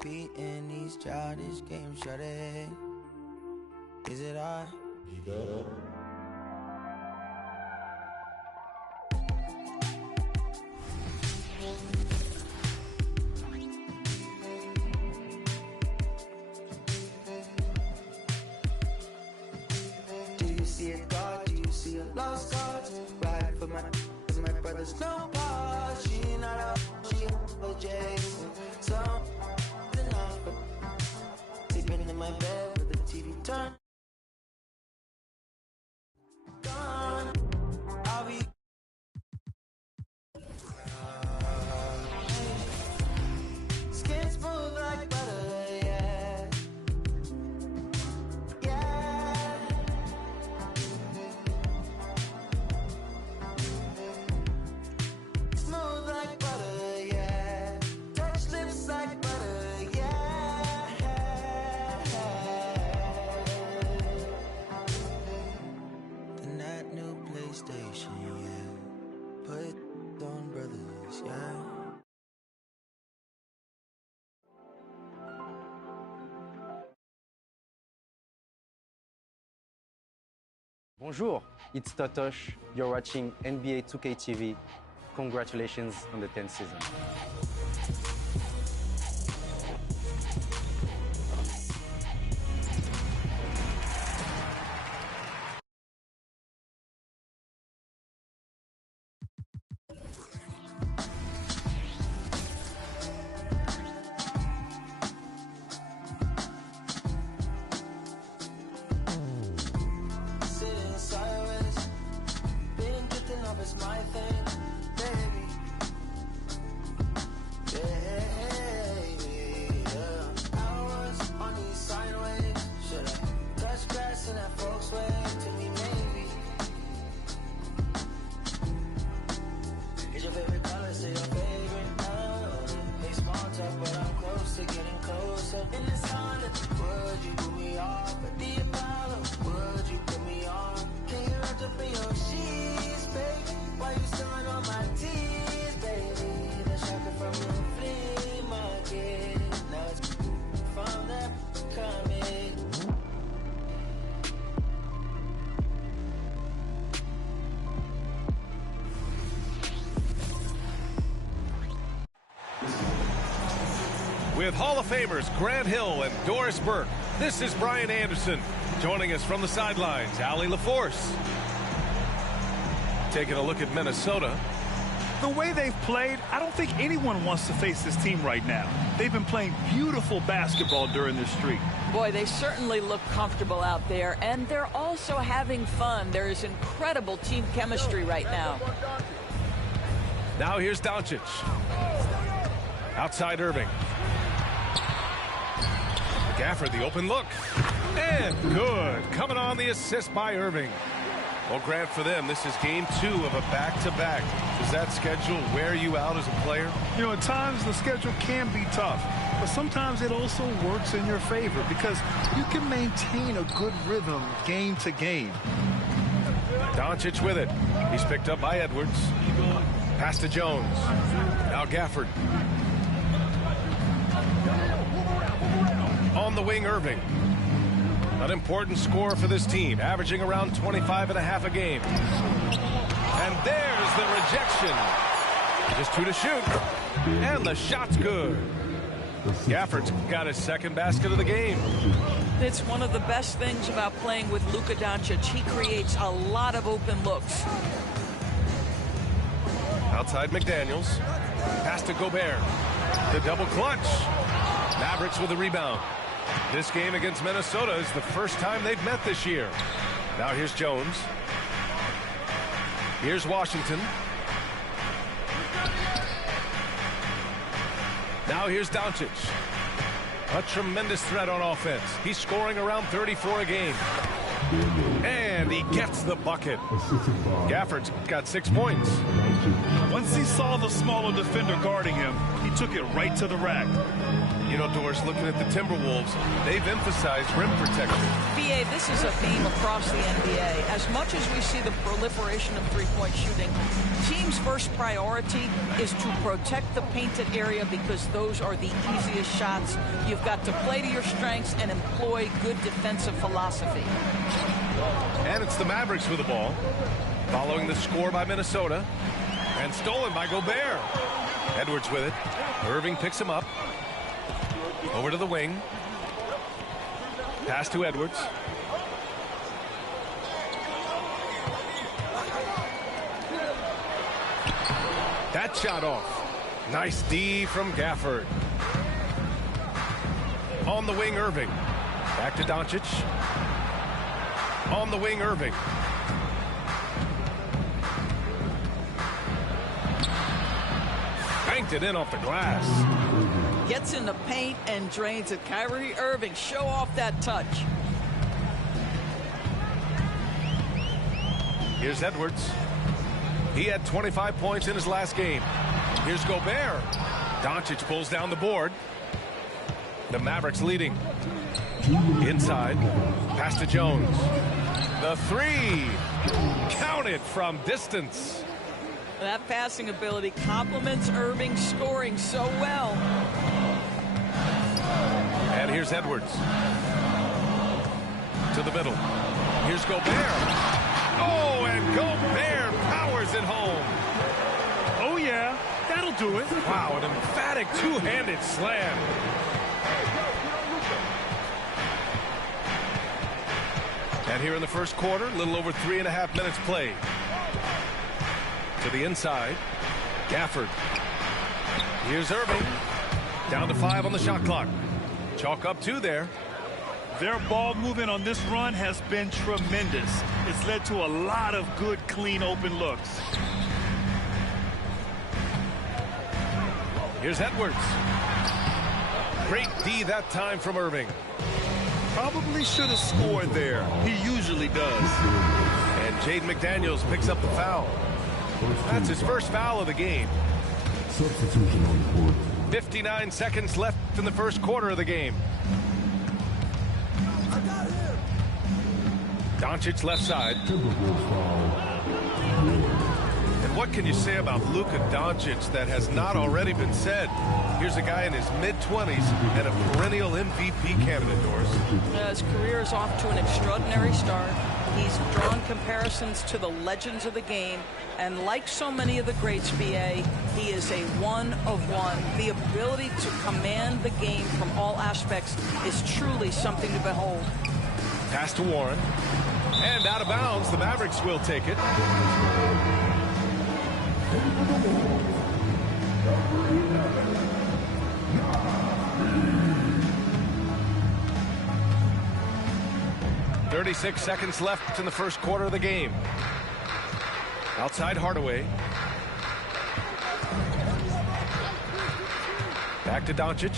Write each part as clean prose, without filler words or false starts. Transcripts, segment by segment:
Beating these childish games, shawty. Is it I? Do you see a God? Do you see a lost cause? Right for my brother's no pause. She not a, she a Jason. Some enough. Sleeping in my bed with the TV turned. Gone. I'll be. Skin smooth like butter, yeah. Yeah. Smooth like butter, yeah. Touch lips like butter, yeah. And that new PlayStation, yeah. Put on brothers, yeah. Bonjour, it's Totosh. You're watching NBA 2K TV. Congratulations on the 10th season. Sitting sideways, been drifting off, it's my thing, baby. Yeah. I was on these sideways. Should I touch grass in that folks way? To me, maybe. Is your favorite color? Say your favorite. They small talk, but I'm close to getting closer. In the sun, would you put me off? But the Apollo, would you put me on? Can you wrap up in your sheets, baby? Why you stealing all my tears, baby? The shocker from the flea market. Now it's from that coming. With Hall of Famers Grant Hill and Doris Burke, this is Brian Anderson. Joining us from the sidelines, Allie LaForce. Taking a look at Minnesota. The way they've played, I don't think anyone wants to face this team right now. They've been playing beautiful basketball during this streak. Boy, they certainly look comfortable out there, and they're also having fun. There is incredible team chemistry right now. Now here's Doncic. Outside Irving. Gafford, the open look. And good. Coming on the assist by Irving. Well, Grant, for them, this is game 2 of a back-to-back. Does that schedule wear you out as a player? You know, at times the schedule can be tough, but sometimes it also works in your favor because you can maintain a good rhythm game to game. Doncic with it. He's picked up by Edwards. Pass to Jones. Now Gafford. On the wing, Irving. An important score for this team, averaging around 25.5 a game. And there's the rejection. Just 2 to shoot. And the shot's good. Gafford's got his second basket of the game. It's one of the best things about playing with Luka Doncic. He creates a lot of open looks. Outside McDaniels. Pass to Gobert. The double clutch. Mavericks with the rebound. This game against Minnesota is the first time they've met this year. Now here's Jones. Here's Washington. Now here's Doncic. A tremendous threat on offense. He's scoring around 34 a game. And he gets the bucket. Gafford's got 6 points. Once he saw the smaller defender guarding him, he took it right to the rack. You know, Doris, looking at the Timberwolves, they've emphasized rim protection. BA, this is a theme across the NBA. As much as we see the proliferation of three-point shooting, teams' first priority is to protect the painted area because those are the easiest shots. You've got to play to your strengths and employ good defensive philosophy. And it's the Mavericks with the ball, following the score by Minnesota, and stolen by Gobert. Edwards with it. Irving picks him up. Over to the wing. Pass to Edwards. That shot off. Nice D from Gafford. On the wing, Irving. Back to Doncic. On the wing, Irving. Banked it in off the glass. Gets in the paint and drains it. Kyrie Irving, show off that touch. Here's Edwards. He had 25 points in his last game. Here's Gobert. Doncic pulls down the board. The Mavericks leading. Inside. Pass to Jones. The three. Counted from distance. That passing ability complements Irving scoring so well. And here's Edwards. To the middle. Here's Gobert. Oh, and Gobert powers it home. Oh, yeah. That'll do it. Wow, an emphatic two-handed slam. And here in the first quarter, a little over 3.5 minutes played. To the inside. Gafford. Here's Irving. Down to 5 on the shot clock. Chalk up 2 there. Their ball movement on this run has been tremendous. It's led to a lot of good, clean, open looks. Here's Edwards. Great D that time from Irving. Probably should have scored there. He usually does. And Jaden McDaniels picks up the foul. That's his first foul of the game. Substitution on the court. 59 seconds left in the first quarter of the game. Doncic left side. And what can you say about Luka Doncic that has not already been said? Here's a guy in his mid-20s and a perennial MVP candidate, Doris. His career is off to an extraordinary start. He's drawn comparisons to the legends of the game. And like so many of the greats, BA, he is a one of one. The ability to command the game from all aspects is truly something to behold. Pass to Warren. And out of bounds, the Mavericks will take it. "36 seconds left in the first quarter of the game. Outside Hardaway. Back to Doncic.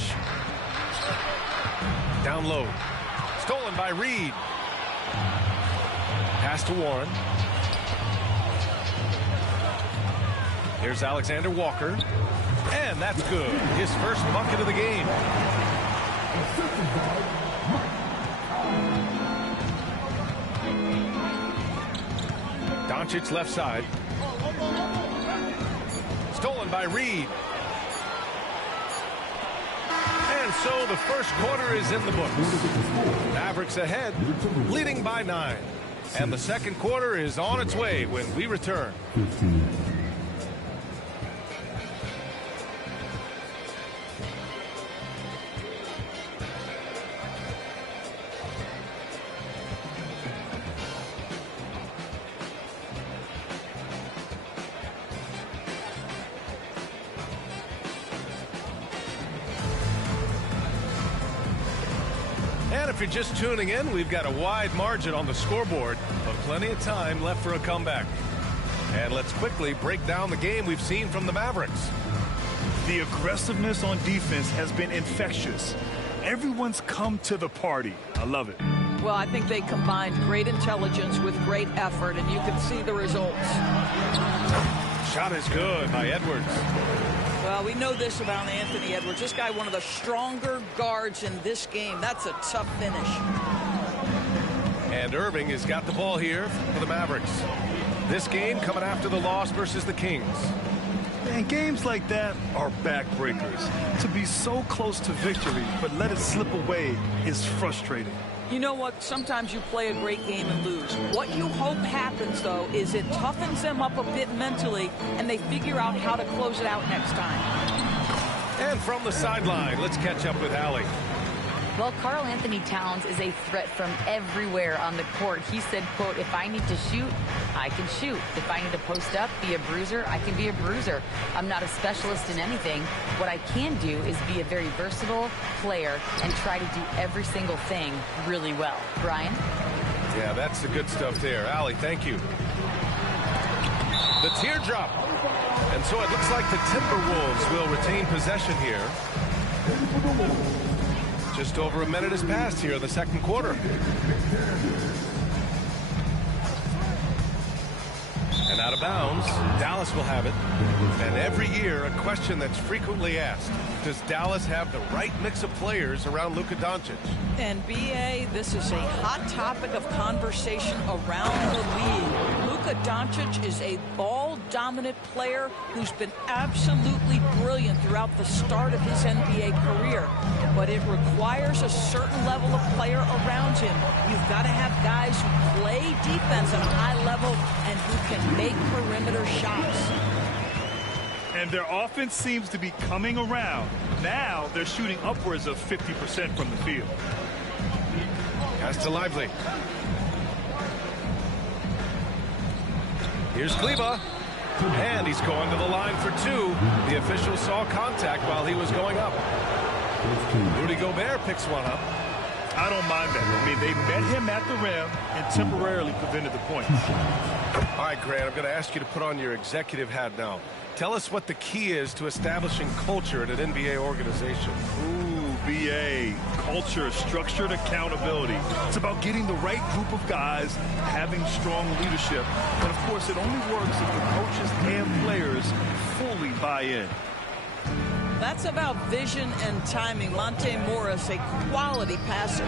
Down low. Stolen by Reed. Pass to Warren. Here's Alexander Walker. And that's good. His first bucket of the game. Doncic left side. Stolen by Reed. And so the first quarter is in the books. Mavericks ahead, leading by 9. And the second quarter is on its way when we return. 15. If you're just tuning in, we've got a wide margin on the scoreboard, but plenty of time left for a comeback. And let's quickly break down the game we've seen from the Mavericks. The aggressiveness on defense has been infectious. Everyone's come to the party. I love it. Well, I think they combined great intelligence with great effort, and you can see the results. Shot is good by Edwards. Well, we know this about Anthony Edwards. This guy, one of the stronger guards in this game. That's a tough finish. And Irving has got the ball here for the Mavericks. This game coming after the loss versus the Kings. And games like that are backbreakers. To be so close to victory, but let it slip away is frustrating. You know what? Sometimes you play a great game and lose. What you hope happens, though, is it toughens them up a bit mentally, and they figure out how to close it out next time. And from the sideline, let's catch up with Allie. Well, Karl Anthony Towns is a threat from everywhere on the court. He said, quote, if I need to shoot, I can shoot. If I need to post up, be a bruiser, I can be a bruiser. I'm not a specialist in anything. What I can do is be a very versatile player and try to do every single thing really well. Brian? Yeah, that's the good stuff there. Allie, thank you. The teardrop. And so it looks like the Timberwolves will retain possession here. Just over a minute has passed here in the second quarter. And out of bounds, Dallas will have it. And every year, a question that's frequently asked, does Dallas have the right mix of players around Luka Doncic? And BA, this is a hot topic of conversation around the league. Luka Doncic is a ball-dominant player who's been absolutely brilliant throughout the start of his NBA career. But it requires a certain level of player around him. You've got to have guys who play defense at a high level and who can make perimeter shots. And their offense seems to be coming around. Now they're shooting upwards of 50% from the field. Pass to Lively. Here's Kleba. And he's going to the line for two. The official saw contact while he was going up. Rudy Gobert picks one up. I don't mind that. I mean, they met him at the rim and temporarily prevented the point. All right, Grant, I'm going to ask you to put on your executive hat now. Tell us what the key is to establishing culture at an NBA organization. Ooh, BA. Culture, structured accountability. It's about getting the right group of guys, having strong leadership. And, of course, it only works if the coaches and players fully buy in. That's about vision and timing. Monte Morris, a quality passer.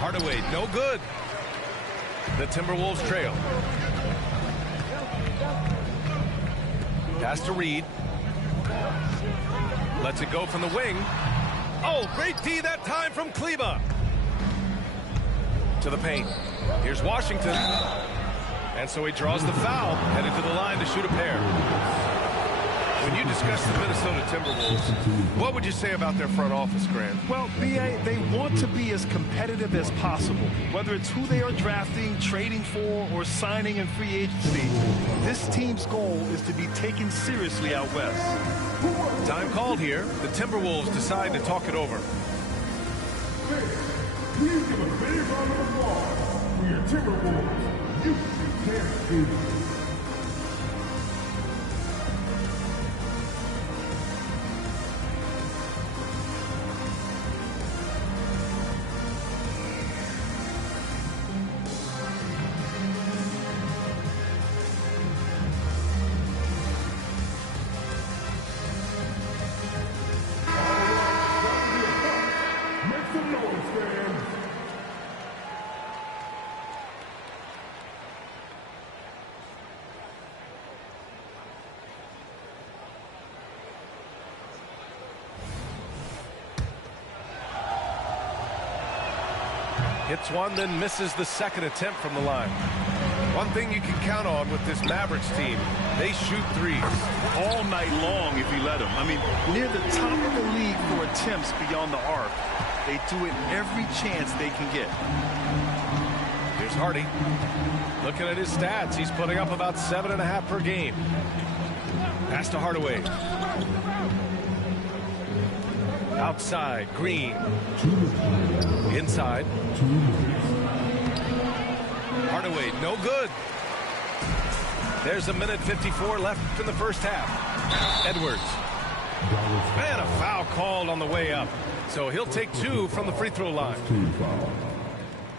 Hardaway, no good. The Timberwolves trail. Pass to Reed. Lets it go from the wing. Oh, great D that time from Kleba. To the paint. Here's Washington. And so he draws the foul, headed to the line to shoot a pair. When you discuss the Minnesota Timberwolves, what would you say about their front office, Grant? Well, BA, they want to be as competitive as possible. Whether it's who they are drafting, trading for, or signing in free agency, this team's goal is to be taken seriously out west. Time called here. The Timberwolves decide to talk it over. Please give a big round of applause for your Timberwolves. You can't do it. Hits one, then misses the second attempt from the line. One thing you can count on with this Mavericks team, they shoot threes. All night long if you let them. I mean, near the top of the league for attempts beyond the arc. They do it every chance they can get. Here's Hardy. Looking at his stats, he's putting up about 7.5 per game. Pass to Hardaway. Outside, Green. Inside. Hardaway, no good. There's a minute 54 left in the first half. Edwards. And a foul called on the way up. So he'll take two from the free throw line.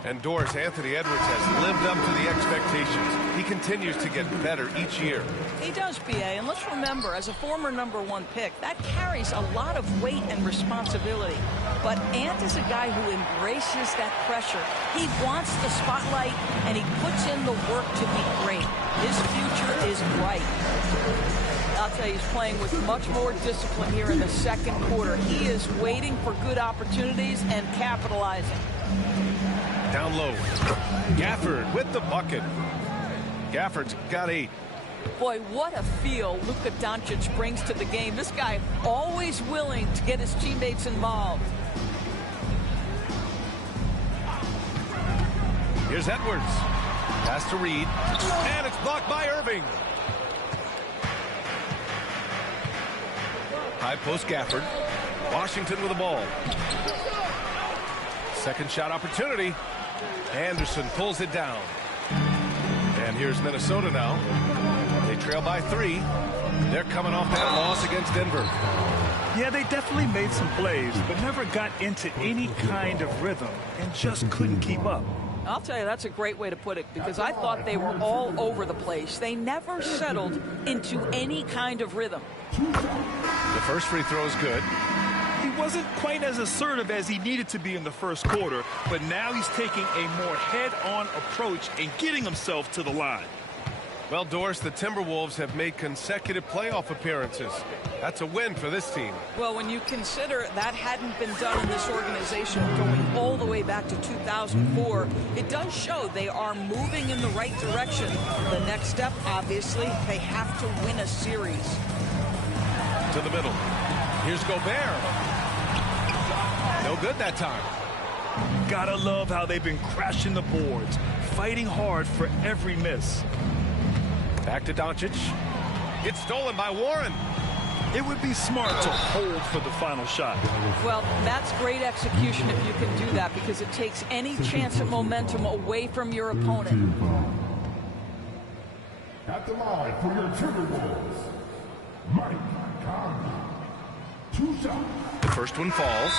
And Doris, Anthony Edwards has lived up to the expectations. He continues to get better each year. He does, BA, and let's remember, as a former #1 pick, that carries a lot of weight and responsibility. But Ant is a guy who embraces that pressure. He wants the spotlight, and he puts in the work to be great. His future is bright. I'll tell you, he's playing with much more discipline here in the second quarter. He is waiting for good opportunities and capitalizing. Down low. Gafford with the bucket. Gafford's got 8. Boy, what a feel Luka Doncic brings to the game. This guy always willing to get his teammates involved. Here's Edwards. Pass to Reed. And it's blocked by Irving. High post Gafford. Washington with the ball. Second shot opportunity. Anderson pulls it down. And here's Minnesota now. They trail by 3. They're coming off that loss against Denver. Yeah, they definitely made some plays, but never got into any kind of rhythm and just couldn't keep up. I'll tell you, that's a great way to put it, because I thought they were all over the place. They never settled into any kind of rhythm. The first free throw is good. He wasn't quite as assertive as he needed to be in the first quarter, but now he's taking a more head-on approach and getting himself to the line. Well, Doris, the Timberwolves have made consecutive playoff appearances. That's a win for this team. Well, when you consider that hadn't been done in this organization going all the way back to 2004, it does show they are moving in the right direction. The next step, obviously, they have to win a series. To the middle. Here's Gobert. No good that time. Gotta love how they've been crashing the boards, fighting hard for every miss. Back to Doncic. It's stolen by Warren. It would be smart to hold for the final shot. Well, that's great execution if you can do that, because it takes any chance at momentum away from your opponent. At the line for your Timberwolves, Mike Conley. 2 shots. The first one falls.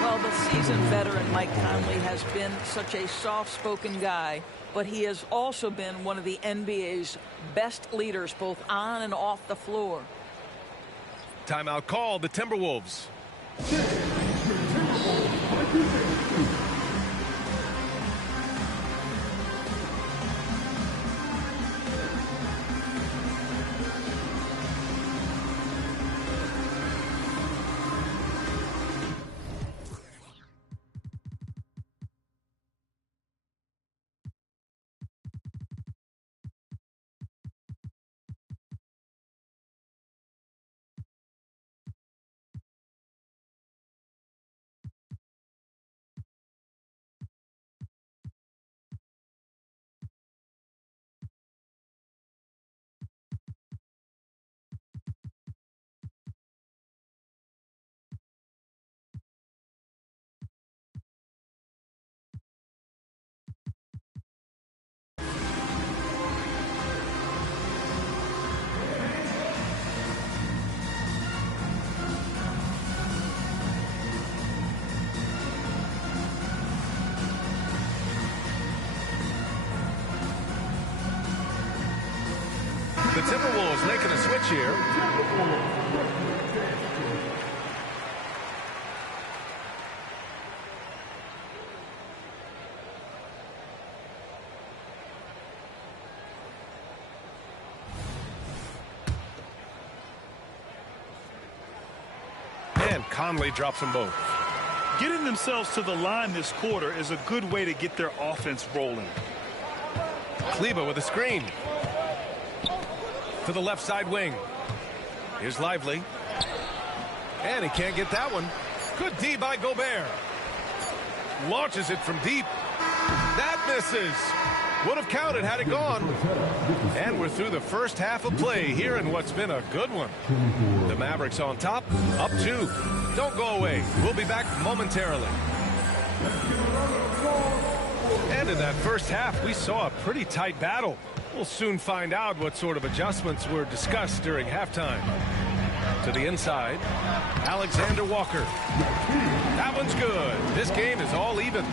Well, the seasoned veteran Mike Conley has been such a soft-spoken guy, but he has also been one of the NBA's best leaders, both on and off the floor. Timeout called, the Timberwolves. The Timberwolves making a switch here. And Conley drops them both. Getting themselves to the line this quarter is a good way to get their offense rolling. Kleber with a screen. To the left side wing. Here's Lively. And he can't get that one. Good D by Gobert. Launches it from deep. That misses. Would have counted had it gone. And we're through the first half of play here in what's been a good one. The Mavericks on top, up 2. Don't go away. We'll be back momentarily. And in that first half, we saw a pretty tight battle. We'll soon find out what sort of adjustments were discussed during halftime. To the inside, Alexander Walker. That one's good. This game is all even.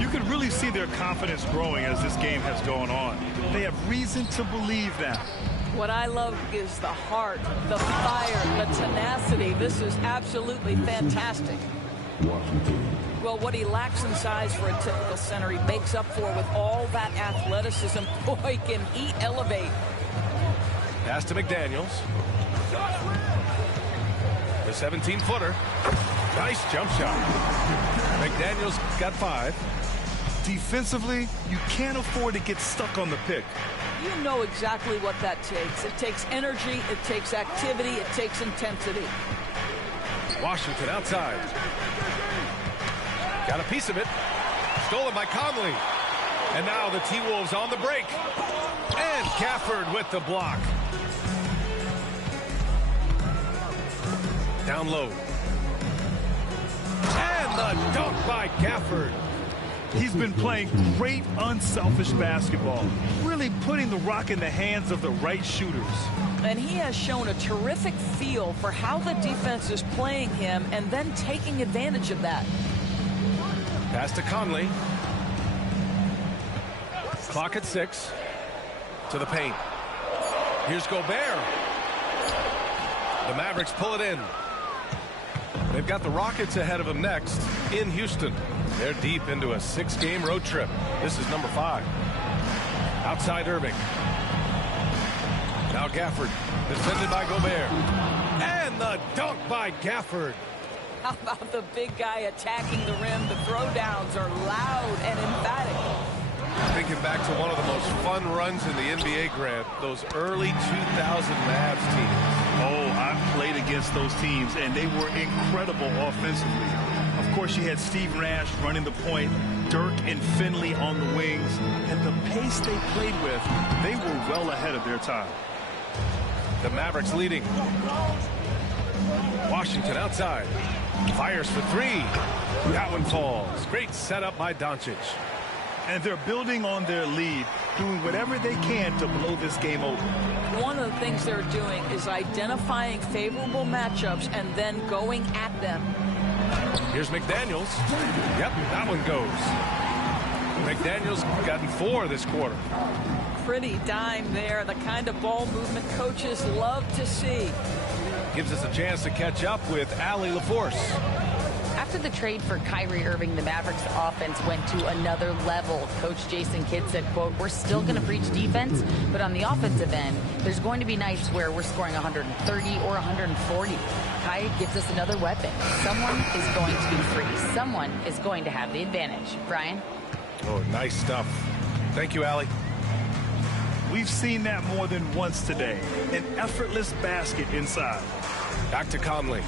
You can really see their confidence growing as this game has gone on. They have reason to believe now. What I love is the heart, the fire, the tenacity. This is absolutely fantastic. Well, what he lacks in size for a typical center, he makes up for with all that athleticism. Boy, can he elevate. Pass to McDaniels. The 17-footer. Nice jump shot. McDaniels got 5. Defensively, you can't afford to get stuck on the pick. You know exactly what that takes. It takes energy, it takes activity, it takes intensity. Washington outside. Got a piece of it. Stolen by Conley. And now the T-Wolves on the break. And Gafford with the block. Down low. And the dunk by Gafford. He's been playing great, unselfish basketball, really putting the rock in the hands of the right shooters. And he has shown a terrific feel for how the defense is playing him and then taking advantage of that. Pass to Conley. Clock at 6. To the paint. Here's Gobert. The Mavericks pull it in. They've got the Rockets ahead of them next in Houston. They're deep into a 6-game road trip. This is number 5. Outside Irving. Now Gafford, defended by Gobert. And the dunk by Gafford. How about the big guy attacking the rim? The throwdowns are loud and emphatic. Thinking back to one of the most fun runs in the NBA, Grant, those early 2000 Mavs teams. Oh, I've played against those teams, and they were incredible offensively. Of course, you had Steve Nash running the point, Dirk and Finley on the wings, and the pace they played with, they were well ahead of their time. The Mavericks leading. Washington outside. Fires for 3. That one falls. Great setup by Doncic. And they're building on their lead, doing whatever they can to blow this game open. One of the things they're doing is identifying favorable matchups and then going at them. Here's McDaniels. Yep, that one goes. McDaniels gotten 4 this quarter. Pretty dime there, the kind of ball movement coaches love to see. Gives us a chance to catch up with Allie LaForce. After the trade for Kyrie Irving, the Mavericks offense went to another level. Coach Jason Kidd said, quote, "We're still going to preach defense, but on the offensive end, there's going to be nights where we're scoring 130 or 140. Kai gives us another weapon. Someone is going to be free. Someone is going to have the advantage." Brian? Oh, nice stuff. Thank you, Allie. We've seen that more than once today. An effortless basket inside. Back to Conley.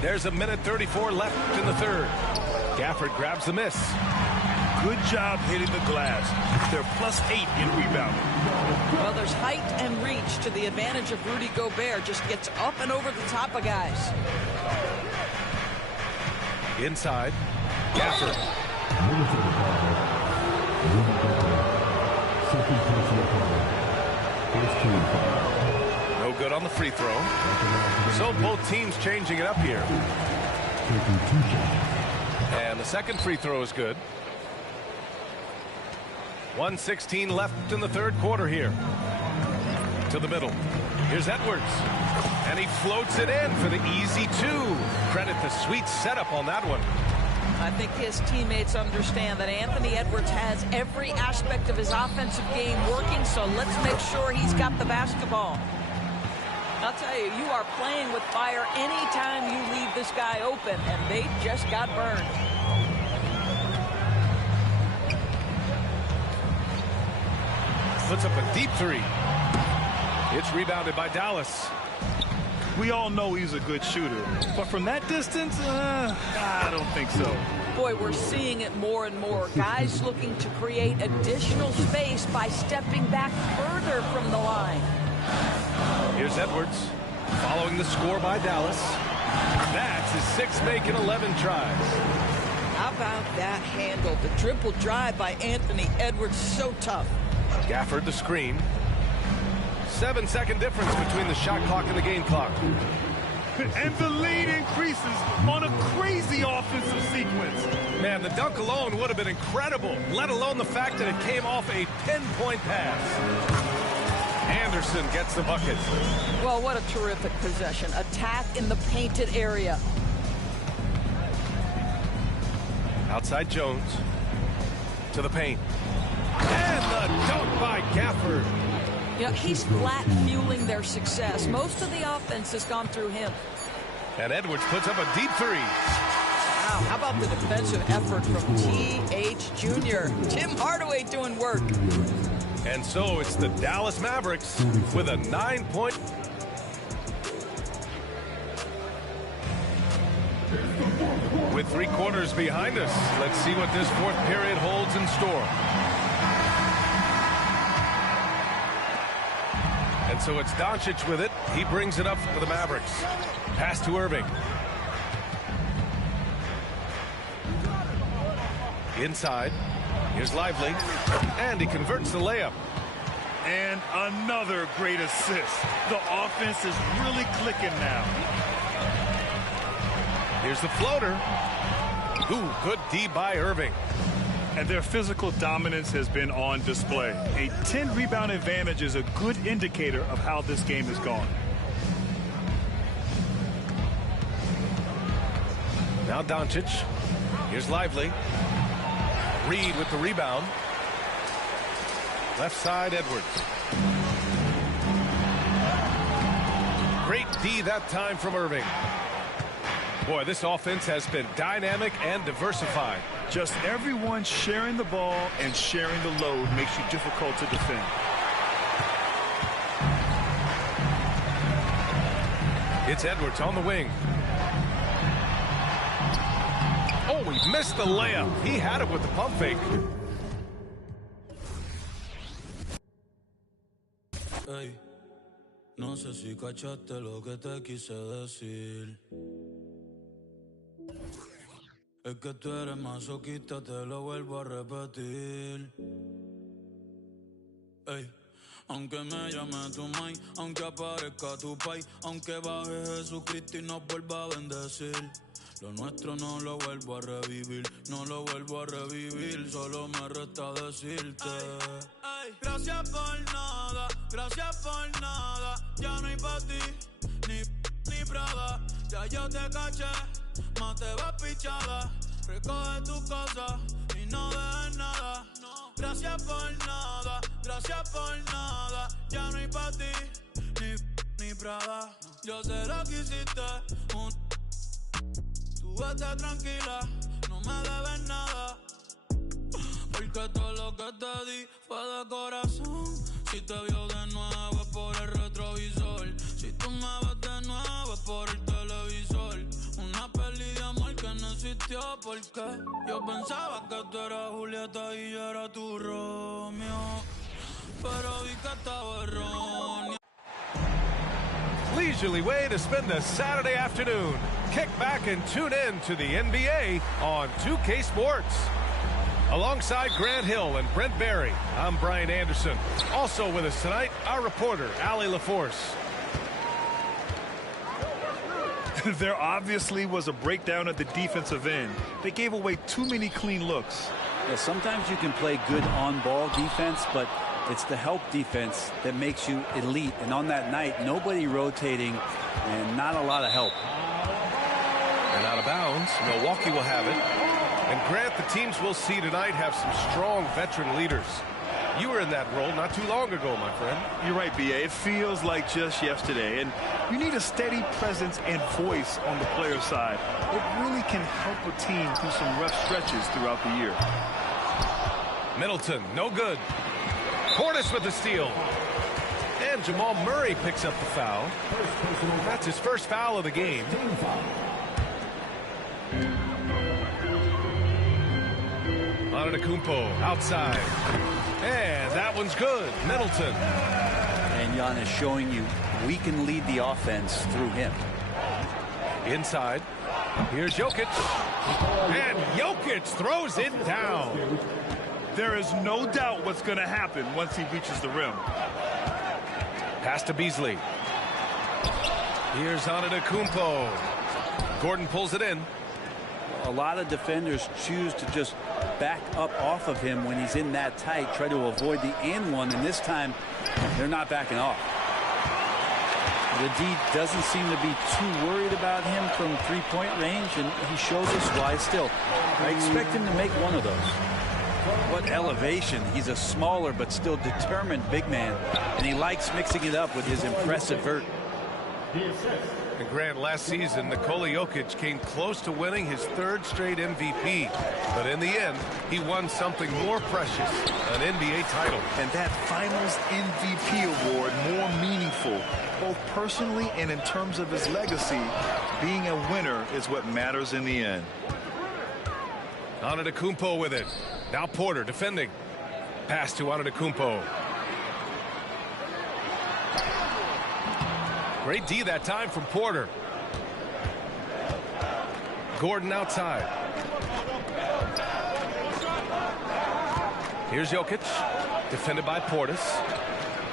There's a minute 34 left in the third. Gafford grabs the miss. Good job hitting the glass. They're +8 in rebounding. Well, there's height and reach to the advantage of Rudy Gobert. Just gets up and over the top of guys. Inside. Gafford. No good on the free throw. So both teams changing it up here. And the second free throw is good. 1:16 left in the third quarter here. To the middle. Here's Edwards. And he floats it in for the easy 2. Credit the sweet setup on that one. I think his teammates understand that Anthony Edwards has every aspect of his offensive game working, so let's make sure he's got the basketball. I'll tell you, you are playing with fire anytime you leave this guy open, and they just got burned. Puts up a deep 3. It's rebounded by Dallas. We all know he's a good shooter, but from that distance, I don't think so. Boy, we're seeing it more and more. Guys looking to create additional space by stepping back further from the line. Here's Edwards, following the score by Dallas. That's his 6th make in 11 tries. How about that handle? The triple drive by Anthony Edwards, so tough. Gafford the screen. 7-second difference between the shot clock and the game clock. And the lead increases on a crazy offensive sequence. Man, the dunk alone would have been incredible, let alone the fact that it came off a pinpoint pass. Anderson gets the bucket. Well, what a terrific possession. Attack in the painted area. Outside Jones. To the paint. And the dunk by Gafford. You know, he's flat fueling their success. Most of the offense has gone through him. And Edwards puts up a deep three. Wow, how about the defensive effort from T.H. Jr.? Tim Hardaway doing work. And so it's the Dallas Mavericks with a 9-point. With 3 quarters behind us, let's see what this fourth period holds in store. And so it's Doncic with it. He brings it up for the Mavericks. Pass to Irving. Inside. Here's Lively. And he converts the layup. And another great assist. The offense is really clicking now. Here's the floater. Ooh, good D by Irving. And their physical dominance has been on display. A 10-rebound advantage is a good indicator of how this game has gone. Now Doncic. Here's Lively. Reed with the rebound. Left side, Edwards. Great D that time from Irving. Boy, this offense has been dynamic and diversified. Just everyone sharing the ball and sharing the load makes you difficult to defend. It's Edwards on the wing. Oh, he missed the layup. He had it with the pump fake. Hey, no sé si cachaste lo que te quise decir. Es que tú eres masoquista, te lo vuelvo a repetir. Ey, aunque me llame tu mai, aunque aparezca tu pai, aunque baje Jesucristo y nos vuelva a bendecir. Lo nuestro no lo vuelvo a revivir, no lo vuelvo a revivir, solo me resta decirte. Ay, gracias por nada, ya no hay pa' ti, ni Prada, ya yo te caché, más te vas pichada, recoge tu cosa y no dejes nada. Gracias por nada, ya no hay pa' ti, ni Prada, yo sé lo que hiciste, tú vete tranquila, no me debes nada, porque todo lo que te di fue de corazón. Si te vio de nuevo es por el retrovisor, si tú me ves de nuevo es por el televisor. Una peli de amor que no existió porque yo pensaba que tú eras Julieta y yo era tu Romeo, pero vi que estaba erróneo. Leisurely way to spend a Saturday afternoon. Kick back and tune in to the NBA on 2K Sports. Alongside Grant Hill and Brent Barry, I'm Brian Anderson. Also with us tonight, our reporter, Allie LaForce. There obviously was a breakdown at the defensive end. They gave away too many clean looks. Yeah, sometimes you can play good on-ball defense, but it's the help defense that makes you elite. And on that night, nobody rotating and not a lot of help. And out of bounds, Milwaukee will have it. And Grant, the teams we'll see tonight have some strong veteran leaders. You were in that role not too long ago, my friend. You're right, B.A. It feels like just yesterday. And you need a steady presence and voice on the player side. It really can help a team through some rough stretches throughout the year. Middleton, no good. Portis with the steal. And Jamal Murray picks up the foul. That's his first foul of the game. Antetokounmpo outside. And that one's good. Middleton. And Giannis showing you we can lead the offense through him. Inside. Here's Jokic. And Jokic throws it down. There is no doubt what's going to happen once he reaches the rim. Pass to Beasley. Here's Antetokounmpo. Gordon pulls it in. A lot of defenders choose to just back up off of him when he's in that tight, try to avoid the and one, and this time they're not backing off. The D doesn't seem to be too worried about him from three-point range, and he shows us why still. I expect him to make one of those. What elevation. He's a smaller but still determined big man, and he likes mixing it up with his impressive vert. And Grant, last season, Nikola Jokic came close to winning his third straight MVP. But in the end, he won something more precious, an NBA title. And that Finals MVP award more meaningful, both personally and in terms of his legacy. Being a winner is what matters in the end. Antetokounmpo with it. Now Porter defending. Pass to Antetokounmpo. Great D that time from Porter. Gordon outside. Here's Jokic. Defended by Portis.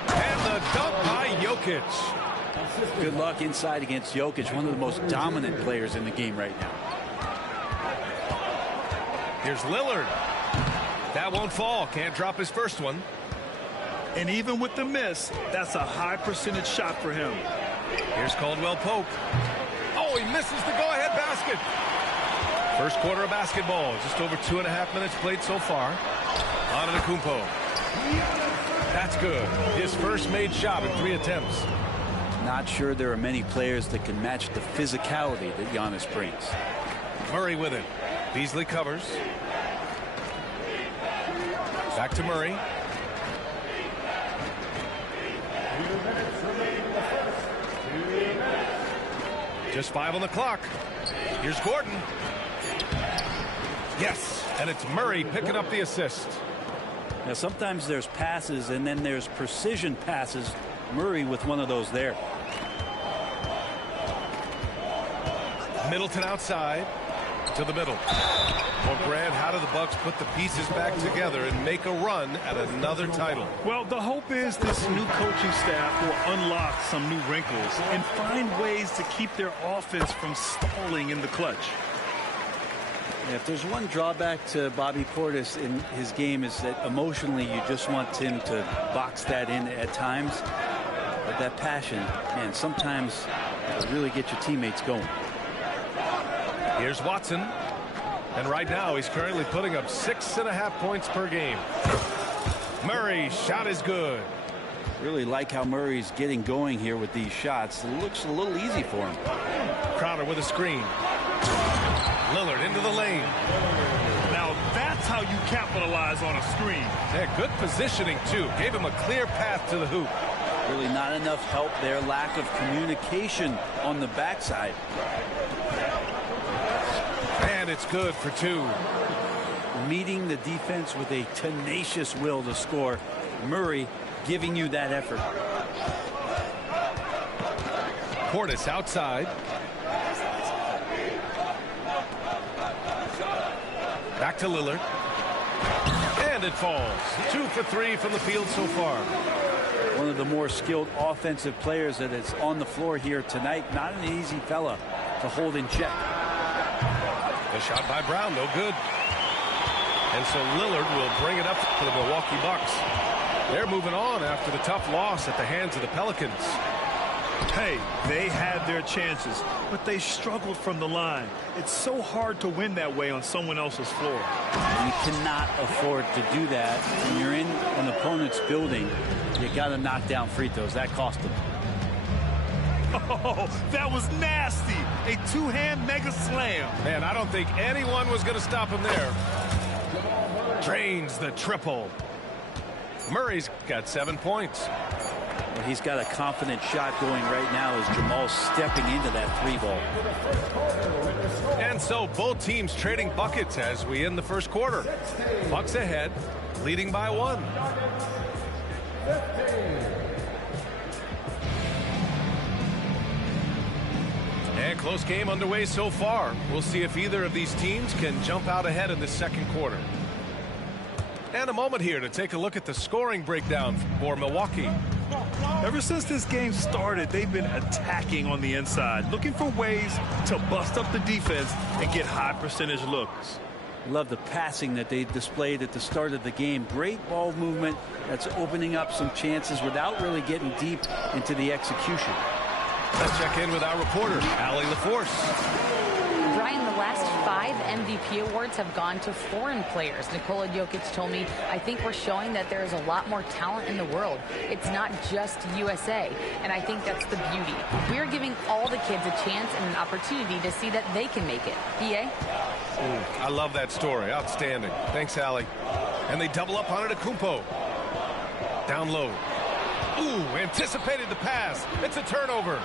And the dunk by Jokic. Good luck inside against Jokic, one of the most dominant players in the game right now. Here's Lillard. That won't fall. Can't drop his first one. And even with the miss, that's a high percentage shot for him. Here's Caldwell Pope. Oh, he misses the go-ahead basket. First quarter of basketball. Just over 2.5 minutes played so far. Antetokounmpo. That's good. His first made shot in 3 attempts. Not sure there are many players that can match the physicality that Giannis brings. Murray with it. Beasley covers. Back to Murray. Just 5 on the clock. Here's Gordon. Yes, and it's Murray picking up the assist. Now sometimes there's passes and then there's precision passes. Murray with one of those there. Middleton outside to the middle. Well, Grant, how do the Bucks put the pieces back together and make a run at another title? Well, the hope is this new coaching staff will unlock some new wrinkles and find ways to keep their offense from stalling in the clutch. Yeah, if there's one drawback to Bobby Portis in his game is that emotionally you just want him to box that in at times. But that passion, man, sometimes it'll really get your teammates going. Here's Watson. And right now he's currently putting up 6.5 points per game. Murray's shot is good. Really like how Murray's getting going here with these shots. It looks a little easy for him. Crowder with a screen. Lillard into the lane. Now that's how you capitalize on a screen. Yeah, good positioning too. Gave him a clear path to the hoop. Really not enough help there. Lack of communication on the backside. And it's good for 2. Meeting the defense with a tenacious will to score. Murray giving you that effort. Portis outside. Back to Lillard. And it falls. 2 for 3 from the field so far. One of the more skilled offensive players that is on the floor here tonight. Not an easy fella to hold in check. The shot by Brown, no good. And so Lillard will bring it up to the Milwaukee Bucks. They're moving on after the tough loss at the hands of the Pelicans. Hey, they had their chances, but they struggled from the line. It's so hard to win that way on someone else's floor. You cannot afford to do that. When you're in an opponent's building, you got to knock down free throws. That cost them. Oh, that was nasty. A two-hand mega slam. Man, I don't think anyone was going to stop him there. Drains the triple. Murray's got 7 points. Well, he's got a confident shot going right now as Jamal's stepping into that 3-ball. And so both teams trading buckets as we end the first quarter. Bucks ahead, leading by 1. And close game underway so far. We'll see if either of these teams can jump out ahead in the second quarter. And a moment here to take a look at the scoring breakdown for Milwaukee. Ever since this game started, they've been attacking on the inside, looking for ways to bust up the defense and get high percentage looks. Love the passing that they displayed at the start of the game. Great ball movement that's opening up some chances without really getting deep into the execution. Let's check in with our reporter, Allie LaForce. Brian, the last 5 MVP awards have gone to foreign players. Nikola Jokic told me, I think we're showing that there is a lot more talent in the world. It's not just USA. And I think that's the beauty. We're giving all the kids a chance and an opportunity to see that they can make it. PA? I love that story. Outstanding. Thanks, Allie. And they double up on Antetokounmpo. Down low. Ooh, anticipated the pass. It's a turnover.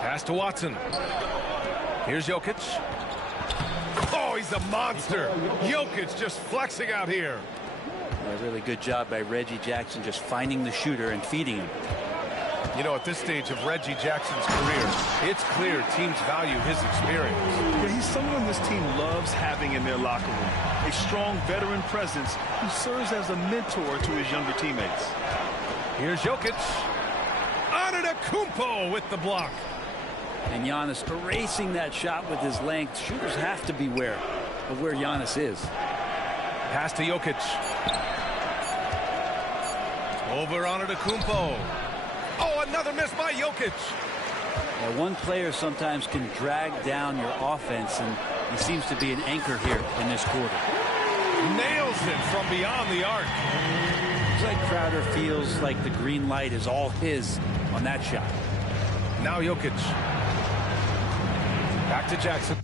Pass to Watson. Here's Jokic. Oh, he's a monster. Jokic just flexing out here. A really good job by Reggie Jackson just finding the shooter and feeding him. You know, at this stage of Reggie Jackson's career, it's clear teams value his experience. Yeah, he's someone this team loves having in their locker room. A strong veteran presence who serves as a mentor to his younger teammates. Here's Jokic. Antetokounmpo with the block. And Giannis erasing that shot with his length. Shooters have to beware of where Giannis is. Pass to Jokic. Over Antetokounmpo. Oh, another miss by Jokic. Now, one player sometimes can drag down your offense, and he seems to be an anchor here in this quarter. Nails it from beyond the arc. It's like Crowder feels like the green light is all his on that shot. Now Jokic. Back to Jackson.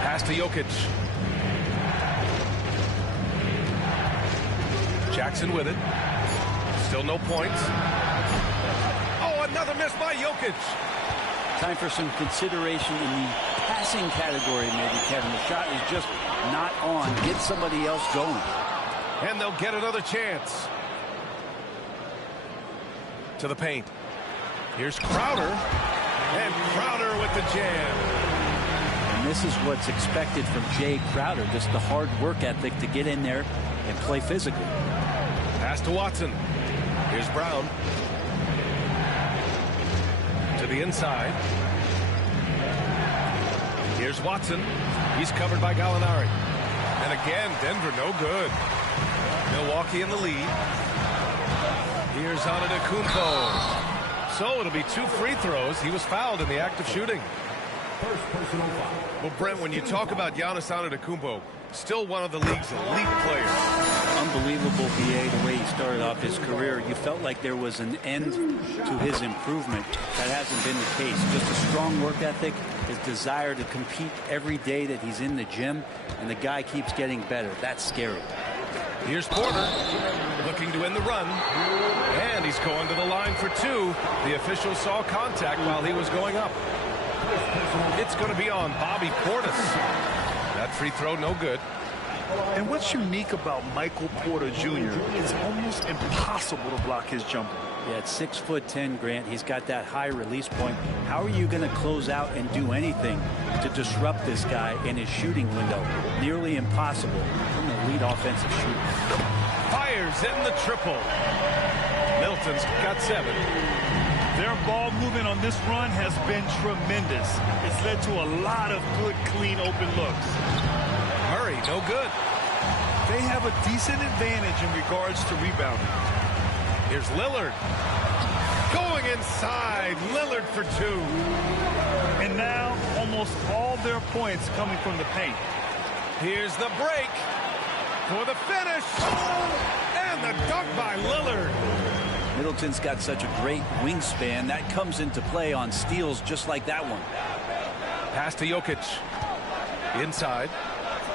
Pass to Jokic. Jackson with it. Still no points. Oh, another miss by Jokic. Time for some consideration in the passing category, maybe, Kevin. The shot is just not on. Get somebody else going. And they'll get another chance. To the paint. Here's Crowder. And Crowder with the jam. And this is what's expected from Jay Crowder. Just the hard work ethic to get in there and play physically. Pass to Watson. Here's Brown. To the inside. Here's Watson. He's covered by Gallinari. And again, Denver no good. Milwaukee in the lead. Here's Antetokounmpo. So it'll be 2 free throws. He was fouled in the act of shooting. Well, Brent, when you talk about Giannis Antetokounmpo, still one of the league's elite players. Unbelievable, BA, the way he started off his career. You felt like there was an end to his improvement. That hasn't been the case. Just a strong work ethic, his desire to compete every day that he's in the gym, and the guy keeps getting better. That's scary. Here's Porter looking to end the run, and he's going to the line for 2. The official saw contact while he was going up. It's going to be on Bobby Portis. That free throw no good. And what's unique about Michael Porter Jr. is almost impossible to block his jumper. Yeah, at 6'10", Grant, he's got that high release point. How are you going to close out and do anything to disrupt this guy in his shooting window? Nearly impossible from the lead offensive shooter. Fires in the triple. Middleton's got 7. Their ball movement on this run has been tremendous. It's led to a lot of good, clean, open looks. Murray, no good. They have a decent advantage in regards to rebounding. Here's Lillard. Going inside. Lillard for 2. And now, almost all their points coming from the paint. Here's the break for the finish. And the dunk by Lillard. Middleton's got such a great wingspan. That comes into play on steals just like that one. Pass to Jokic. Inside.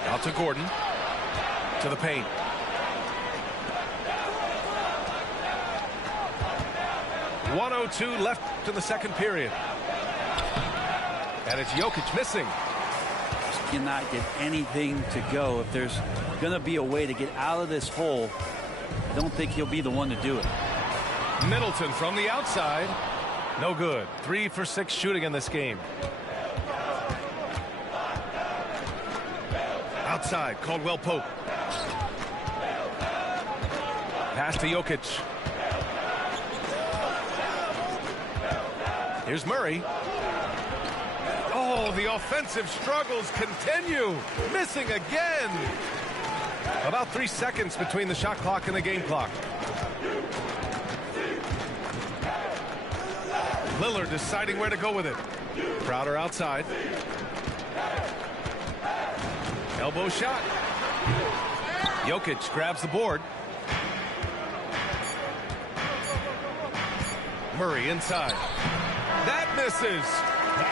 Out to Gordon. To the paint. .102 left to the second period. And it's Jokic missing. Just cannot get anything to go. If there's going to be a way to get out of this hole, I don't think he'll be the one to do it. Middleton from the outside. No good. 3 for 6 shooting in this game. outside. Caldwell Pope. Pass to Jokic. Here's Murray. Oh, the offensive struggles continue. Missing again. About 3 seconds between the shot clock and the game clock. Lillard deciding where to go with it. Crowder outside. Elbow shot. Jokic grabs the board. Murray inside. That misses.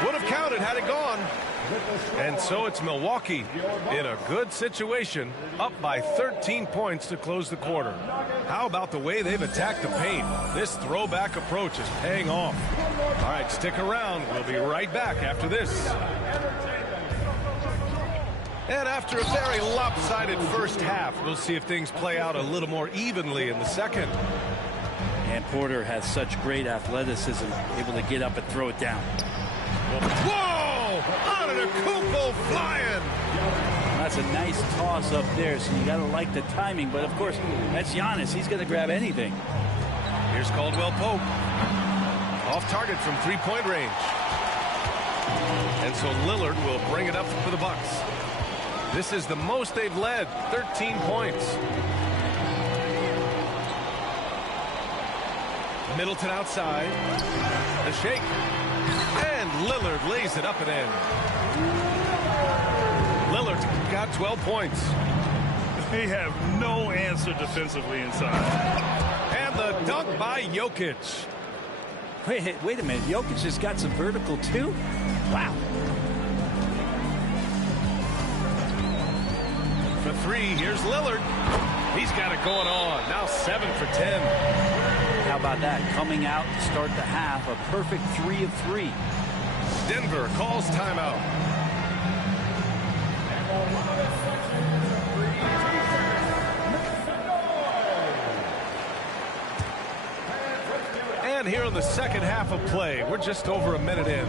Would have counted had it gone. And so it's Milwaukee in a good situation, up by 13 points to close the quarter. How about the way they've attacked the paint? This throwback approach is paying off. All right, stick around. We'll be right back after this. And after a very lopsided first half, we'll see if things play out a little more evenly in the second. And Porter has such great athleticism, able to get up and throw it down. Whoa! Antetokounmpo flying! That's a nice toss up there, so you got to like the timing. But, of course, that's Giannis. He's going to grab anything. Here's Caldwell Pope. Off target from three-point range. And so Lillard will bring it up for the Bucks. This is the most they've led, 13 points. Middleton outside. The shake. And Lillard lays it up and in. Lillard's got 12 points. They have no answer defensively inside. And the dunk by Jokic. Wait a minute. Jokic has got some vertical, too? Wow. For three, here's Lillard. He's got it going on. Now 7 for 10. How about that? Coming out to start the half, a perfect 3 of 3. Denver calls timeout. And here in the second half of play, we're just over a minute in.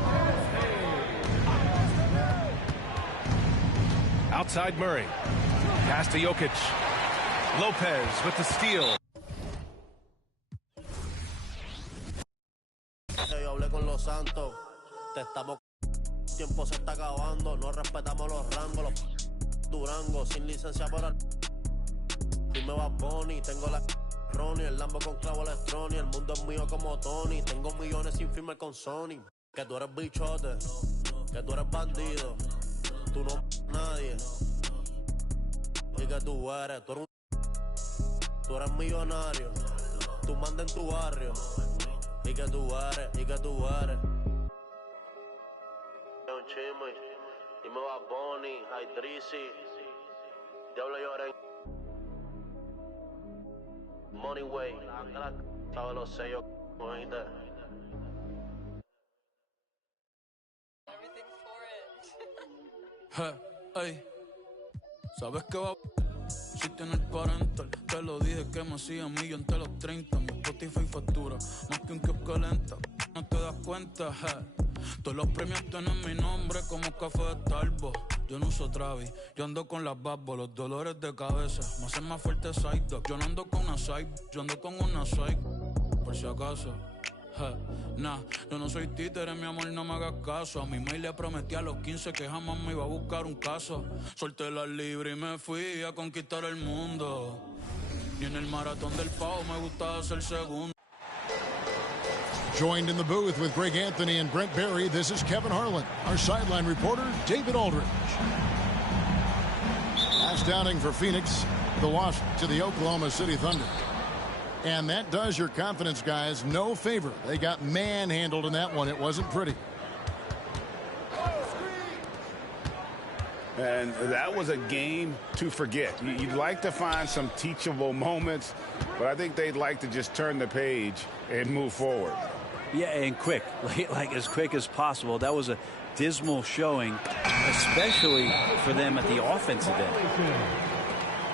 Outside Murray. Pass to Jokic. Lopez with the steal. Yo hablé con los santos, te estamos tiempo se está acabando, no respetamos los rangos, los Durango sin licencia para dime va Bonnie, tengo la Ronnie, el Lambo con clavo electrónico, el mundo es mío como Tony, tengo millones sin firmar con Sony, que tú eres bichote, que tú eres bandido, tú no nadie, y que tú eres millonario, tú mandas en tu barrio. Y que tú eres. Un chisme, dime va Bonnie, Hydrisi, Diablo Lloren, Money Way, sabe los sellos, oíste. Hey, ¿sabes qué va? Si tiene el parental, te lo dije que me hacía millón entre los 30. Mi Spotify factura más que un kiosco lenta. No te das cuenta, todos los premios tienen mi nombre como café de Starbucks. Yo no uso Travis, yo ando con las babos, los dolores de cabeza me hacen más fuerte side dog. Yo no ando con una side, yo ando con una side, por si acaso. Nah, yo no soy títere, mi amor, no me hagas caso. A mi mail le prometí a los 15 que jamás me iba a buscar un caso. Solté la libre y me fui a conquistar el mundo. Y en el maratón del pavo me gustaba ser segundo. Joined in the booth with Greg Anthony and Brent Barry, this is Kevin Harlan. Our sideline reporter, David Aldridge. Last downing for Phoenix, the loss to the Oklahoma City Thunder. And that does your confidence guys no favor. They got manhandled in that one. It wasn't pretty. And that was a game to forget. You'd like to find some teachable moments, but I think they'd like to just turn the page and move forward. Yeah, and quick, like as quick as possible. That was a dismal showing, especially for them at the offensive end.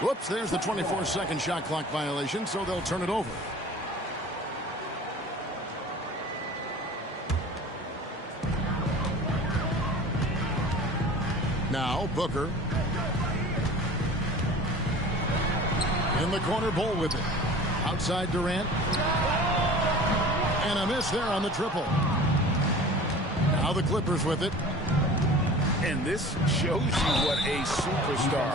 Whoops, there's the 24-second shot clock violation, so they'll turn it over. Now, Booker. In the corner, Bull with it. Outside Durant. And a miss there on the triple. Now the Clippers with it. And this shows you what a superstar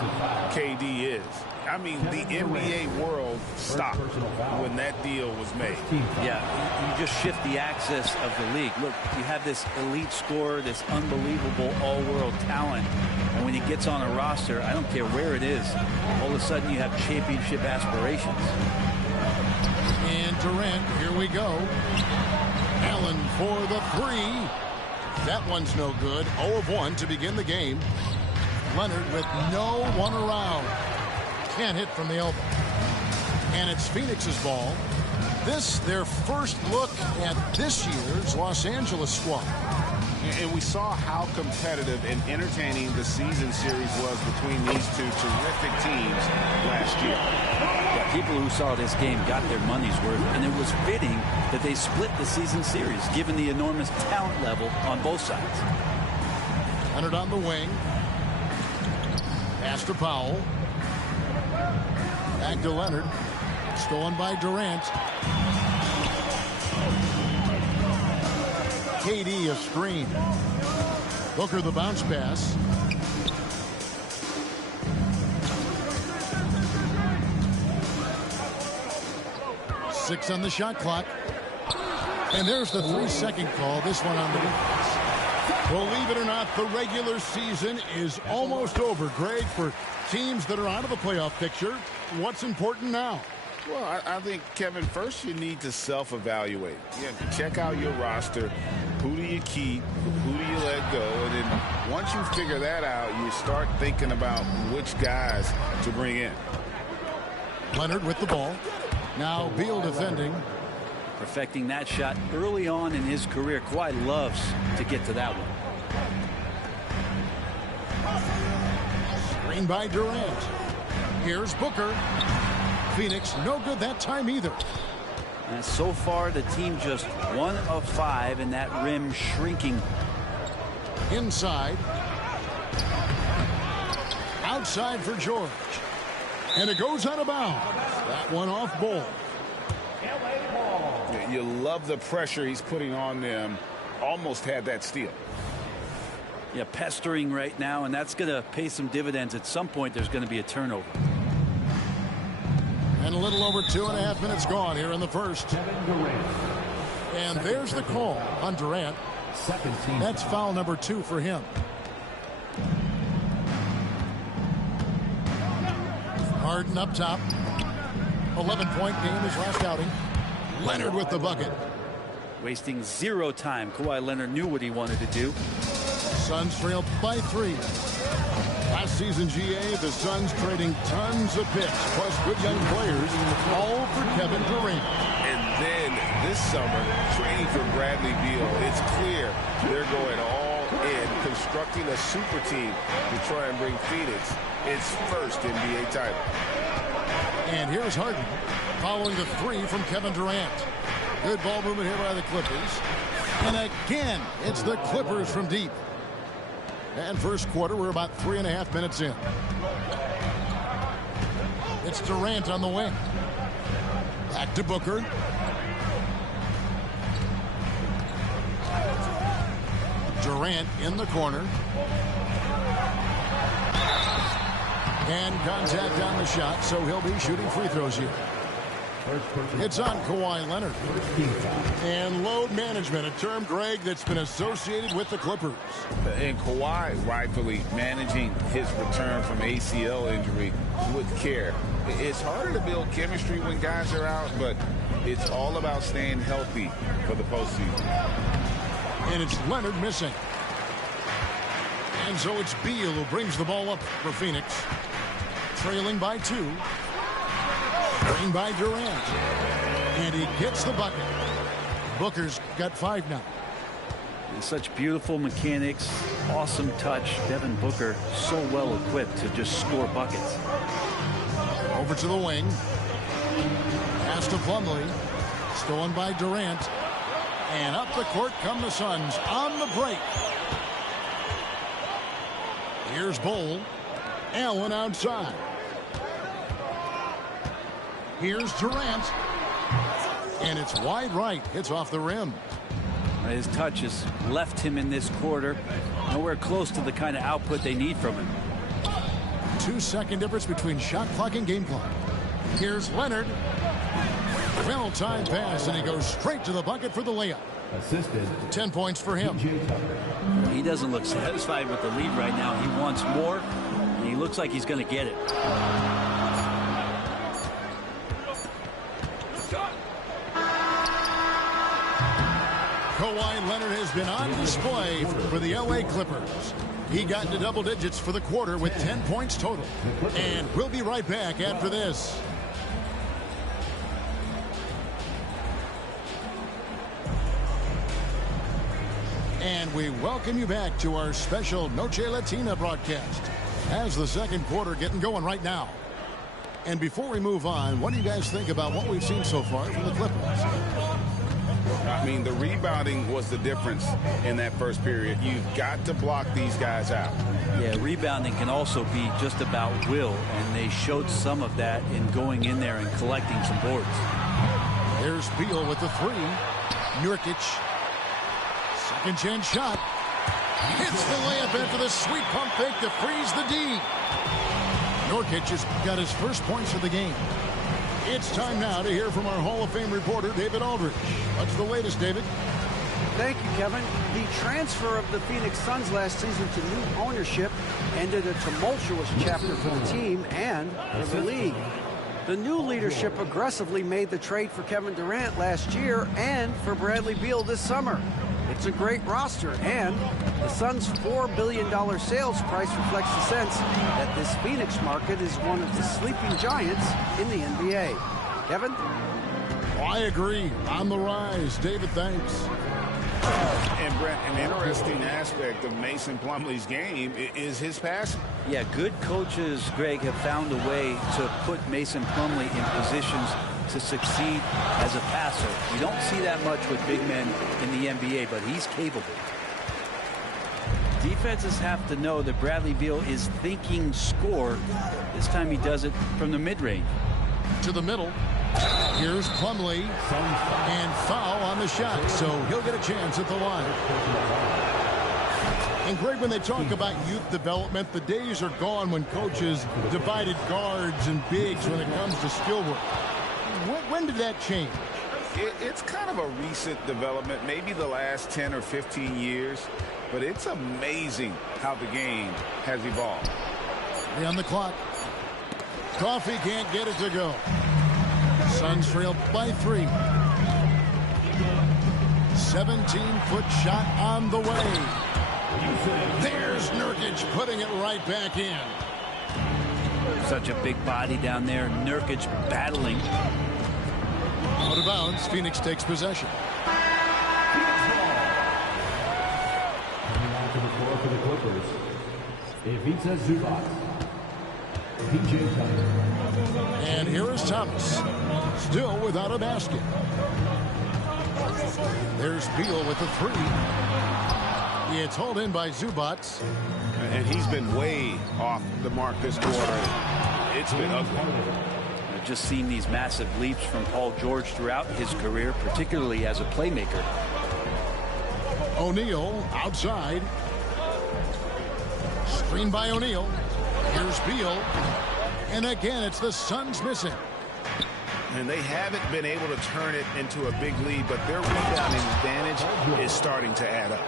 KD is. I mean, the NBA world stopped when that deal was made. Yeah, you just shift the axis of the league. Look, you have this elite scorer, this unbelievable all-world talent, and when he gets on a roster, I don't care where it is, all of a sudden you have championship aspirations. And Durant, here we go. Allen for the three. That one's no good. 0 of 1 to begin the game. Leonard with no one around. Can't hit from the elbow. And it's Phoenix's ball. This, their first look at this year's Los Angeles squad. And we saw how competitive and entertaining the season series was between these two terrific teams last year. Yeah, people who saw this game got their money's worth, and it was fitting that they split the season series, given the enormous talent level on both sides. Leonard on the wing. Pass to Powell. Back to Leonard. Stolen by Durant. KD a screen. Booker the bounce pass. Six on the shot clock. And there's the 3-second call. This one on the defense. Believe it or not, the regular season is almost over. Greg, for teams that are out of the playoff picture, what's important now? Well, I think, Kevin, first you need to self-evaluate. Check out your roster. Who do you keep? Who do you let go? And then once you figure that out, you start thinking about which guys to bring in. Leonard with the ball. Now Beal defending. Perfecting that shot early on in his career. Kawhi loves to get to that one. Screen by Durant. Here's Booker. Phoenix no good that time either. And so far the team just 1 of 5 and that rim shrinking. Inside. Outside for George. And it goes out of bounds. That one off Bull. You love the pressure he's putting on them. Almost had that steal. Yeah, pestering right now, and that's going to pay some dividends. At some point, there's going to be a turnover. And a little over 2.5 minutes gone here in the first. And there's the call on Durant. That's foul number 2 for him. Harden up top. 11-point game his last outing. Leonard with the bucket. Wasting 0 time. Kawhi Leonard knew what he wanted to do. Suns trail by 3. Last season, GA, the Suns trading tons of picks, plus good young players, all for Kevin Durant. And then this summer, trading for Bradley Beal. It's clear they're going all in, constructing a super team to try and bring Phoenix its first NBA title. And here's Harden following the 3 from Kevin Durant. Good ball movement here by the Clippers. And again, it's the Clippers from deep. And first quarter, we're about 3.5 minutes in. It's Durant on the wing. Back to Booker. Durant in the corner. And contact on the shot, so he'll be shooting free throws here. It's on Kawhi Leonard. And load management, a term, Greg, that's been associated with the Clippers. And Kawhi rightfully managing his return from ACL injury with care. It's harder to build chemistry when guys are out, but it's all about staying healthy for the postseason. And it's Leonard missing. And so it's Beal who brings the ball up for Phoenix. Trailing by 2. Screen by Durant. And he gets the bucket. Booker's got 5 now. And such beautiful mechanics, awesome touch. Devin Booker so well equipped to just score buckets. Over to the wing. Pass to Plumlee. Stolen by Durant. And up the court come the Suns on the break. Here's Bull. Allen outside. Here's Durant. And it's wide right. Hits off the rim. His touch has left him in this quarter. Nowhere close to the kind of output they need from him. 2-second difference between shot clock and game clock. Here's Leonard. Well-timed pass, and he goes straight to the bucket for the layup. Assisted. 10 points for him. He doesn't look satisfied with the lead right now. He wants more, and he looks like he's going to get it. Kawhi Leonard has been on display for the LA Clippers. He got into double digits for the quarter with 10 points total. And we'll be right back after this. And we welcome you back to our special Noche Latina broadcast as the second quarter getting going right now. And before we move on, what do you guys think about what we've seen so far from the Clippers? I mean, the rebounding was the difference in that first period. You've got to block these guys out. Yeah, rebounding can also be just about will, and they showed some of that in going in there and collecting some boards. There's Beal with the three. Nurkic. Second chance shot. Hits the layup after the sweet pump fake to freeze the D. Nurkic has got his first points of the game. It's time now to hear from our Hall of Fame reporter, David Aldridge. What's the latest, David? Thank you, Kevin. The transfer of the Phoenix Suns last season to new ownership ended a tumultuous chapter for the team and for the league. The new leadership aggressively made the trade for Kevin Durant last year and for Bradley Beal this summer. It's a great roster, and the Suns' $4 billion sales price reflects the sense that this Phoenix market is one of the sleeping giants in the NBA. Kevin? I agree. On the rise. David, thanks. And Brent, an interesting aspect of Mason Plumlee's game is his passing. Yeah, good coaches, Greg, have found a way to put Mason Plumlee in positions to succeed as a passer. You don't see that much with big men in the NBA, but he's capable. Defenses have to know that Bradley Beal is thinking score. This time he does it from the mid-range. To the middle. Here's Plumlee. And foul on the shot, so he'll get a chance at the line. And Greg, when they talk about youth development, the days are gone when coaches divided guards and bigs when it comes to skill work. When did that change? It's kind of a recent development, maybe the last 10 or 15 years, but it's amazing how the game has evolved. 3 on the clock. Coffee can't get it to go. Suns trail by 3. 17-foot shot on the way. There's Nurkic putting it right back in. Such a big body down there. Nurkic battling. Out of bounds. Phoenix takes possession. To the floor for the Clippers. Ivica Zubac. PJ Tucker. And here is Thomas. Still without a basket. There's Beal with the 3. It's hauled in by Zubac. And he's been way off the mark this quarter. It's been ugly. I've just seen these massive leaps from Paul George throughout his career, particularly as a playmaker. O'Neal outside. Screen by O'Neal. Here's Beal. And again, it's the Suns missing. And they haven't been able to turn it into a big lead, but their rebounding advantage is starting to add up.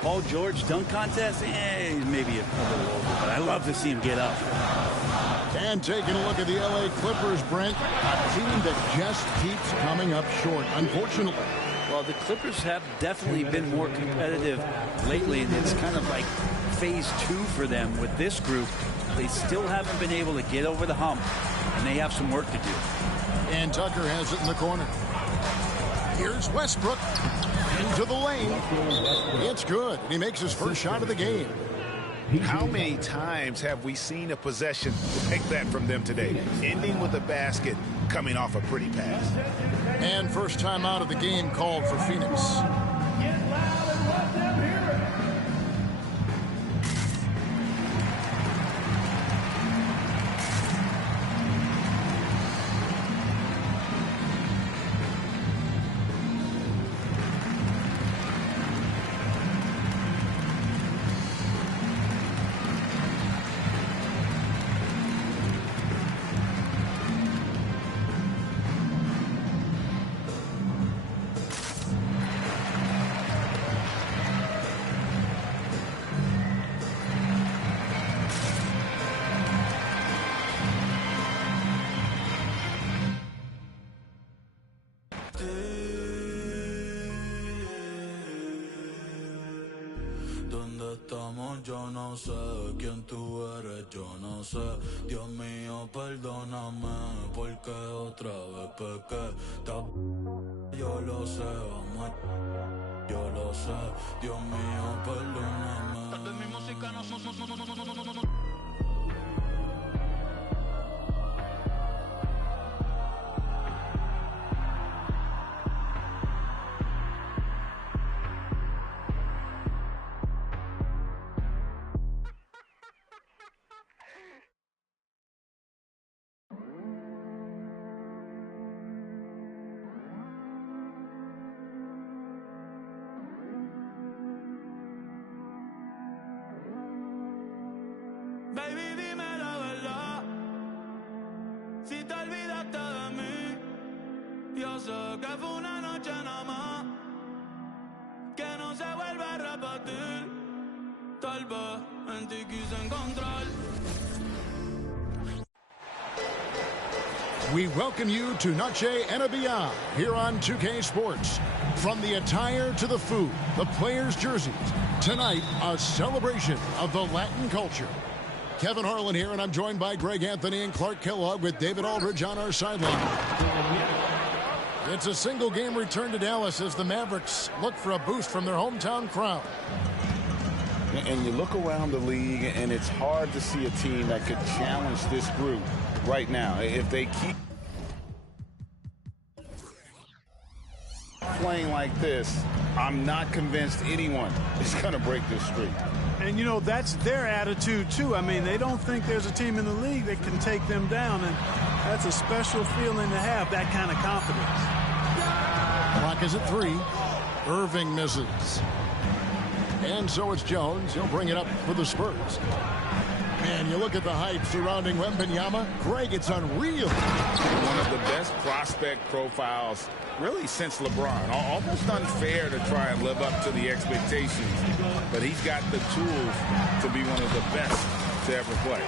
Paul George dunk contest, maybe a little over, but I love to see him get up. And taking a look at the LA Clippers, Brent, a team that just keeps coming up short, unfortunately. Well, the Clippers have definitely been more competitive lately, and it's kind of like phase 2 for them with this group. They still haven't been able to get over the hump, and they have some work to do. And Tucker has it in the corner. Here's Westbrook into the lane. It's good. He makes his first shot of the game. How many times have we seen a possession like that from them today? Ending with a basket, coming off a pretty pass. And first time out of the game called for Phoenix. yo no sé quién tú eres, yo no sé. Dios mío, perdóname, porque otra vez pequé. Yo lo sé, vamos, yo lo sé. Dios mío, perdóname. Tal vez mi música no. Baby, dime la verdad. Si te olvidaste de mí, yo sé que fue una noche nada más, que no se vuelve a repetir. Tal vez en ti quise encontrar. We welcome you to Noche and Beyond here on 2K Sports. From the attire to the food, the players' jerseys, tonight a celebration of the Latin culture. Kevin Harlan here, and I'm joined by Greg Anthony and Clark Kellogg with David Aldridge on our sideline. It's a single-game return to Dallas as the Mavericks look for a boost from their hometown crowd. And you look around the league, and it's hard to see a team that could challenge this group right now. If they keep playing like this, I'm not convinced anyone is going to break this streak. And, you know, that's their attitude, too. I mean, they don't think there's a team in the league that can take them down, and that's a special feeling to have, that kind of confidence. Clock is at 3. Irving misses. And so it's Jones. He'll bring it up for the Spurs. Man, you look at the hype surrounding Wembanyama. Greg, it's unreal. One of the best prospect profiles really since LeBron. Almost unfair to try and live up to the expectations, but he's got the tools to be one of the best to ever play.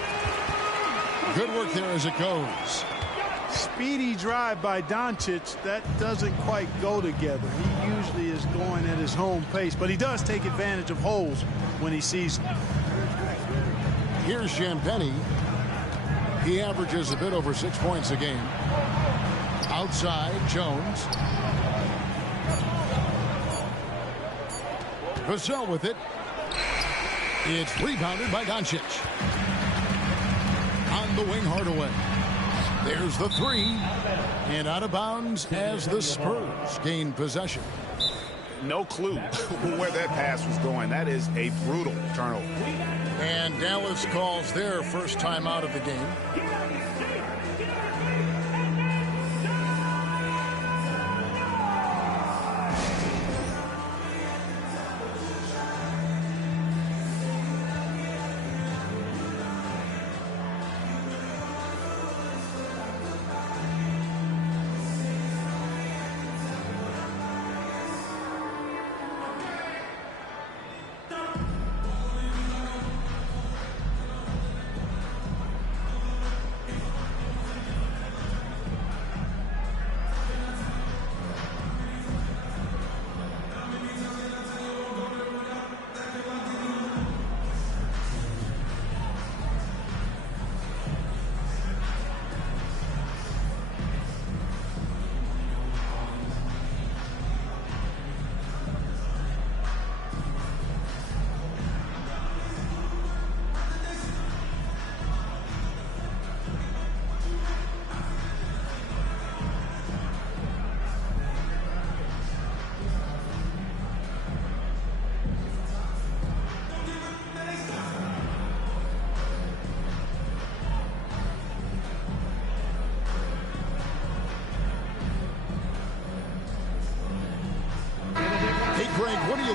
Good work there as it goes. Speedy drive by Doncic, that doesn't quite go together. He usually is going at his home pace, but he does take advantage of holes when he sees them. Here's Champagnie. He averages a bit over 6 points a game. Outside, Jones. Vassell with it. It's rebounded by Doncic. On the wing, Hardaway. There's the 3. And out of bounds as the Spurs gain possession. No clue where that pass was going. That is a brutal turnover. And Dallas calls their first time out of the game.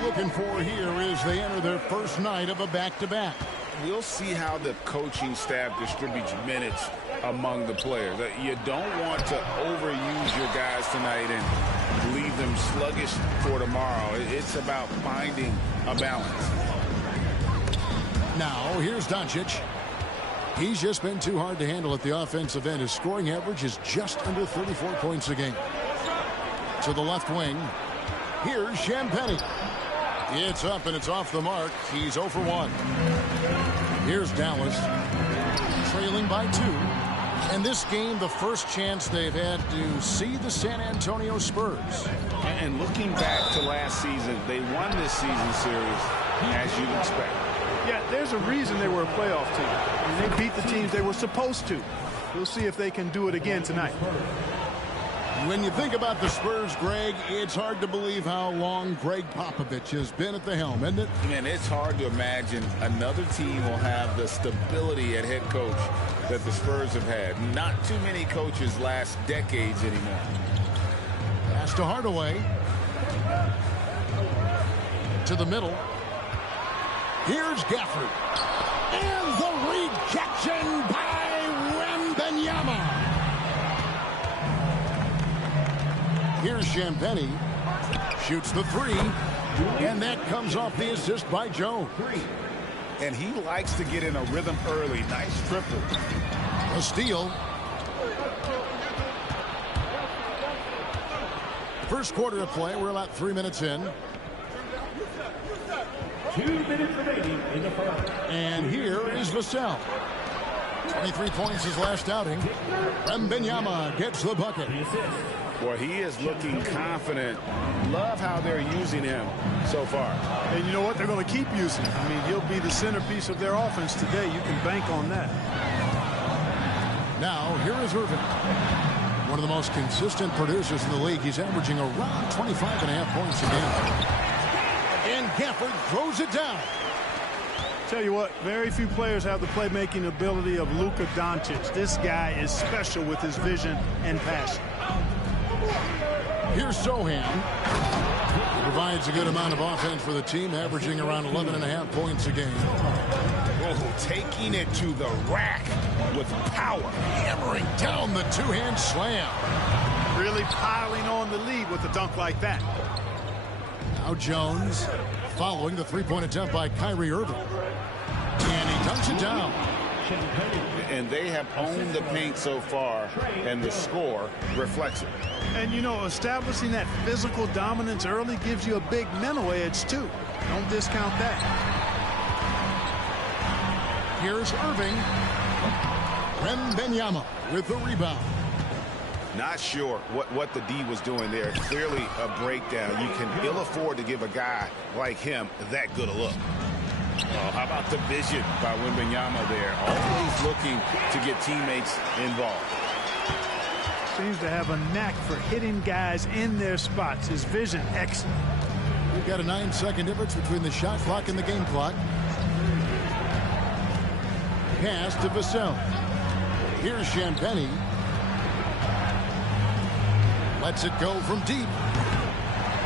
Looking for here as they enter their first night of a back-to-back. We'll see how the coaching staff distributes minutes among the players. You don't want to overuse your guys tonight and leave them sluggish for tomorrow. It's about finding a balance. Now, here's Doncic. He's just been too hard to handle at the offensive end. His scoring average is just under 34 points a game. To the left wing, here's Champagnie. It's up and it's off the mark. He's 0 for 1. Here's Dallas, trailing by 2. And this game, the first chance they've had to see the San Antonio Spurs. And looking back to last season, they won this season series as you'd expect. Yeah, there's a reason they were a playoff team. And they beat the teams they were supposed to. We'll see if they can do it again tonight. When you think about the Spurs, Greg, it's hard to believe how long Greg Popovich has been at the helm, isn't it? Man, it's hard to imagine another team will have the stability at head coach that the Spurs have had. Not too many coaches last decades anymore. Pass to Hardaway. To the middle. Here's Gafford. And the rejection by Wembanyama. Here's Champagnie. Shoots the 3. And that comes off the assist by Jones. And he likes to get in a rhythm early. Nice triple. A steal. First quarter of play. We're about 3 minutes in. 2 minutes remaining in the first. And here is Vassell. 23 points his last outing. Wembanyama gets the bucket. Boy, he is looking confident. Love how they're using him so far. And you know what? They're going to keep using him. I mean, he'll be the centerpiece of their offense today. You can bank on that. Now, here is Irving. One of the most consistent producers in the league. He's averaging around 25.5 points a game. And Gafford throws it down. Tell you what, very few players have the playmaking ability of Luka Doncic. This guy is special with his vision and passion. Here's Sohan. He provides a good amount of offense for the team, averaging around 11.5 points a game. Oh, taking it to the rack with power. Hammering down the two-hand slam. Really piling on the lead with a dunk like that. Now Jones following the three-point attempt by Kyrie Irving. And he dunks it down. And they have owned the paint so far, and the score reflects it. And, you know, establishing that physical dominance early gives you a big mental edge, too. Don't discount that. Here's Irving. Wembanyama with the rebound. Not sure what the D was doing there. Clearly a breakdown. You can ill afford to give a guy like him that good a look. Oh, how about the vision by Wembanyama there? Always looking to get teammates involved. Seems to have a knack for hitting guys in their spots. His vision, excellent. We've got a 9-second difference between the shot clock and the game clock. Pass to Vassell. Here's Champagnie. Lets it go from deep.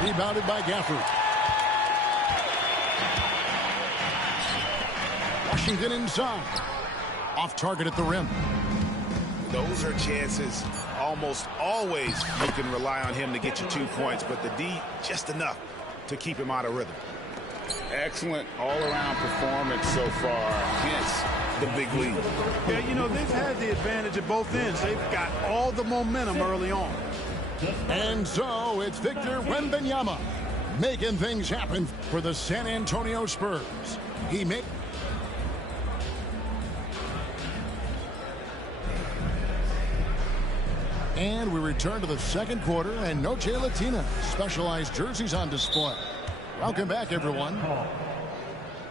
Rebounded by Gafford. Washington inside. Off target at the rim. Those are chances. Almost always you can rely on him to get you 2 points, but the D just enough to keep him out of rhythm. Excellent all-around performance so far. Hence the big lead. Yeah, you know, they've had the advantage at both ends. They've got all the momentum early on. And so it's Victor Wembanyama making things happen for the San Antonio Spurs. He made. And we return to the second quarter, and Noche Latina specialized jerseys on display. Welcome back, everyone.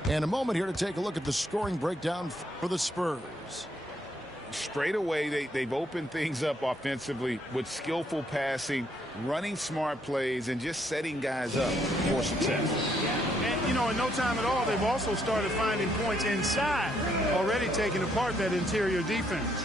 And a moment here to take a look at the scoring breakdown for the Spurs. Straight away, they've opened things up offensively with skillful passing, running smart plays, and just setting guys up for success. And, you know, in no time at all, they've also started finding points inside, already taking apart that interior defense.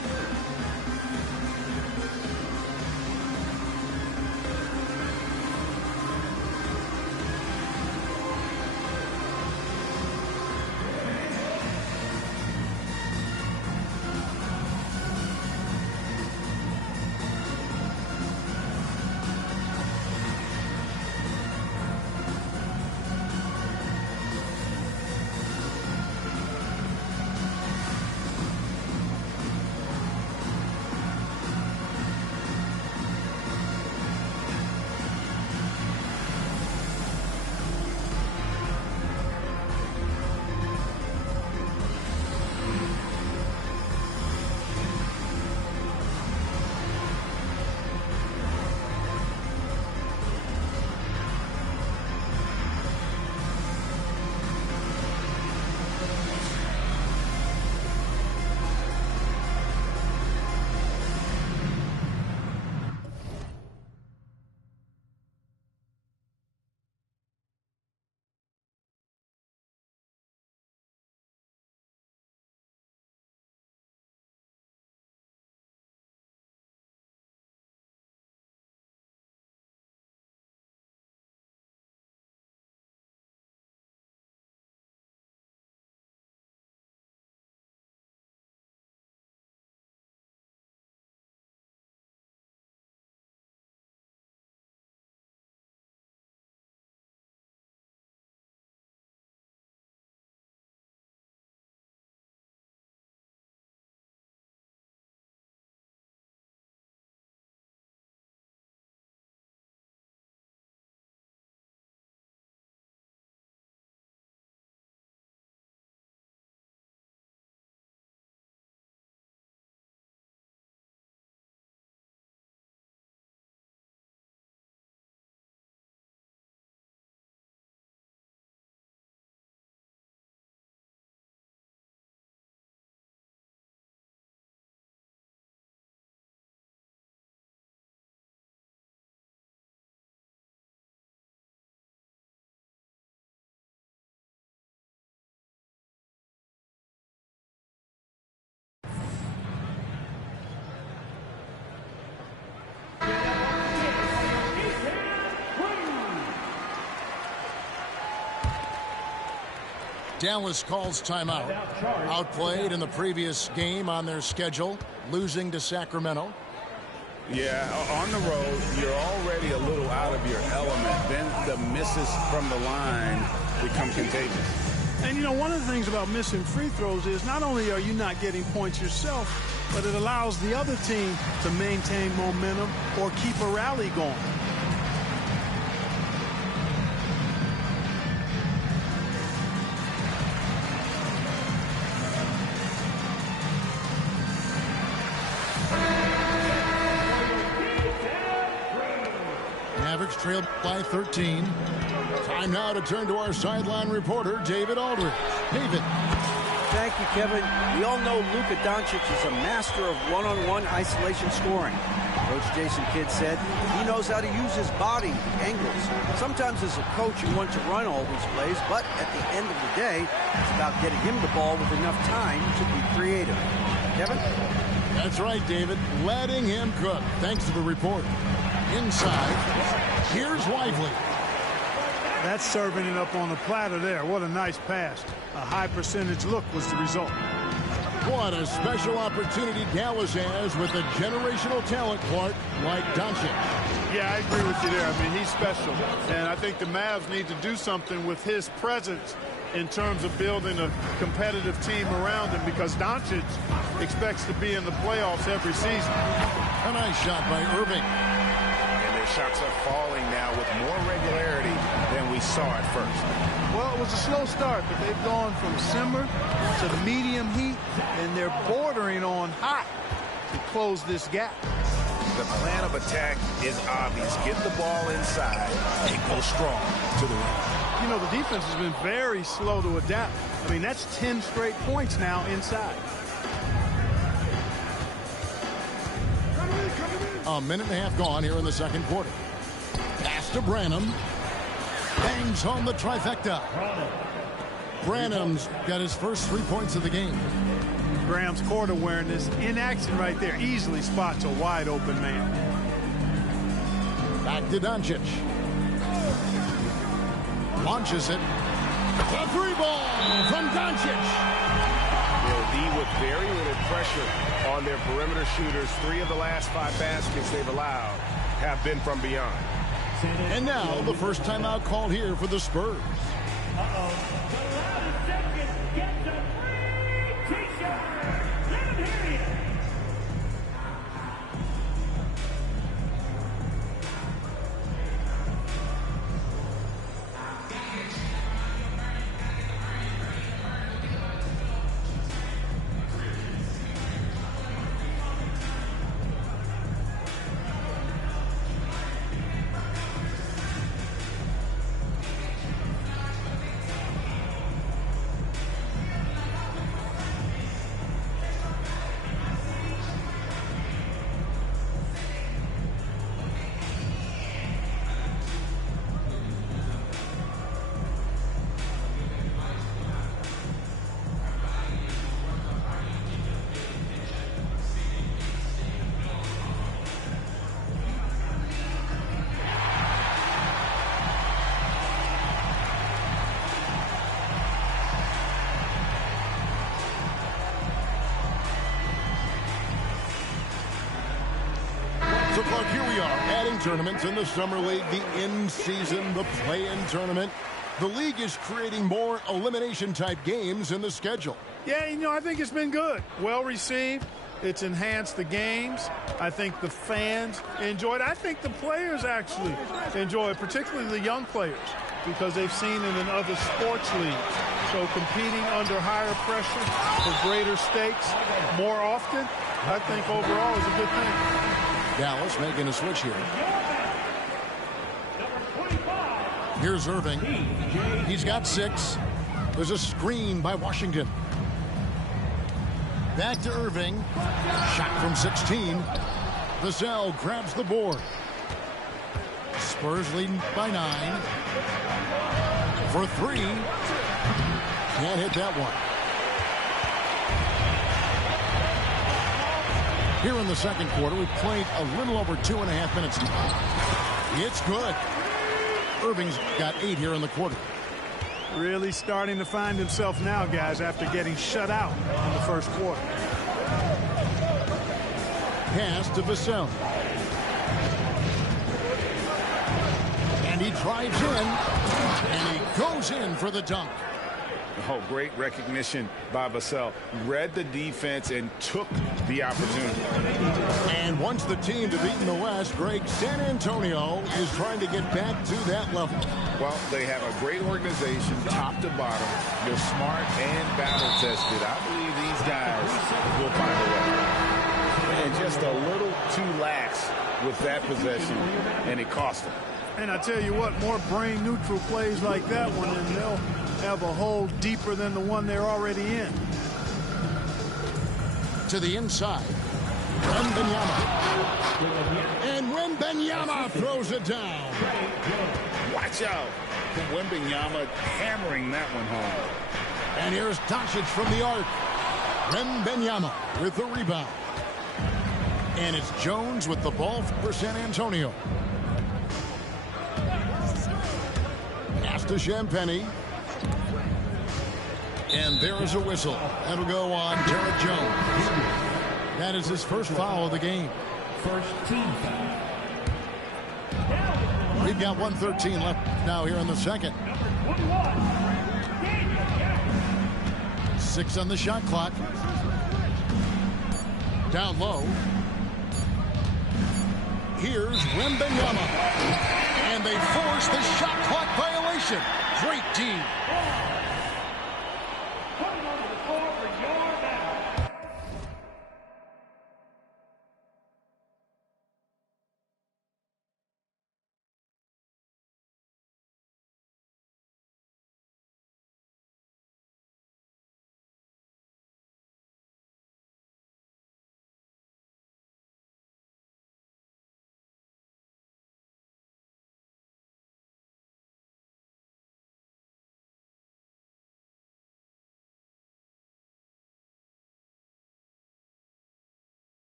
Dallas calls timeout. Outplayed in the previous game on their schedule, losing to Sacramento. Yeah, on the road, you're already a little out of your element. Then the misses from the line become contagious. And, you know, one of the things about missing free throws is not only are you not getting points yourself, but it allows the other team to maintain momentum or keep a rally going. Mavericks trailed by 13. Time now to turn to our sideline reporter, David Aldridge. David. Thank you, Kevin. We all know Luka Doncic is a master of one-on-one isolation scoring. Coach Jason Kidd said he knows how to use his body, angles. Sometimes as a coach you want to run all these plays, but at the end of the day, it's about getting him the ball with enough time to be creative. Kevin? That's right, David. Letting him cook. Thanks to the report. Inside, here's Lively. That's serving it up on the platter there. What a nice pass. A high percentage look was the result. What a special opportunity Dallas has with a generational talent, Clark, like Doncic. Yeah, I agree with you there. I mean, he's special. And I think the Mavs need to do something with his presence in terms of building a competitive team around him, because Doncic expects to be in the playoffs every season. A nice shot by Irving. Shots are falling now with more regularity than we saw at first. Well, it was a slow start, but they've gone from simmer to medium heat, and they're bordering on hot to close this gap. The plan of attack is obvious. Get the ball inside and go strong to the rim. You know, the defense has been very slow to adapt. I mean, that's 10 straight points now inside. A minute and a half gone here in the second quarter. Pass to Branham. Bangs home the trifecta. Branham's got his first 3 points of the game. Graham's court awareness in action right there. Easily spots a wide open man. Back to Doncic. Launches it. A three ball from Doncic. They'll lead with very little pressure on their perimeter shooters. 3 of the last 5 baskets they've allowed have been from beyond. And now the first timeout called here for the Spurs. So, Clark, here we are, adding tournaments in the Summer League, the in-season, the play-in tournament. The league is creating more elimination-type games in the schedule. Yeah, you know, I think it's been good. Well received. It's enhanced the games. I think the fans enjoy it. I think the players actually enjoy it, particularly the young players, because they've seen it in other sports leagues. So competing under higher pressure for greater stakes more often, I think overall is a good thing. Dallas making a switch here. Here's Irving. He's got 6. There's a screen by Washington. Back to Irving. Shot from 16. Vassell grabs the board. Spurs leading by 9. For 3. Can't hit that one. Here in the second quarter, we've played a little over 2.5 minutes now. It's good. Irving's got 8 here in the quarter. Really starting to find himself now, guys, after getting shut out in the first quarter. Pass to Vassell. And he drives in, and he goes in for the dunk. Oh, great recognition by Vassell. Read the defense and took the opportunity. And once the team to beat in the West, Greg, San Antonio is trying to get back to that level. Well, they have a great organization, top to bottom. They're smart and battle-tested. I believe these guys will find a way. And just a little too lax with that possession, and it cost them. And I tell you what, more brain-neutral plays like that one, and they'll have a hole deeper than the one they're already in. To the inside. Wembanyama. And Wembanyama throws it down. Watch out. Wembanyama hammering that one home. And here's Doncic from the arc. Wembanyama with the rebound. And it's Jones with the ball for San Antonio. Pass to Champagny. And there is a whistle. That'll go on Derek Jones. That is his first foul of the game. First team foul. We've got 1:13 left now here in the second. 6 on the shot clock. Down low. Here's Wembanyama. And they force the shot clock violation. Great D.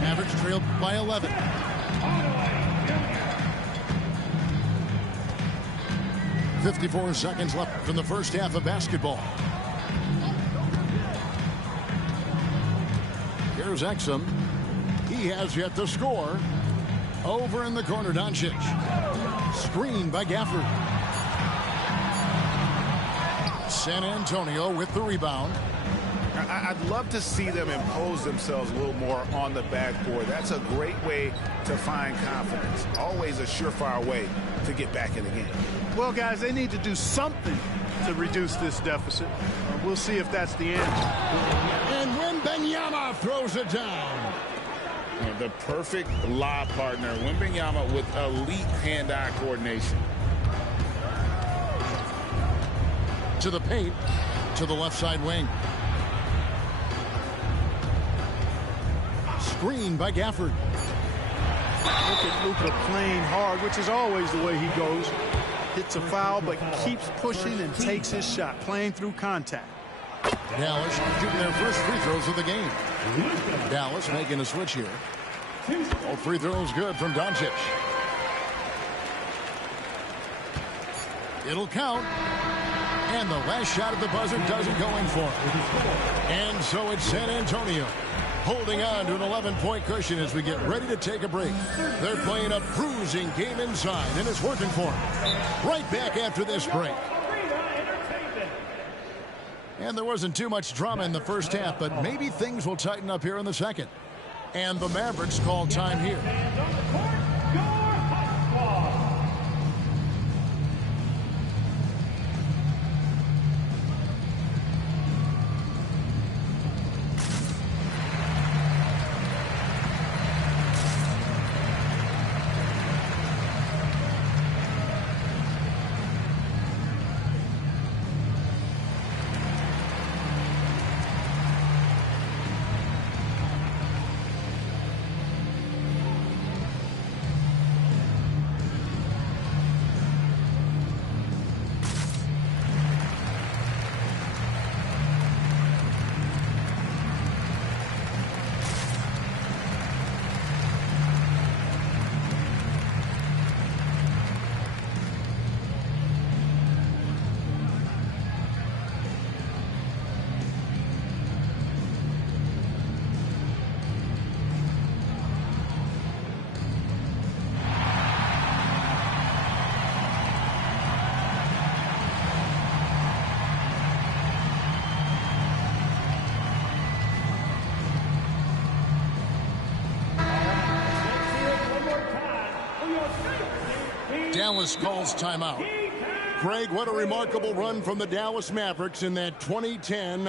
Mavericks trailed by 11. .54 seconds left in the first half of basketball. Here's Exum. He has yet to score. Over in the corner, Doncic. Screen by Gafford. San Antonio with the rebound. I'd love to see them impose themselves a little more on the backboard. That's a great way to find confidence. Always a surefire way to get back in the game. Well, guys, they need to do something to reduce this deficit. We'll see if that's the answer. And Wembanyama throws it down. The perfect lob partner, Wembanyama, with elite hand-eye coordination. To the paint, to the left side wing. Screen by Gafford. Look at Luka playing hard, which is always the way he goes. Hits a foul, but keeps pushing and takes his shot, playing through contact. Dallas shooting their first free throws of the game. Dallas making a switch here. All free throws good from Doncic. It'll count. And the last shot at the buzzer doesn't go in for it. And so it's San Antonio holding on to an 11-point cushion as we get ready to take a break. They're playing a bruising game inside, and it's working for them. Right back after this break. And there wasn't too much drama in the first half, but maybe things will tighten up here in the second. And the Mavericks call time here. Dallas calls timeout. Greg, what a remarkable run from the Dallas Mavericks in that 2010-11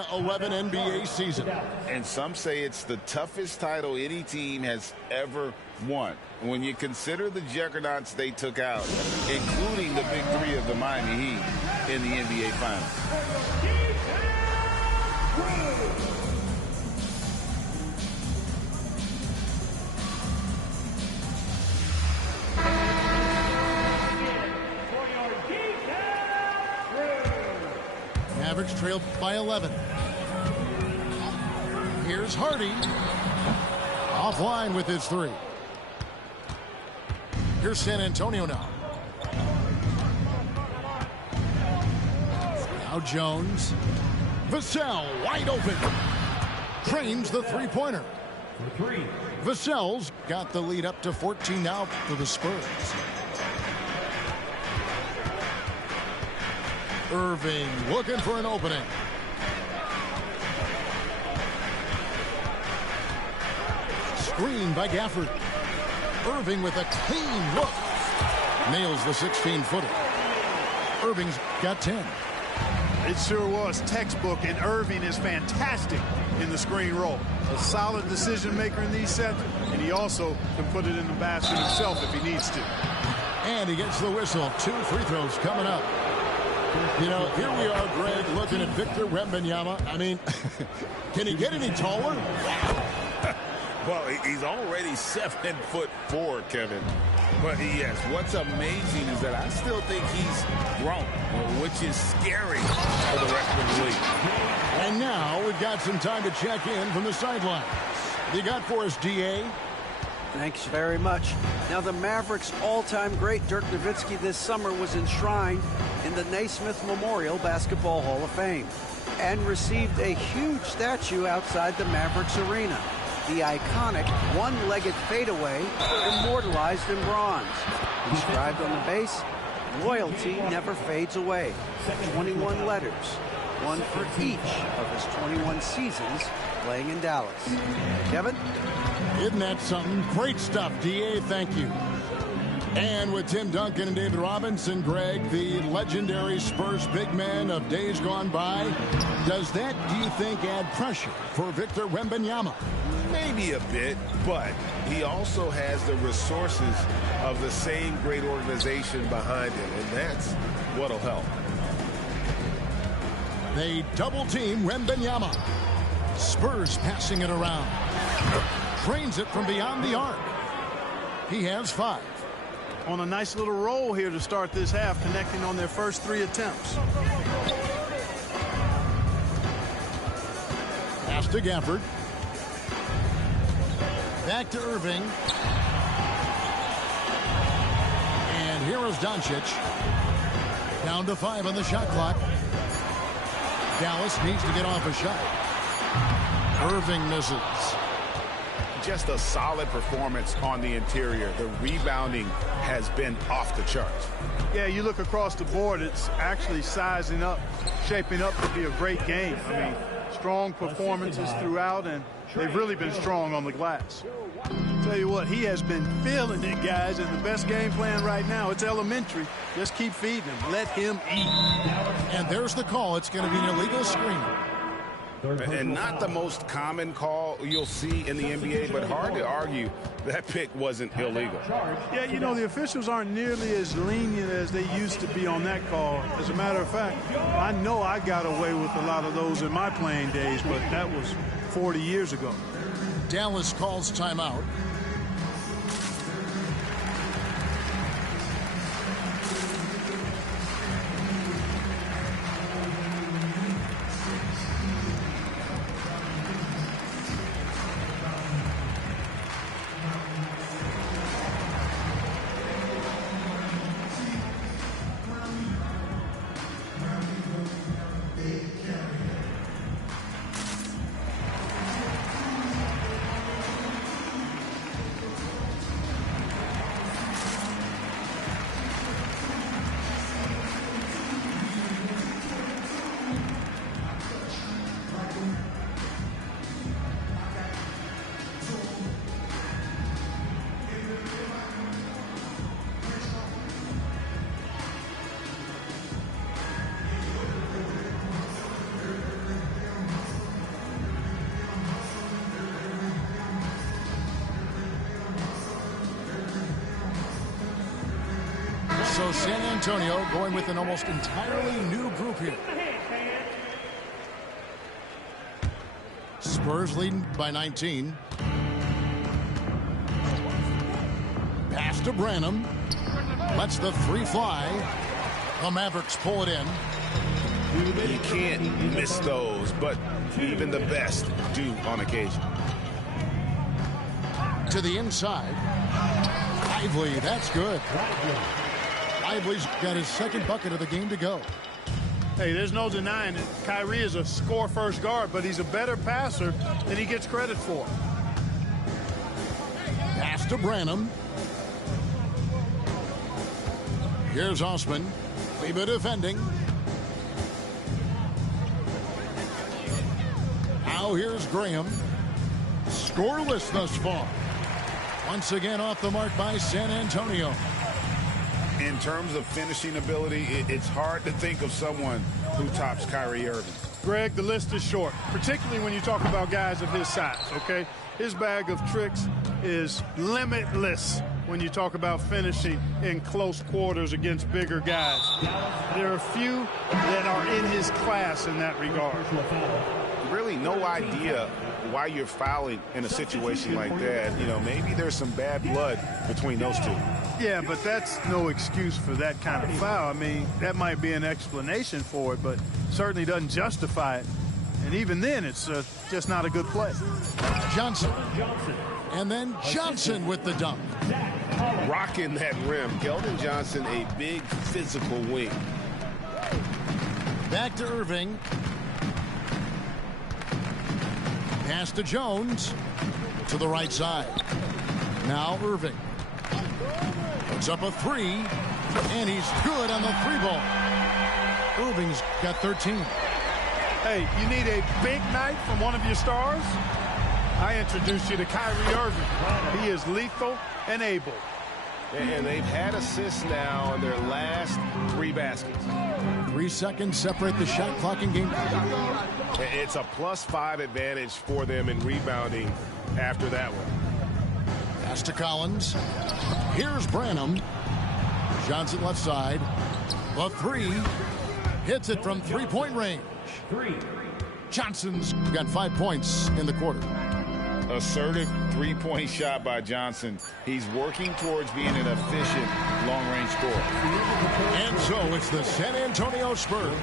NBA season. And some say it's the toughest title any team has ever won. When you consider the juggernauts they took out, including the big three of the Miami Heat in the NBA Finals. Mavericks trail by 11. Here's Hardy. Offline with his three. Here's San Antonio now. Now Jones. Vassell wide open. Trains the three-pointer. Vassell's got the lead up to 14 now for the Spurs. Irving looking for an opening. Screen by Gafford. Irving with a clean look. Nails the 16-footer. Irving's got 10. It sure was textbook, and Irving is fantastic in the screen roll. A solid decision maker in these sets, and he also can put it in the basket himself if he needs to. And he gets the whistle. 2 free throws coming up. You know, here we are, Greg, looking at Victor Wembanyama. I mean, can he get any taller? Well, he's already 7'4", Kevin. But yes, what's amazing is that I still think he's grown, which is scary for the rest of the league. And now we've got some time to check in from the sidelines. You got for us, DA? Thanks very much. Now, the Mavericks' all-time great Dirk Nowitzki this summer was enshrined in the Naismith Memorial Basketball Hall of Fame and received a huge statue outside the Mavericks arena. The iconic one-legged fadeaway immortalized in bronze. Inscribed on the base, loyalty never fades away. 21 letters, one for each of his 21 seasons playing in Dallas. Kevin? Isn't that something? Great stuff, DA. Thank you. And with Tim Duncan and David Robinson, Greg, the legendary Spurs big man of days gone by, does that, do you think, add pressure for Victor Wembanyama? Maybe a bit, but he also has the resources of the same great organization behind him, and that's what'll help. They double-team Wembanyama. Spurs passing it around. Trains it from beyond the arc. He has 5. On a nice little roll here to start this half, connecting on their first 3 attempts. Pass to Gafford. Back to Irving. And here is Doncic. Down to 5 on the shot clock. Dallas needs to get off a shot. Irving misses. Just a solid performance on the interior. The rebounding has been off the charts. Yeah, you look across the board, it's actually sizing up, shaping up to be a great game. I mean, strong performances throughout, and they've really been strong on the glass. Tell you what, he has been feeling it, guys, and the best game plan right now, it's elementary. Just keep feeding him. Let him eat. And there's the call. It's going to be an illegal screen. And not the most common call you'll see in the NBA, but hard to argue that pick wasn't illegal. Yeah, you know, the officials aren't nearly as lenient as they used to be on that call. As a matter of fact, I know I got away with a lot of those in my playing days, but that was 40 years ago. Dallas calls timeout. So San Antonio going with an almost entirely new group here. Spurs leading by 19. Pass to Branham. Lets the three fly. The Mavericks pull it in. You can't miss those, but even the best do on occasion. To the inside. Lively, that's good. Lively's got his second bucket of the game to go. Hey, there's no denying it. Kyrie is a score-first guard, but he's a better passer than he gets credit for. Pass to Branham. Here's Osman. Leave it defending. Now here's Graham. Scoreless thus far. Once again off the mark by San Antonio. In terms of finishing ability, it's hard to think of someone who tops Kyrie Irving. Greg, the list is short, particularly when you talk about guys of his size, okay? His bag of tricks is limitless when you talk about finishing in close quarters against bigger guys. There are few that are in his class in that regard. Really no idea why you're fouling in a situation like that. You know, maybe there's some bad blood between those two. Yeah, but that's no excuse for that kind of foul. I mean, that might be an explanation for it, but certainly doesn't justify it. And even then, it's just not a good play. Johnson. And then Johnson with the dunk. Rocking that rim. Keldon Johnson, a big physical wing. Back to Irving. Pass to Jones. To the right side. Now Irving. Puts up a three. And he's good on the three ball. Irving's got 13. Hey, you need a big night from one of your stars? I introduce you to Kyrie Irving. He is lethal and able. And they've had assists now in their last 3 baskets. 3 seconds separate the shot clock and game. It's a +5 advantage for them in rebounding after that one. Pass to Collins. Here's Branham. Johnson left side. The three. Hits it from three-point range. Johnson's got 5 points in the quarter. Assertive three-point shot by Johnson. He's working towards being an efficient long-range scorer. And so it's the San Antonio Spurs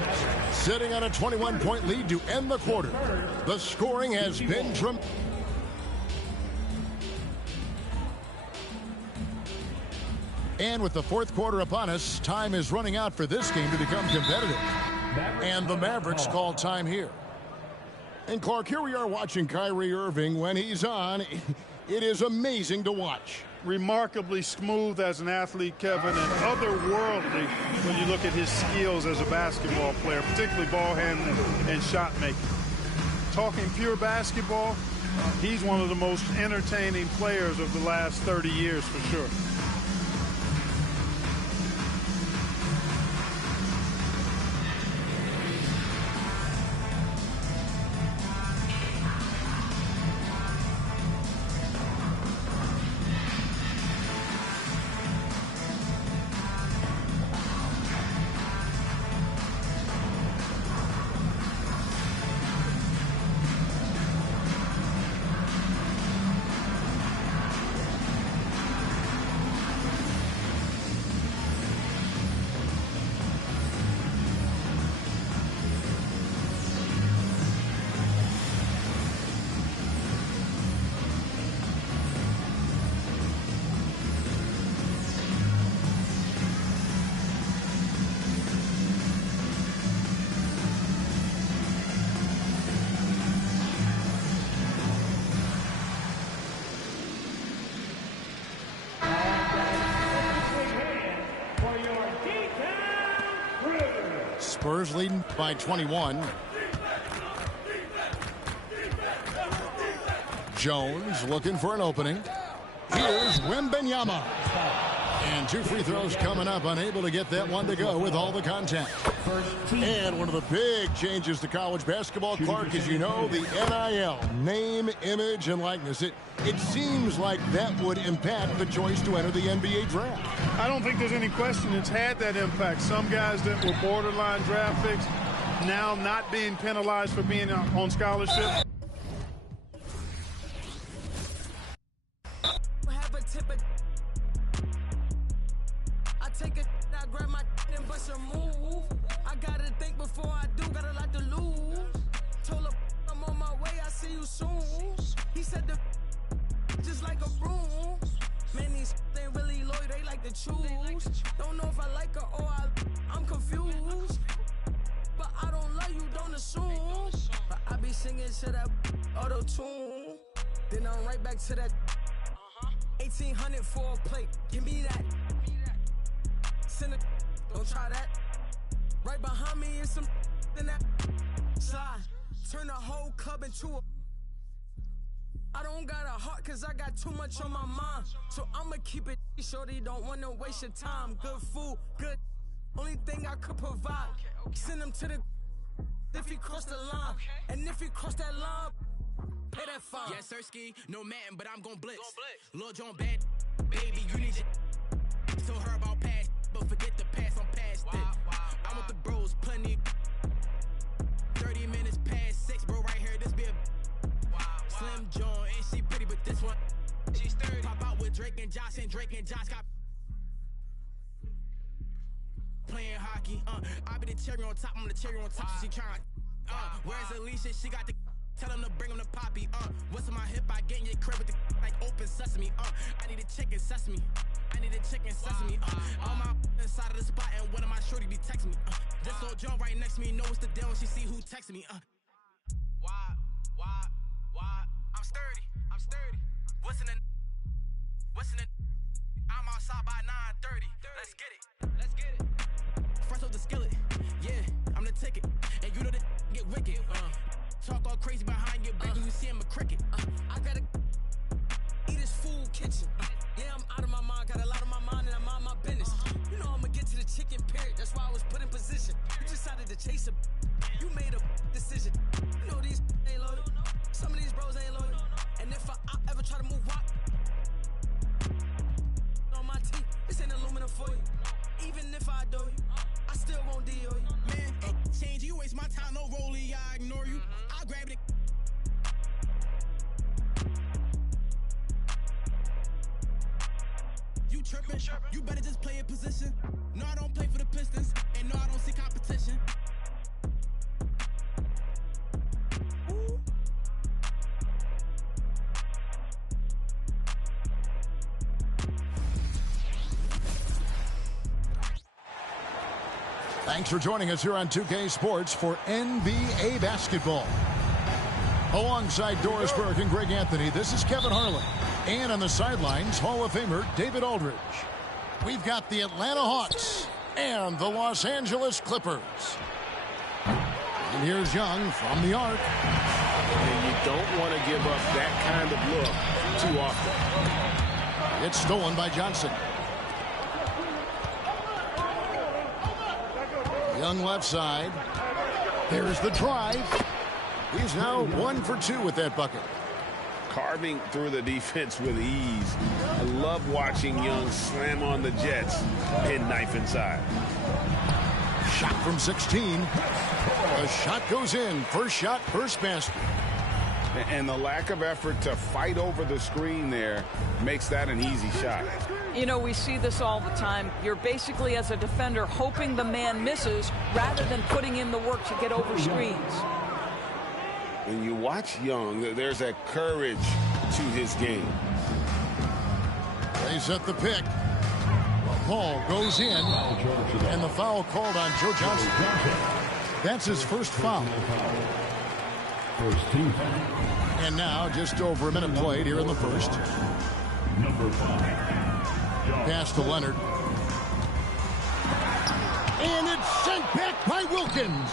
sitting on a 21-point lead to end the quarter. The scoring has been tremendous. And with the fourth quarter upon us, time is running out for this game to become competitive. And the Mavericks call time here. And Clark, here we are watching Kyrie Irving. When he's on, it is amazing to watch. Remarkably smooth as an athlete, Kevin, and otherworldly when you look at his skills as a basketball player, particularly ball handling and shot making. Talking pure basketball, he's one of the most entertaining players of the last 30 years for sure. Spurs leading by 21. Jones looking for an opening. Here's Wembanyama. And 2 free throws coming up, unable to get that one to go with all the contact. And one of the big changes to college basketball, Clark, as you know, the NIL, name, image, and likeness. It seems like that would impact the choice to enter the NBA draft. I don't think there's any question it's had that impact. Some guys that were borderline draft picks now not being penalized for being on scholarship. I take it, I grab my and bust a move. I gotta think before I do, got a lot to lose. Told her I'm on my way, I see you soon. He said the just like a broom. Man, these ain't really loyal, they like to choose. Don't know if I like her or I'm confused. But I don't love you, don't assume. But I be singing to that auto-tune. Then I'm right back to that 1800 for a plate. Give me that. Send it. Don't try that. Right behind me is some in that slide. Turn the whole club into a. I don't got a heart cause I got too much on my mind. So I'ma keep it shorty, don't wanna waste your time. Good food, good. Only thing I could provide. Send him to the if he cross the line. And if he cross that line, pay that fine. Yes, Sirski, no man, but I'm gon' blitz. Lil John bad, baby, you need your. Told her about past, but forget the past, I'm past it. I'm with the bros, plenty. 30 minutes past 6, bro, right here, this be a. Slim John, ain't she pretty, but this one, she's 30. Pop out with Drake and Josh got. Playing hockey, I be the cherry on top, I'm the cherry on top, so she trying, where's Alicia, she got the, tell him to bring him the poppy, what's in my hip, I get in your crib with the, like open sesame, I need a chicken sesame, all my inside of the spot, and one of my shorty be texting me, this old John right next to me, knows the deal when she see who texting me, why, I'm sturdy, what's in the, I'm outside by 9:30, let's get it. Fresh off the skillet, yeah, I'm the ticket, and you know that get wicked, talk all crazy behind your back when you see him a cricket, I gotta eat his food kitchen, yeah, I'm out of my mind, got a lot on my mind and I'm on my business, you know I'ma get to the chicken period, that's why I was put in position, you decided to chase him, you made a decision, you know these ain't loyal, some of these bros ain't loyal, and if I ever try to move rock, on my teeth, this ain't aluminum foil, even if I do you, I still won't deal you. Man, change, you waste my time, no rollie, I ignore you. I'll grab it. You tripping, you better just play a position. No, I don't play for the Pistons, and no, I don't see competition. Ooh. Thanks for joining us here on 2K Sports for NBA basketball. Alongside Doris Burke and Greg Anthony, this is Kevin Harlan. And on the sidelines, Hall of Famer David Aldridge. We've got the Atlanta Hawks and the Los Angeles Clippers. And here's Young from the arc. And you don't want to give up that kind of look too often. It's stolen by Johnson. Young left side. There's the drive. He's now 1 for 2 with that bucket. Carving through the defense with ease. I love watching Young slam on the Jets, penknife inside. Shot from 16. The shot goes in. First shot, first basket. And the lack of effort to fight over the screen there makes that an easy shot. You know, we see this all the time. You're basically, as a defender, hoping the man misses rather than putting in the work to get over screens. When you watch Young, there's a courage to his game. They set the pick. Ball goes in, and the foul called on Joe Johnson. That's his first foul. First team. And now, just over a minute played here in the first. Number 5. Pass to Leonard. And it's sent back by Wilkins.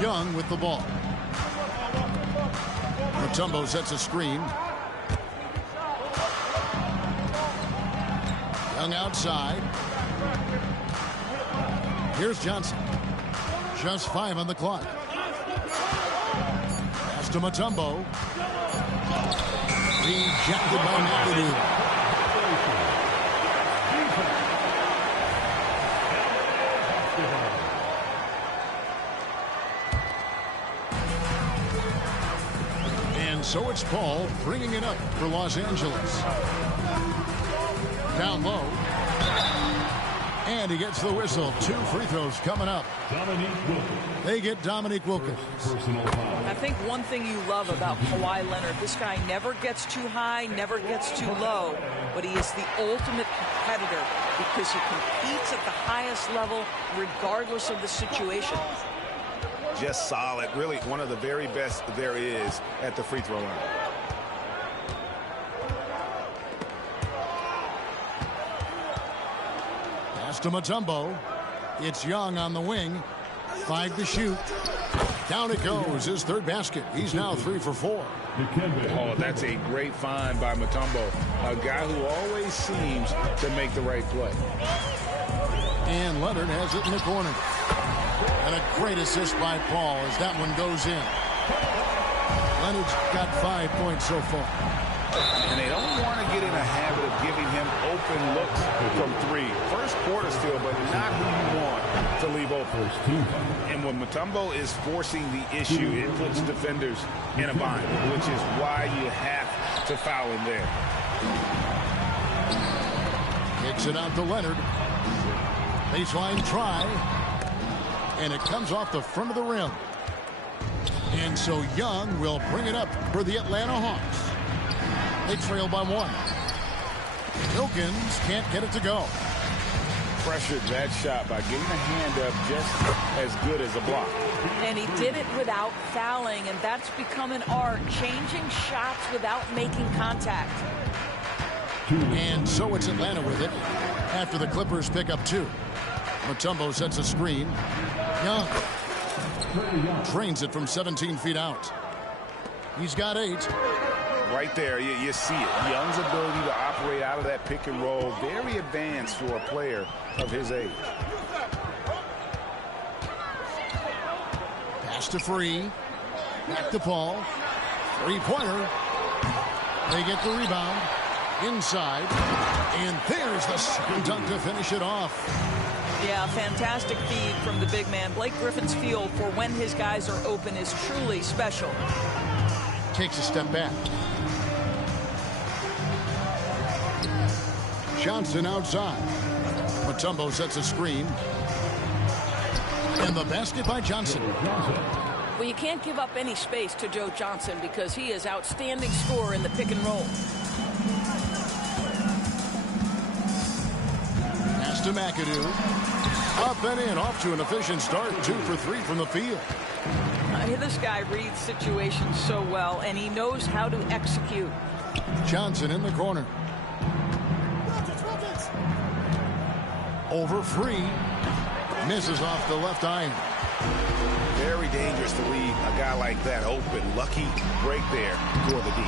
Young with the ball. Mutombo sets a screen. Young outside. Here's Johnson. Just 5 on the clock. Pass to Mutombo. Rejected by McAdoo. And so it's Paul bringing it up for Los Angeles. Down low. And he gets the whistle. 2 free throws coming up. They get Dominique Wilkins. I think one thing you love about Kawhi Leonard, this guy never gets too high, never gets too low, but he is the ultimate competitor because he competes at the highest level regardless of the situation. Just solid. Really one of the very best there is at the free throw line. To Mutombo. It's Young on the wing. 5 to shoot. Down it goes. His 3rd basket. He's now 3 for 4. Oh, that's a great find by Mutombo. A guy who always seems to make the right play. And Leonard has it in the corner. And a great assist by Paul as that one goes in. Leonard's got 5 points so far. And they don't want to get in a habit of giving him open looks from 3. First quarter still, but not who you want to leave open. And when Mutombo is forcing the issue, it puts defenders in a bind, which is why you have to foul him there. Kicks it out to Leonard. Baseline try. And it comes off the front of the rim. And so Young will bring it up for the Atlanta Hawks. They trail by 1. Wilkins can't get it to go. Pressured that shot by getting a hand up just as good as a block. And he did it without fouling, and that's become an art, changing shots without making contact. And so it's Atlanta with it after the Clippers pick up 2. Mutombo sets a screen. Young trains it from 17 feet out. He's got 8. Right there, you see it. Young's ability to operate out of that pick and roll, very advanced for a player of his age. Pass to Free. Back to Paul. 3-pointer. They get the rebound. Inside. And there's the second dunk to finish it off. Yeah, fantastic feed from the big man. Blake Griffin's field for when his guys are open is truly special. Takes a step back. Johnson outside. Mutombo sets a screen. And the basket by Johnson. Well, you can't give up any space to Joe Johnson because he is outstanding scorer in the pick and roll. Pass to McAdoo. Up and in, off to an efficient start. 2 for 3 from the field. This guy reads situations so well, and he knows how to execute. Johnson in the corner. Over Free. Misses off the left iron. Very dangerous to leave a guy like that open. Lucky break there for the D.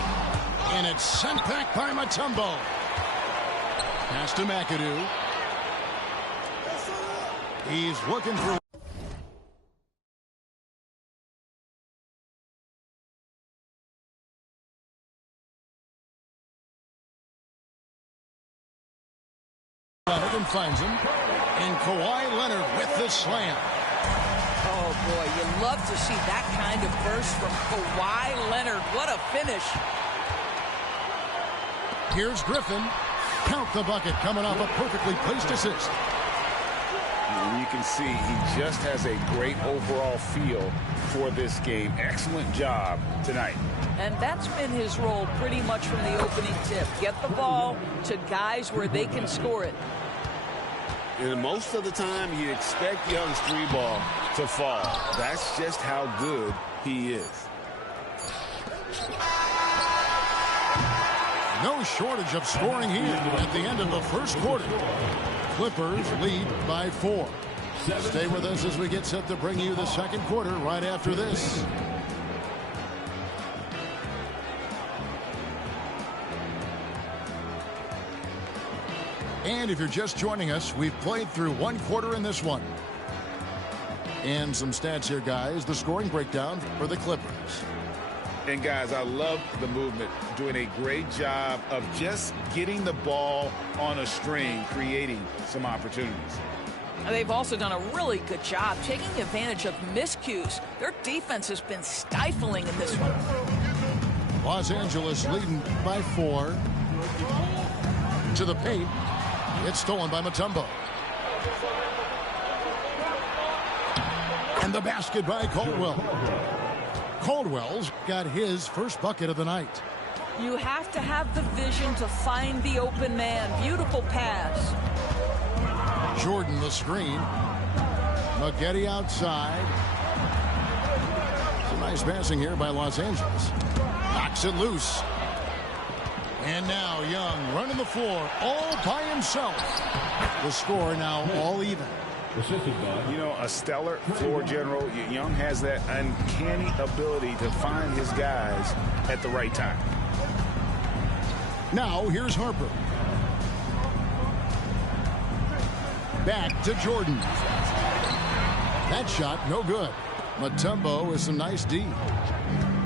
And it's sent back by Mutombo. Pass to McAdoo. He's looking for... and finds him. And Kawhi Leonard with the slam. Oh, boy, you love to see that kind of burst from Kawhi Leonard. What a finish. Here's Griffin. Count the bucket coming off a perfectly placed assist. And you can see he just has a great overall feel for this game. Excellent job tonight. And that's been his role pretty much from the opening tip. Get the ball to guys where they can score it. And most of the time, you expect Young's 3-ball to fall. That's just how good he is. No shortage of scoring here at the end of the first quarter. Clippers lead by 4. Stay with us as we get set to bring you the second quarter right after this. And if you're just joining us, we've played through one quarter in this one. And some stats here, guys. The scoring breakdown for the Clippers. And, guys, I love the movement, doing a great job of just getting the ball on a string, creating some opportunities. They've also done a really good job taking advantage of miscues. Their defense has been stifling in this one. Los Angeles leading by 4. To the paint. It's stolen by Mutombo. And the basket by Caldwell. Caldwell's got his first bucket of the night. You have to have the vision to find the open man. Beautiful pass. Jordan the screen. Maggette outside. Some nice passing here by Los Angeles. Knocks it loose. And now Young running the floor all by himself. The score now all even. You know, a stellar floor general. Young has that uncanny ability to find his guys at the right time. Now here's Harper. Back to Jordan. That shot no good. Mutombo with some nice D.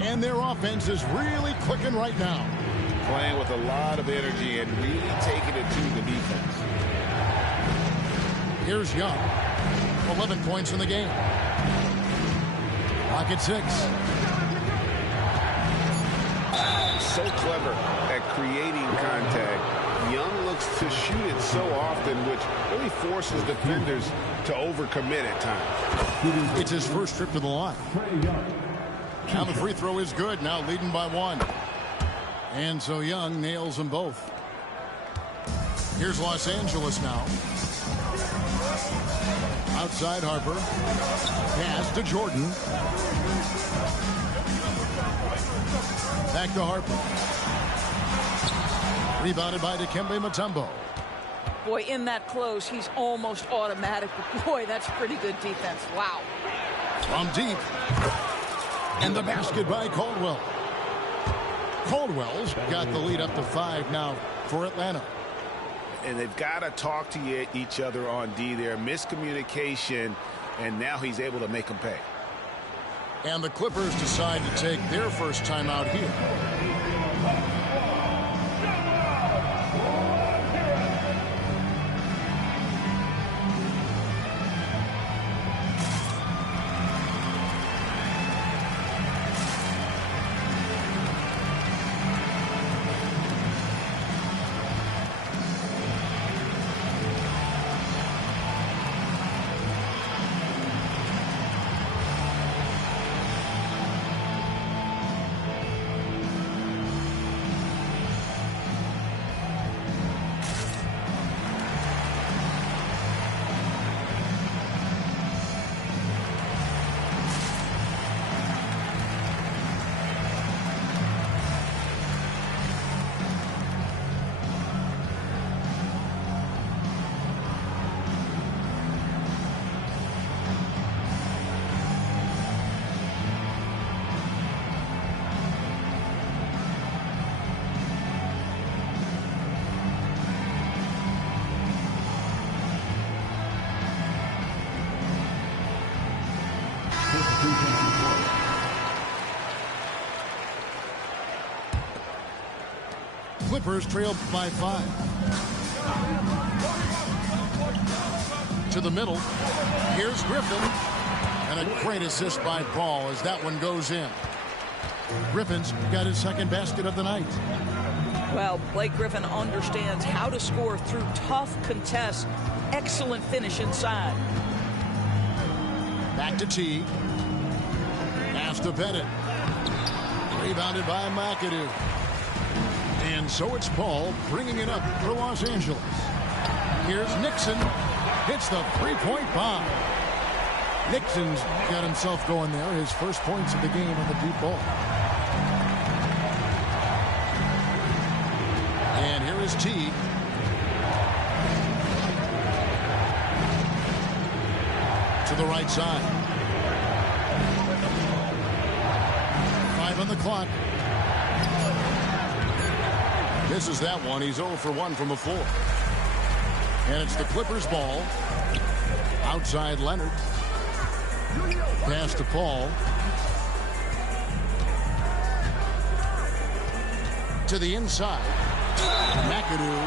And their offense is really clicking right now. Playing with a lot of energy and really taking it to the defense. Here's Young. 11 points in the game. Rocket 6. So clever at creating contact. Young looks to shoot it so often, which really forces defenders to overcommit at times. It's his first trip to the line. Now the free throw is good. Now leading by 1. And so Young nails them both. Here's Los Angeles now. Outside Harper. Pass to Jordan. Back to Harper. Rebounded by Dikembe Mutombo. Boy, in that close, he's almost automatic. But boy, that's pretty good defense. Wow. From deep. And the basket by Caldwell. Caldwell's got the lead up to 5 now for Atlanta. And they've got to talk to each other on D there. Miscommunication, and now he's able to make them pay. And the Clippers decide to take their first timeout here. Clippers trail by 5. To the middle. Here's Griffin. And a great assist by Paul as that one goes in. Griffin's got his second basket of the night. Well, Blake Griffin understands how to score through tough contests. Excellent finish inside. Back to T. Pass to Bennett. Rebounded by McAdoo. And so it's Paul bringing it up for Los Angeles. Here's Nixon. Hits the three-point bomb. Nixon's got himself going there. His first points of the game on the deep ball. And here is T. To the right side. 5 on the clock. Misses that one. He's 0 for 1 from the floor. And it's the Clippers ball. Outside Leonard. Pass to Paul. To the inside. McAdoo.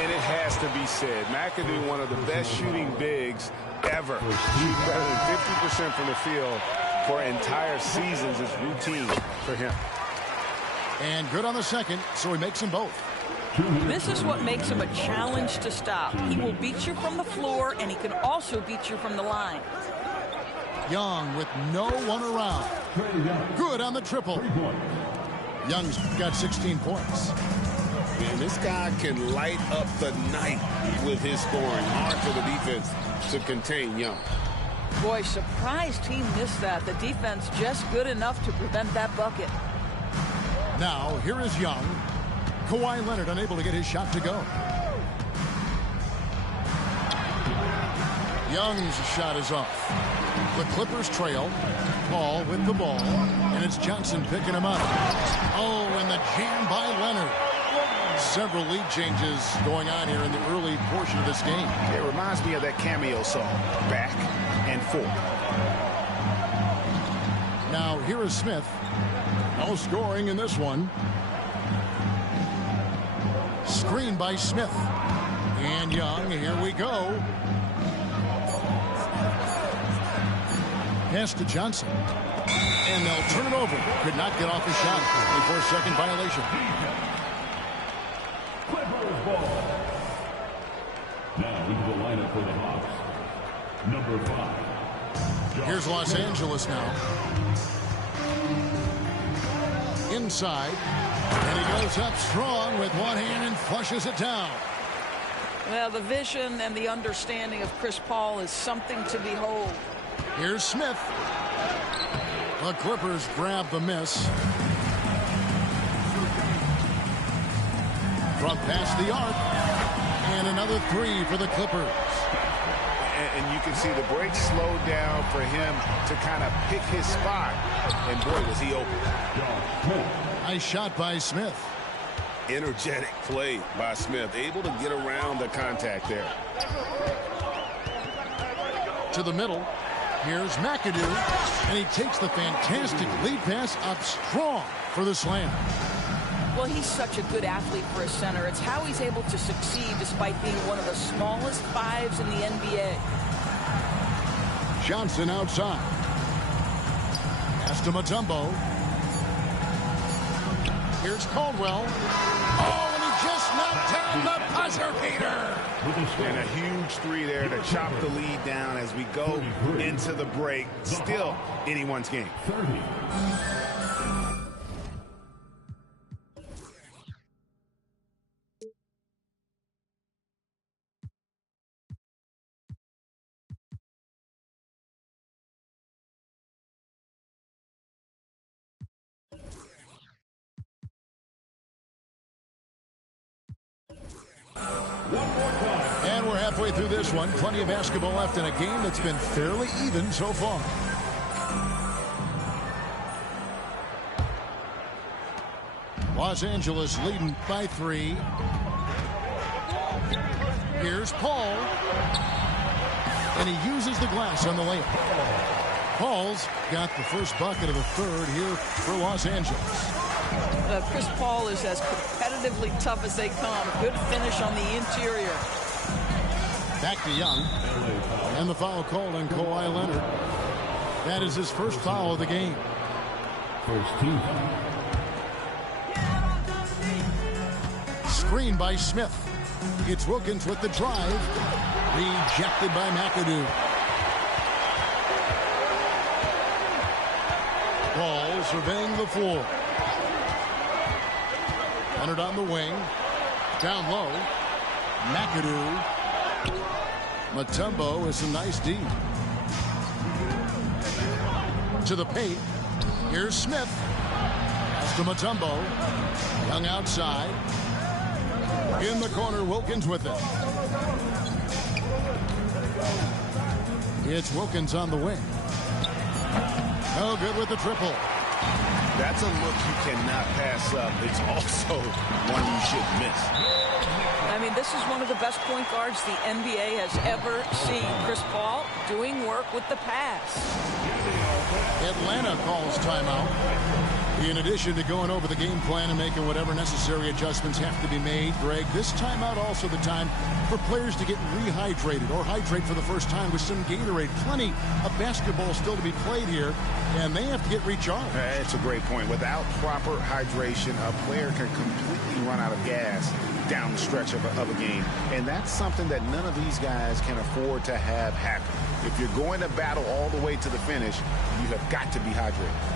And it has to be said, McAdoo, one of the best shooting bigs ever. Shooting better than 50% from the field for entire seasons is routine for him. And good on the second, so he makes them both. This is what makes him a challenge to stop. He will beat you from the floor, and he can also beat you from the line. Young with no one around. Good on the triple. Young's got 16 points. Man, this guy can light up the night with his scoring. Hard for the defense to contain Young. Boy, surprised he missed that. The defense just good enough to prevent that bucket. Now, here is Young. Kawhi Leonard unable to get his shot to go. Young's shot is off. The Clippers trail. Paul with the ball. And it's Johnson picking him up. Oh, and the jam by Leonard. Several lead changes going on here in the early portion of this game. It reminds me of that cameo song, Back and Forth. Now, here is Smith. No scoring in this one. Screen by Smith. And Young, here we go. Pass to Johnson. And they'll turn it over. Could not get off the shot. A 4-second violation. Clippers ball. Now into the lineup for the Hawks. Number 5. Here's Los Angeles now. Inside. And he goes up strong with one hand and flushes it down. Well, the vision and the understanding of Chris Paul is something to behold. Here's Smith. The Clippers grab the miss. From past the arc. And another three for the Clippers. And you can see the break slowed down for him to kind of pick his spot. And boy, was he open. Nice shot by Smith. Energetic play by Smith. Able to get around the contact there. To the middle. Here's McAdoo. And he takes the fantastic lead pass up strong for the slam. Well, he's such a good athlete for a center. It's how he's able to succeed despite being one of the smallest fives in the NBA. Johnson outside. Pass to Mutombo. Here's Caldwell. Oh, and he just knocked down the buzzer beater. And a huge three there to chop the lead down as we go into the break. Still anyone's game. 30. And we're halfway through this one. Plenty of basketball left in a game that's been fairly even so far. Los Angeles leading by 3. Here's Paul. And he uses the glass on the layup. Paul's got the first bucket of the third here for Los Angeles. Chris Paul is as competitively tough as they come. Good finish on the interior. Back to Young. And the foul called on Kawhi Leonard. That is his first foul of the game. First team. Screen by Smith. It's Wilkins with the drive. Rejected by McAdoo. Paul surveying the floor. Leonard on the wing. Down low. McAdoo. Mutombo with some nice D. To the paint. Here's Smith. Pass to Mutombo. Young outside. In the corner, Wilkins with it. It's Wilkins on the wing. No good with the triple. That's a look you cannot pass up. It's also one you shouldn't miss. I mean, this is one of the best point guards the NBA has ever seen. Chris Paul doing work with the pass. Atlanta calls timeout. In addition to going over the game plan and making whatever necessary adjustments have to be made, Greg, this timeout also the time for players to get rehydrated or hydrate for the first time with some Gatorade. Plenty of basketball still to be played here, and they have to get recharged. It's a great point. Without proper hydration, a player can completely run out of gas down the stretch of a game. And that's something that none of these guys can afford to have happen. If you're going to battle all the way to the finish, you have got to be hydrated.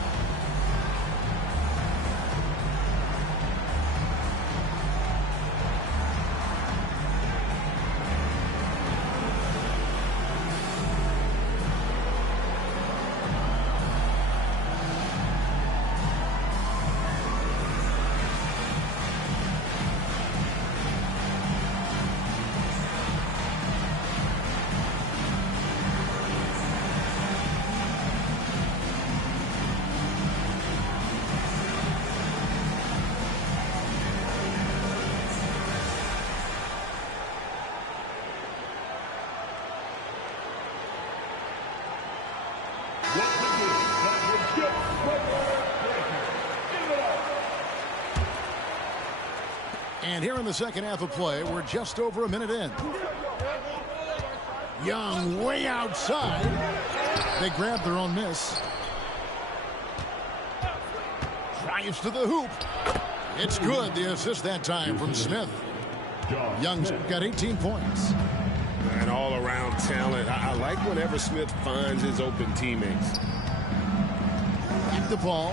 And here in the second half of play, we're just over a minute in. Young way outside. They grab their own miss. Drives to the hoop. It's good. The assist that time from Smith. Young's got 18 points. And all-around talent. I like whenever Smith finds his open teammates. Back the ball.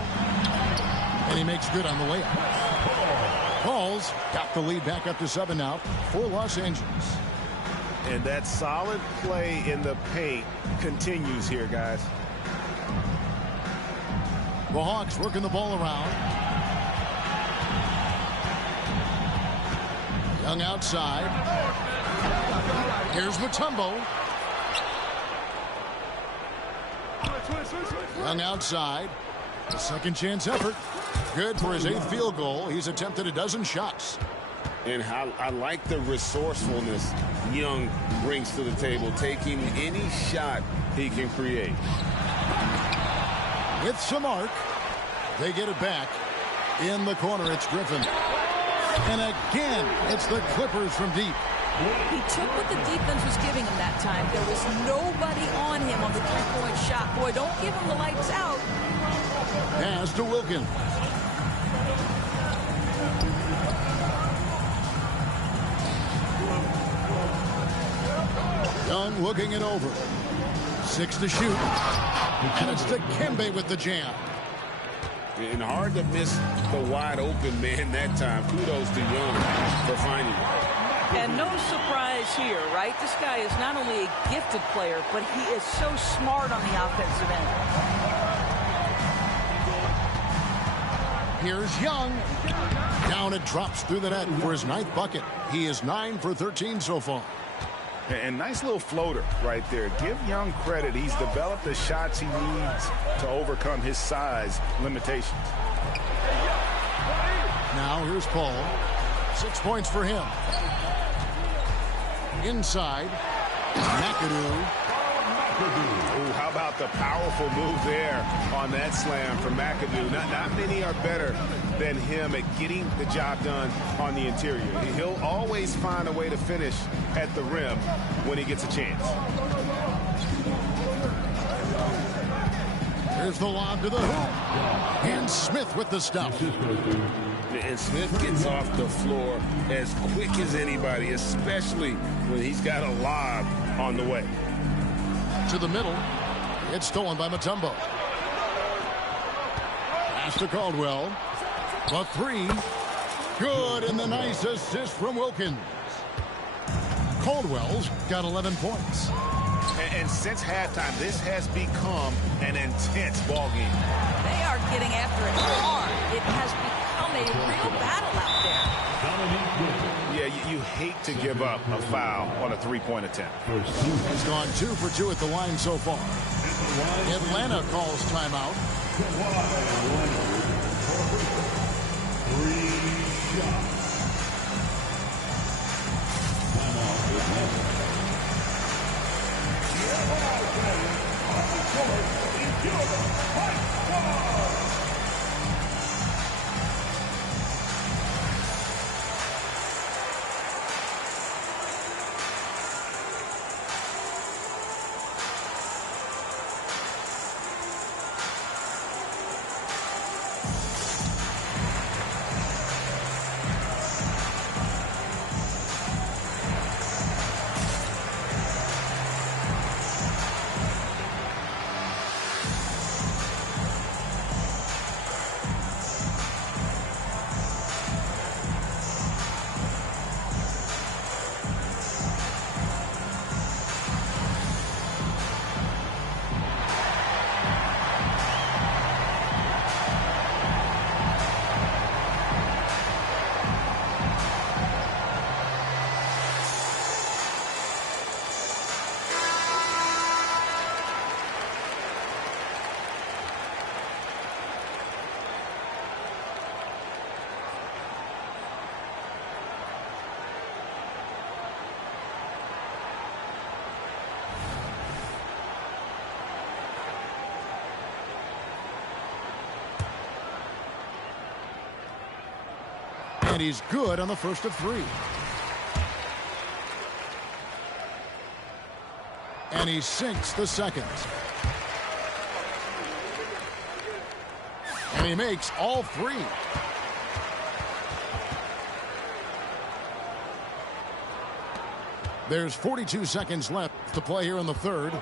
And he makes good on the way up. Paul's got the lead back up to 7 now for Los Angeles. And that solid play in the paint continues here, guys. The Hawks working the ball around. Young outside. Here's Mutombo. Young outside. A second chance effort. Good for his 8th field goal. He's attempted a dozen shots. And how I like the resourcefulness Young brings to the table, taking any shot he can create. With some arc, they get it back. In the corner, it's Griffin. And again, it's the Clippers from deep. He took what the defense was giving him that time. There was nobody on him on the three-point shot. Boy, don't give him the lights out. Pass to Wilkins. Young looking it over. 6 to shoot. And it's to Kembe with the jam. And hard to miss the wide open man that time. Kudos to Young for finding it. And no surprise here, right? This guy is not only a gifted player, but he is so smart on the offensive end. Here's Young. Down it drops through the net for his 9th bucket. He is 9 for 13 so far. And nice little floater right there. Give Young credit. He's developed the shots he needs to overcome his size limitations. Now here's Paul. 6 points for him. Inside. McAdoo. Ooh, how about the powerful move there on that slam from McAdoo. Not many are better than him at getting the job done on the interior. He'll always find a way to finish at the rim when he gets a chance. Here's the lob to the hoop. And Smith with the stuff. And Smith gets off the floor as quick as anybody, especially when he's got a lob on the way. To the middle. It's stolen by Mutombo. Pass to Caldwell. The 3. Good, and the nice assist from Wilkins. Caldwell's got 11 points. And since halftime, this has become an intense ball game. They are getting after it hard. It has become a real battle out there. Yeah, you hate to give up a foul on a three-point attempt. He's gone 2 for 2 at the line so far. Atlanta calls timeout. And he's good on the first of three. And he sinks the second. And he makes all three. There's 42 seconds left to play here in the third.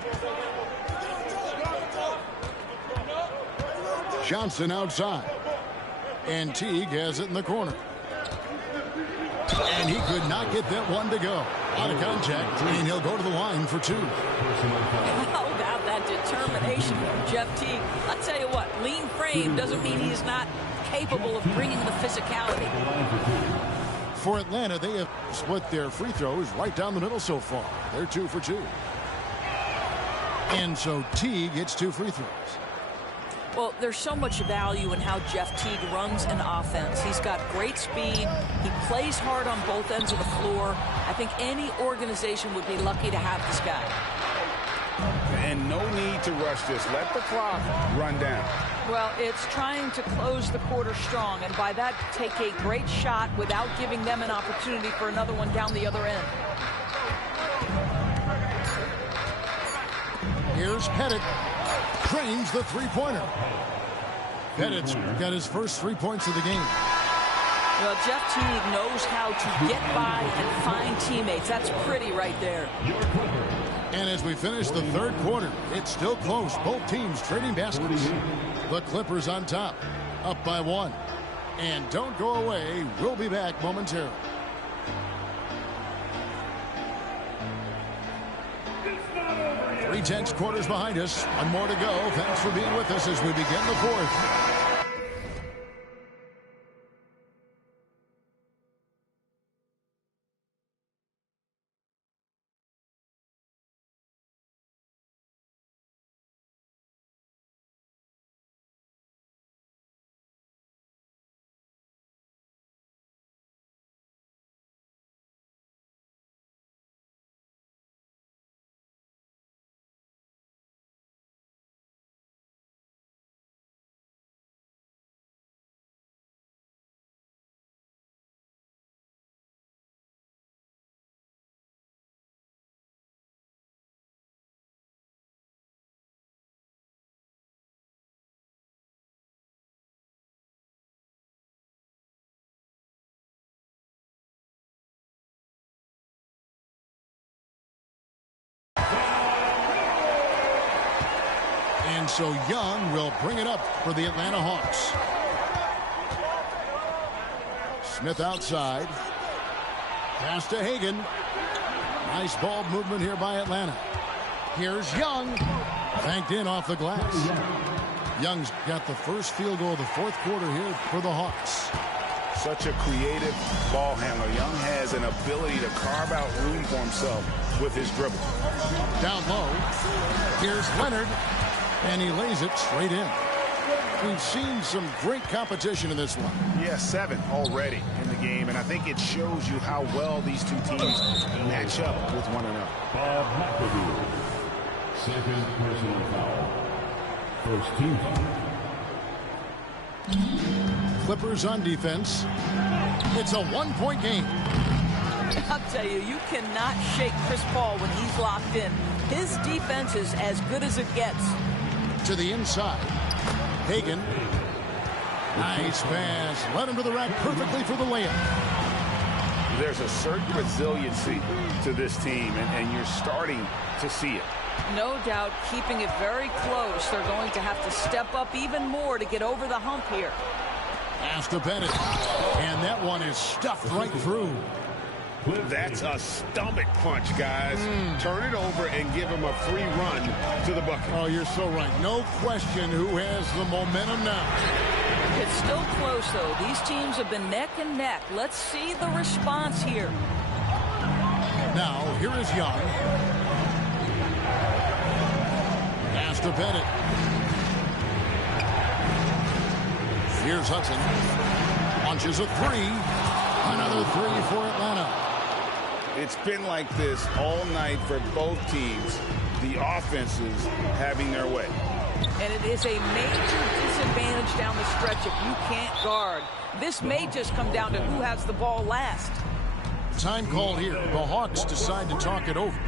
Johnson outside. And Teague has it in the corner. And he could not get that one to go. Out of contact, and he'll go to the line for two. How about that determination from Jeff Teague? I'll tell you what, lean frame doesn't mean he's not capable of bringing the physicality. For Atlanta, they have split their free throws right down the middle so far. They're 2 for 2. And so Teague gets 2 free throws. Well, there's so much value in how Jeff Teague runs an offense. He's got great speed. He plays hard on both ends of the floor. I think any organization would be lucky to have this guy. And no need to rush this. Let the clock run down. Well, it's trying to close the quarter strong, and by that, take a great shot without giving them an opportunity for another one down the other end. Here's Pettit. Drains the three-pointer. Pettit's got his first 3 points of the game. Well, Jeff Teague knows how to get by and find teammates. That's pretty right there. And as we finish the third quarter, it's still close. Both teams trading baskets. The Clippers on top, up by 1. And don't go away. We'll be back momentarily. Three tenths quarters behind us. One more to go. Thanks for being with us as we begin the fourth. And so Young will bring it up for the Atlanta Hawks. Smith outside. Pass to Hagan. Nice ball movement here by Atlanta. Here's Young. Banked in off the glass. Young's got the first field goal of the fourth quarter here for the Hawks. Such a creative ball handler. Young has an ability to carve out room for himself with his dribble. Down low. Here's Leonard. And he lays it straight in. We've seen some great competition in this one. Yeah, 7 already in the game, and I think it shows you how well these two teams match up with one another. Bob McAdoo. Second personal foul. First team foul. Clippers on defense. It's a one-point game. I'll tell you, you cannot shake Chris Paul when he's locked in. His defense is as good as it gets. To the inside. Hagan. Nice pass. Led him to the rack perfectly for the layup. There's a certain resiliency to this team, and you're starting to see it. No doubt, keeping it very close. They're going to have to step up even more to get over the hump here. Pass to Bennett. And that one is stuffed right through. That's a stomach punch, guys. Turn it over and give him a free run to the bucket. Oh, you're so right. No question who has the momentum now. It's still close, though. These teams have been neck and neck. Let's see the response here. Now, here is Young. Pass to Bennett. Here's Hudson. Launches a three. Another three for Atlanta. It's been like this all night for both teams. The offenses having their way. And it is a major disadvantage down the stretch if you can't guard. This may just come down to who has the ball last. Time call here. The Hawks decide to talk it over.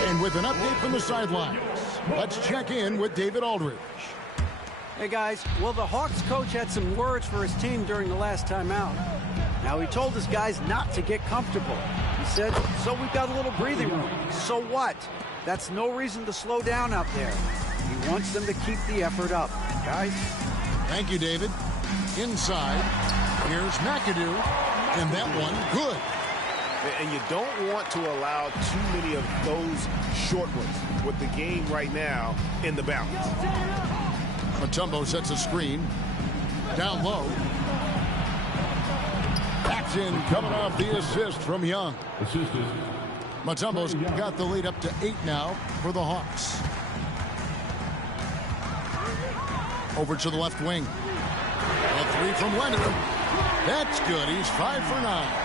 And with an update from the sidelines, let's check in with David Aldridge. Hey, guys. Well, the Hawks coach had some words for his team during the last time out. Now, he told his guys not to get comfortable. He said, so we've got a little breathing room. So what? That's no reason to slow down out there. He wants them to keep the effort up. Guys? Thank you, David. Inside, here's McAdoo. And that one, good. And you don't want to allow too many of those short ones with the game right now in the balance. Mutombo sets a screen. Down low. Action coming off the assist from Young. Mutombo's got the lead up to 8 now for the Hawks. Over to the left wing. A three from Leonard. That's good. He's 5 for 9.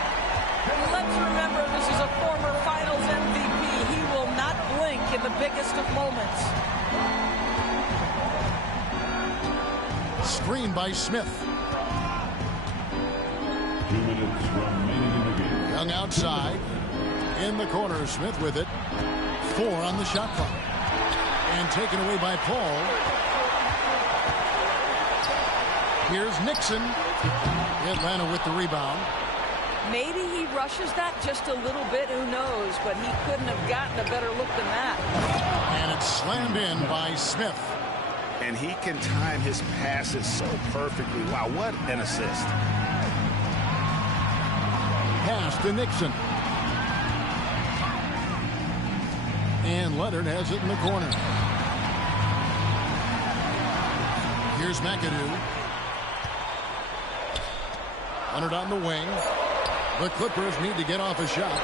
Let's remember this is a former Finals MVP. He will not blink in the biggest of moments. Screen by Smith. 2 minutes remaining in the game. Young outside. In the corner, Smith with it. 4 on the shot clock. And taken away by Paul. Here's Nixon. Atlanta with the rebound. Maybe he rushes that just a little bit, who knows, but he couldn't have gotten a better look than that. And it's slammed in by Smith. And he can time his passes so perfectly. Wow, what an assist. Pass to Nixon. And Leonard has it in the corner. Here's McAdoo. Leonard on the wing. The Clippers need to get off a shot.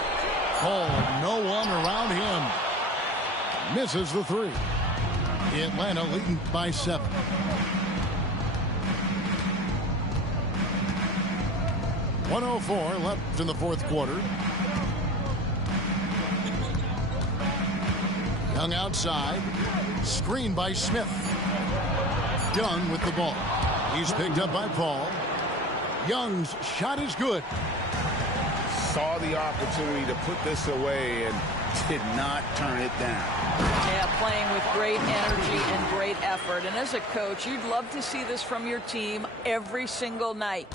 Paul, no one around him. Misses the three. Atlanta leading by 7. .104 left in the fourth quarter. Young outside. Screen by Smith. Young with the ball. He's picked up by Paul. Young's shot is good. Saw the opportunity to put this away and did not turn it down. Yeah, playing with great energy and great effort. And as a coach, you'd love to see this from your team every single night.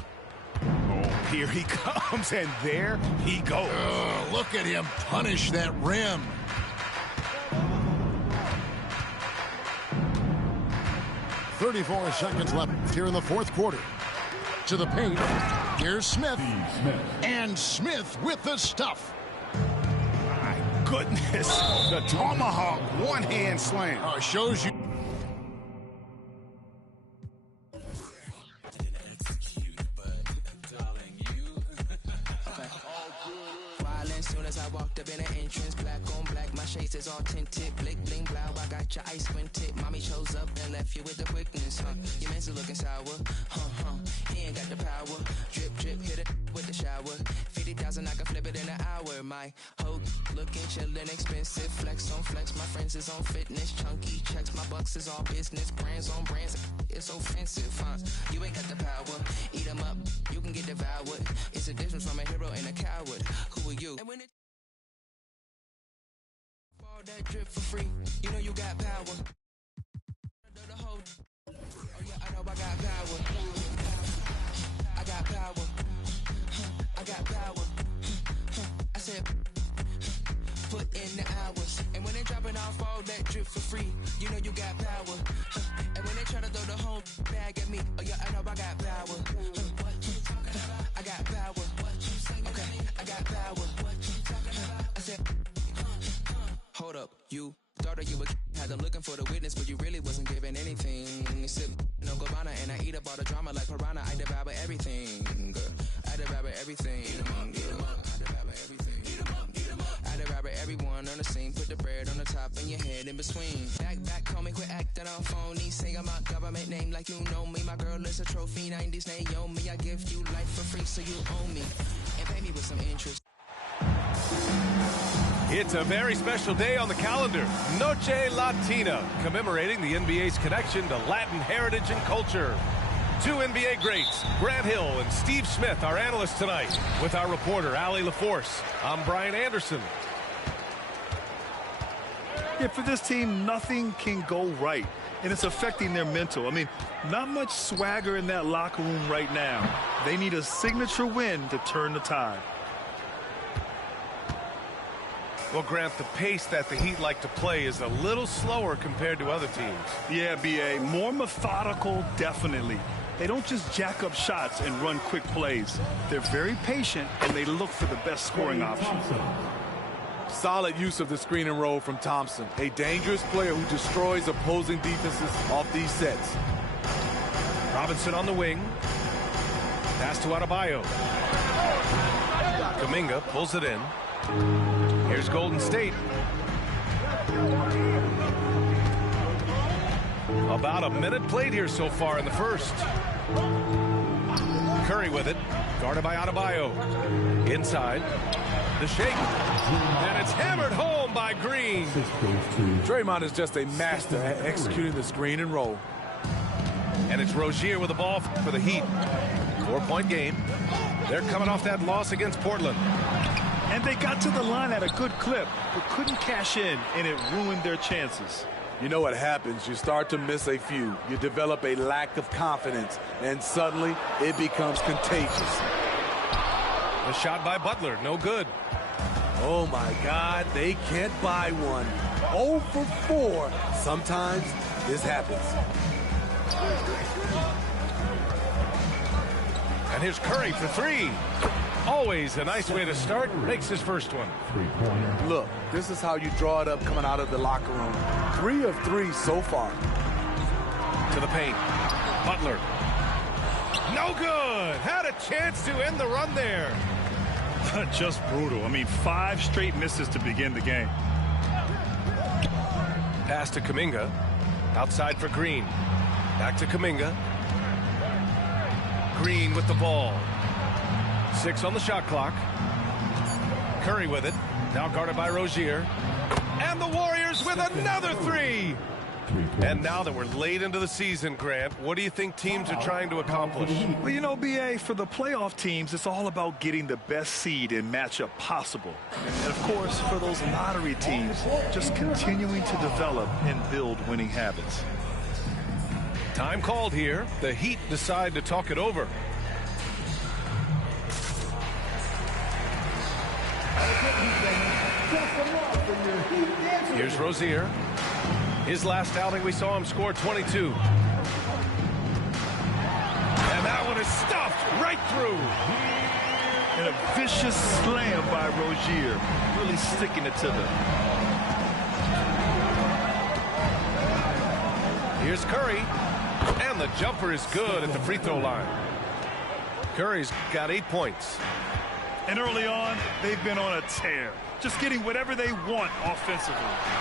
Oh, here he comes, and there he goes. Look at him punish that rim. .34 seconds left here in the fourth quarter. To the paint. Here's Smith. And Smith with the stuff. My goodness. The tomahawk one-hand slam. Shows you. As soon as I walked up in the entrance, black on black, my shades is all tinted, blick bling blow, I got your ice squinted. Mommy chose up and left you with the quickness, huh? Your man's looking sour, he ain't got the power. Drip drip, hit it with the shower. 50,000, I can flip it in an hour. My hoe looking chillin', expensive, flex on flex. My friends is on fitness, chunky checks. My bucks is all business, brands on brands. It's offensive, huh? You ain't got the power. Eat 'em up, you can get devoured. It's a difference from a hero and a coward. Who are you? All that drip for free, you know you got power. Oh yeah, I know I got power. I got power. I got power. I said, put in the hours. And when they dropping off all that drip for free, you know you got power. And when they try to throw the whole bag at me, oh yeah, I know I got power. I got power. Okay, I got power. I said, hold up, you thought that you were had them looking for the witness, but you really wasn't giving anything. You sip no guarana, and I eat up all the drama like piranha. I devour everything, girl. I devour everything. I devour everyone on the scene. Put the bread on the top and your head in between. Back, call me, quit acting on phony. Say I'm a government name like you know me. My girl is a trophy, 90s Naomi. I give you life for free, so you owe me. And pay me with some interest. It's a very special day on the calendar. Noche Latina, commemorating the NBA's connection to Latin heritage and culture. Two NBA greats, Grant Hill and Steve Smith, our analysts tonight, with our reporter, Allie LaForce. I'm Brian Anderson. Yeah, for this team, nothing can go right, and it's affecting their mental. I mean, not much swagger in that locker room right now. They need a signature win to turn the tide. Well, Grant, the pace that the Heat like to play is a little slower compared to other teams. Yeah, B.A., more methodical, definitely. They don't just jack up shots and run quick plays. They're very patient, and they look for the best scoring option. Solid use of the screen and roll from Thompson. A dangerous player who destroys opposing defenses off these sets. Robinson on the wing. Pass to Adebayo. Kuminga pulls it in. Here's Golden State. About a minute played here so far in the first. Curry with it. Guarded by Adebayo. Inside. The shake. And it's hammered home by Green. Draymond is just a master at executing the screen and roll. And it's Rozier with the ball for the Heat. 4-point game. They're coming off that loss against Portland. And they got to the line at a good clip, but couldn't cash in, and it ruined their chances. You know what happens. You start to miss a few. You develop a lack of confidence, and suddenly it becomes contagious. The shot by Butler, no good. Oh, my God, they can't buy one. 0 for 4. Sometimes this happens. And here's Curry for three. Always a nice way to start. Makes his first one. Look, this is how you draw it up coming out of the locker room. 3 of 3 so far. To the paint. Butler. No good. Had a chance to end the run there. Just brutal. I mean, 5 straight misses to begin the game. Pass to Kuminga. Outside for Green. Back to Kuminga. Green with the ball. 6 on the shot clock. Curry with it. Now guarded by Rozier. And the Warriors with another 3. And now that we're late into the season, Grant, what do you think teams are trying to accomplish? Well, you know, BA, for the playoff teams, it's all about getting the best seed and matchup possible. And, of course, for those lottery teams, just continuing to develop and build winning habits. Time called here. The Heat decide to talk it over. Here's Rozier. His last outing, we saw him score 22. And that one is stuffed right through. And a vicious slam by Rozier, really sticking it to them. Here's Curry. And the jumper is good at the free throw line. Curry's got 8 points. And early on, they've been on a tear. Just getting whatever they want offensively.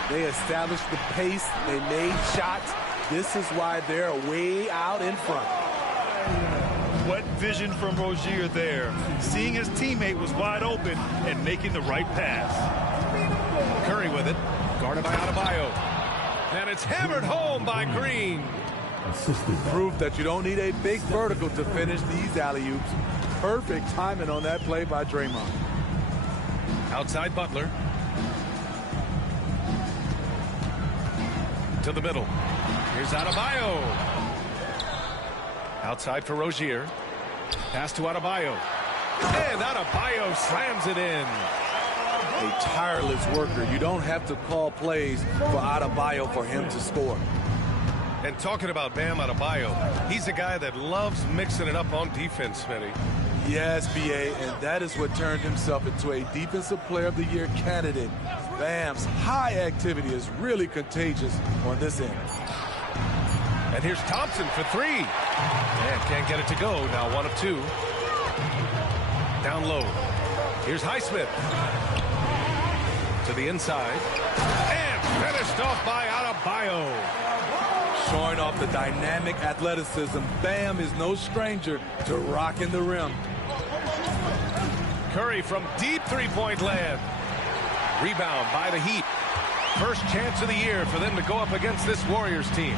They established the pace. They made shots. This is why they're way out in front. What vision from Rozier there. Seeing his teammate was wide open and making the right pass. Curry with it. Guarded by Adebayo. And it's hammered home by Green. Proof that you don't need a big vertical to finish these alley-oops. Perfect timing on that play by Draymond. Outside Butler. To the middle. Here's Adebayo. Outside for Rozier. Pass to Adebayo. And Adebayo slams it in. A tireless worker. You don't have to call plays for Adebayo for him to score. And talking about Bam Adebayo, he's a guy that loves mixing it up on defense, Smitty. Yes, BA, and that is what turned himself into a Defensive Player of the Year candidate. Bam's high activity is really contagious on this end. And here's Thompson for three. And can't get it to go. Now 1 of 2. Down low. Here's Highsmith. To the inside. And finished off by Adebayo. Showing off the dynamic athleticism, Bam is no stranger to rocking the rim. Curry from deep three-point land. Rebound by the Heat. First chance of the year for them to go up against this Warriors team.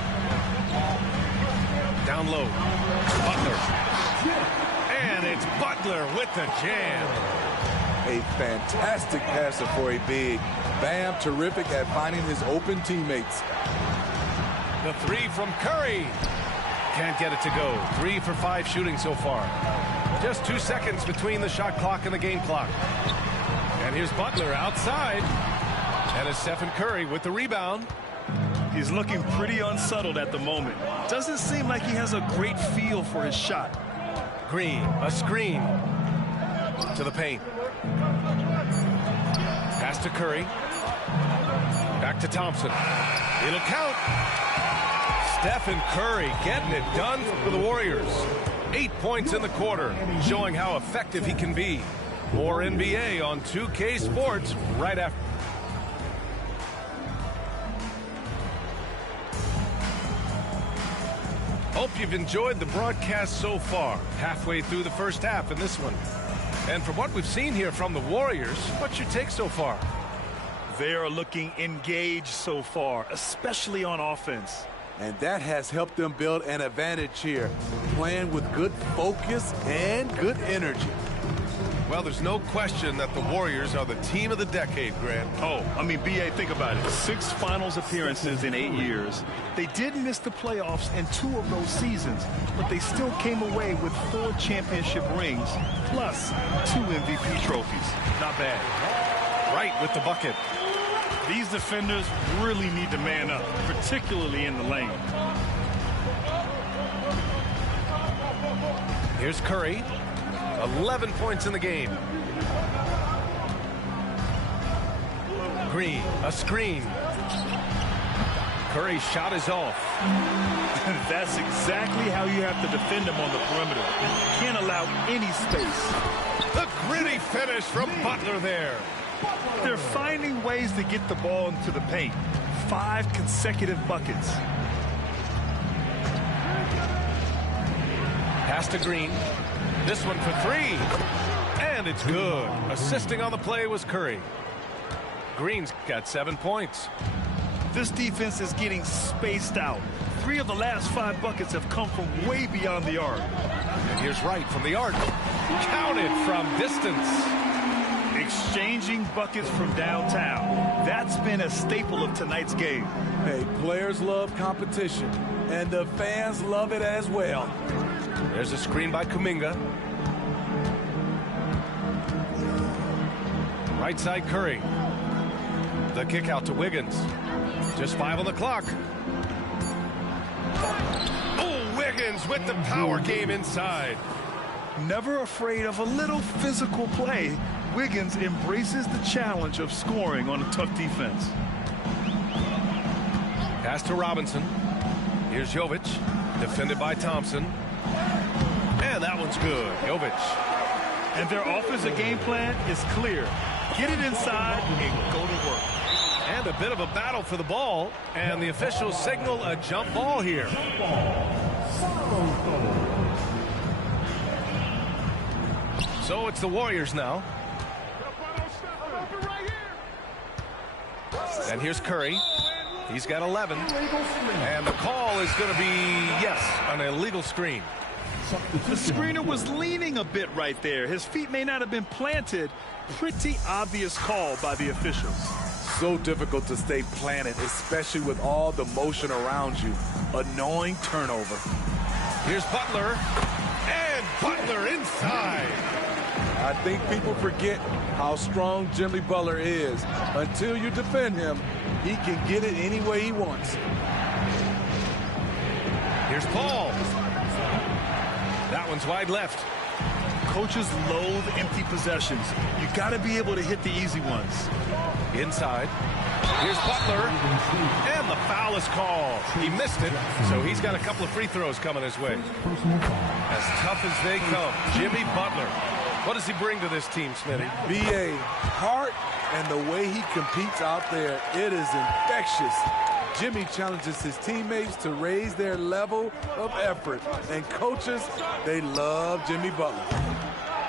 Down low. Butler. And it's Butler with the jam. A fantastic passer for a big. Bam terrific at finding his open teammates. The three from Curry. Can't get it to go. 3 for 5 shooting so far. Just 2 seconds between the shot clock and the game clock. And here's Butler outside. And it's Stephen Curry with the rebound. He's looking pretty unsettled at the moment. Doesn't seem like he has a great feel for his shot. Green, a screen. To the paint. Pass to Curry. Back to Thompson. It'll count. Stephen Curry getting it done for the Warriors. 8 points in the quarter, showing how effective he can be. More NBA on 2K Sports right after. Hope you've enjoyed the broadcast so far. Halfway through the first half in this one. And from what we've seen here from the Warriors, what's your take so far? They are looking engaged so far, especially on offense. And that has helped them build an advantage here, playing with good focus and good energy. Well, there's no question that the Warriors are the team of the decade, Grant. Oh, I mean, B.A., think about it. 6 finals appearances in 8 years. They did miss the playoffs in 2 of those seasons, but they still came away with 4 championship rings, plus 2 MVP trophies. Not bad. Right with the bucket. These defenders really need to man up, particularly in the lane. Here's Curry. 11 points in the game. Green, a screen. Curry's shot is off. That's exactly how you have to defend him on the perimeter. Can't allow any space. The gritty finish from Butler there. They're finding ways to get the ball into the paint. 5 consecutive buckets. Pass to Green. This one for 3. And it's good. Assisting on the play was Curry. Green's got 7 points. This defense is getting spaced out. 3 of the last 5 buckets have come from way beyond the arc. And here's Wright from the arc. Counted from distance. Exchanging buckets from downtown. That's been a staple of tonight's game. Hey, players love competition, and the fans love it as well. There's a screen by Kuminga. Right side Curry. The kick out to Wiggins. Just 5 on the clock. Oh, Wiggins with the power game inside. Never afraid of a little physical play, Wiggins embraces the challenge of scoring on a tough defense. Pass to Robinson. Here's Jovic, defended by Thompson. And that one's good. Jovic. And their offensive game plan is clear. Get it inside and go to work. And a bit of a battle for the ball. And the officials signal a jump ball here. So it's the Warriors now. And here's Curry. He's got 11. And the call is going to be, yes, an illegal screen. The screener was leaning a bit right there. His feet may not have been planted. Pretty obvious call by the officials. So difficult to stay planted, especially with all the motion around you. Annoying turnover. Here's Butler. And Butler inside. I think people forget how strong Jimmy Butler is. Until you defend him, he can get it any way he wants. Here's Paul. That one's wide left. Coaches loathe empty possessions. You got to be able to hit the easy ones. Inside. Here's Butler. And the foul is called. He missed it, so he's got a couple of free throws coming his way. As tough as they come, Jimmy Butler. What does he bring to this team, Smitty? B.A. heart and the way he competes out there, it is infectious. Jimmy challenges his teammates to raise their level of effort. And coaches, they love Jimmy Butler.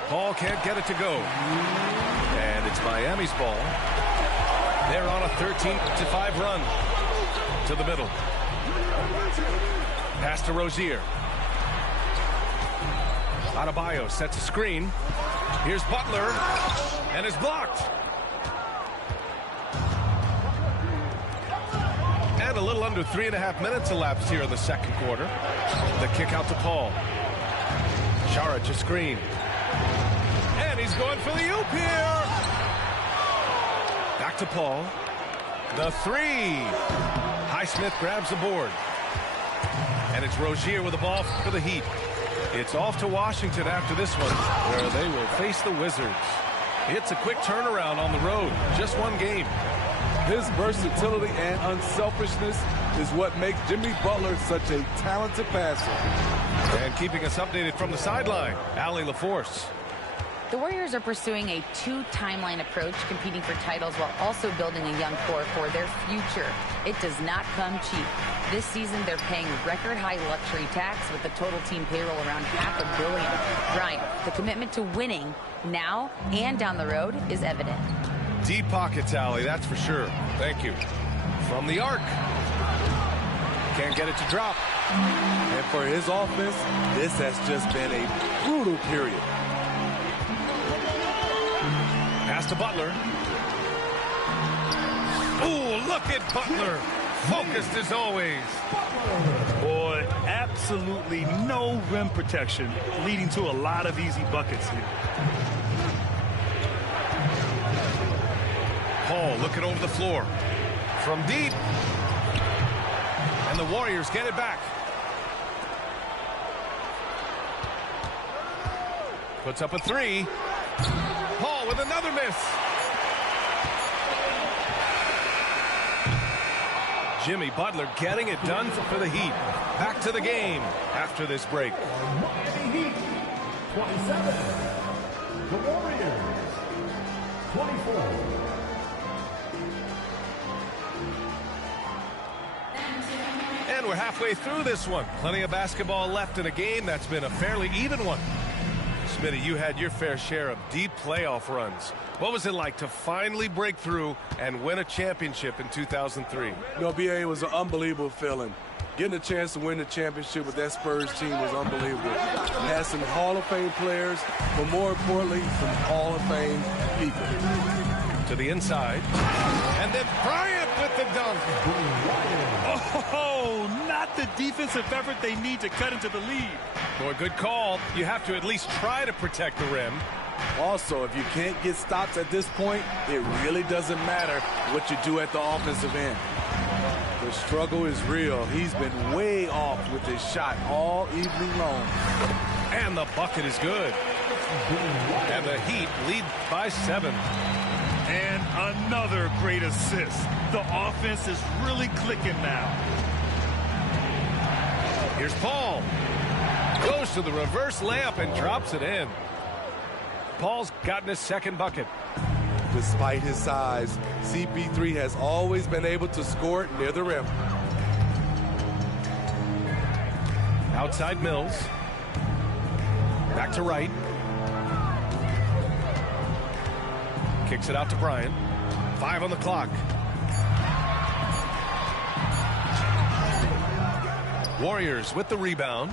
Paul can't get it to go. And it's Miami's ball. They're on a 13-5 run. To the middle. Pass to Rozier. Adebayo sets a screen. Here's Butler. And is blocked. And a little under 3.5 minutes elapsed here in the second quarter. The kick out to Paul. Saric a screen. And he's going for the oop here. Back to Paul. The three. Highsmith grabs the board. And it's Rozier with the ball for the Heat. It's off to Washington after this one, where they will face the Wizards. It's a quick turnaround on the road. Just one game. His versatility and unselfishness is what makes Jimmy Butler such a talented passer. And keeping us updated from the sideline, Allie LaForce. The Warriors are pursuing a two-timeline approach, competing for titles while also building a young core for their future. It does not come cheap. This season, they're paying record-high luxury tax with the total team payroll around $500 million. Brian, the commitment to winning now and down the road is evident. Deep pockets, Allie, that's for sure. Thank you. From the arc. Can't get it to drop. And for his offense, this has just been a brutal period. Pass to Butler. Ooh, look at Butler. Focused as always. Boy, absolutely no rim protection, leading to a lot of easy buckets here. Paul looking over the floor. From deep. And the Warriors get it back. Puts up a three. Paul with another miss. Jimmy Butler getting it done for the Heat. Back to the game after this break. Miami Heat, 27. The Warriors, 24. And we're halfway through this one. Plenty of basketball left in a game that's been a fairly even one. Smitty, you had your fair share of deep playoff runs. What was it like to finally break through and win a championship in 2003? You know, BA, it was an unbelievable feeling. Getting a chance to win the championship with that Spurs team was unbelievable. We had some Hall of Fame players, but more importantly, some Hall of Fame people. To the inside. And then Bryant with the dunk. Oh, not the defensive effort they need to cut into the lead. Boy, good call. You have to at least try to protect the rim. Also, if you can't get stops at this point, it really doesn't matter what you do at the offensive end. The struggle is real. He's been way off with his shot all evening long. And the bucket is good. And the Heat lead by 7. And another great assist. The offense is really clicking now. Here's Paul. Goes to the reverse layup and drops it in. Paul's gotten his second bucket. Despite his size, CP3 has always been able to score it near the rim. Outside Mills. Back to Wright. Kicks it out to Bryant. 5 on the clock. Warriors with the rebound.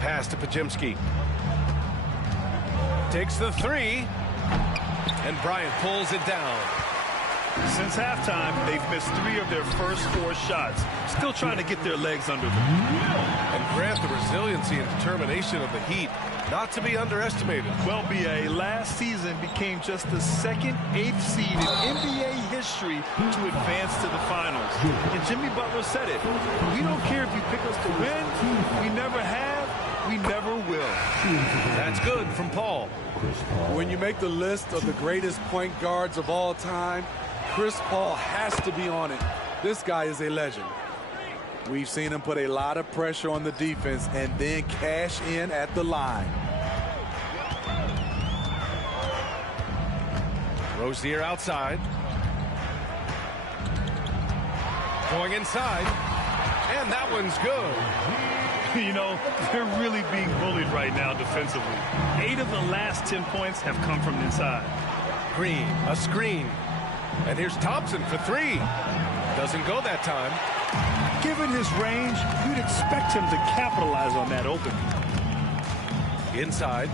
Pass to Pajemski. Takes the 3. And Bryant pulls it down. Since halftime, they've missed 3 of their first 4 shots. Still trying to get their legs under them. And Grant, the resiliency and determination of the Heat, not to be underestimated. Well, BA, last season became just the second 8th seed in NBA history to advance to the finals. And Jimmy Butler said it. We don't care if you pick us to win. We never have. We never will. That's good from Paul. When you make the list of the greatest point guards of all time, Chris Paul has to be on it. This guy is a legend. We've seen him put a lot of pressure on the defense and then cash in at the line. Rozier outside. Going inside. And that one's good. You know, they're really being bullied right now defensively. 8 of the last 10 points have come from inside. Green, a screen. And here's Thompson for 3. Doesn't go that time. Given his range, you'd expect him to capitalize on that opening. Inside.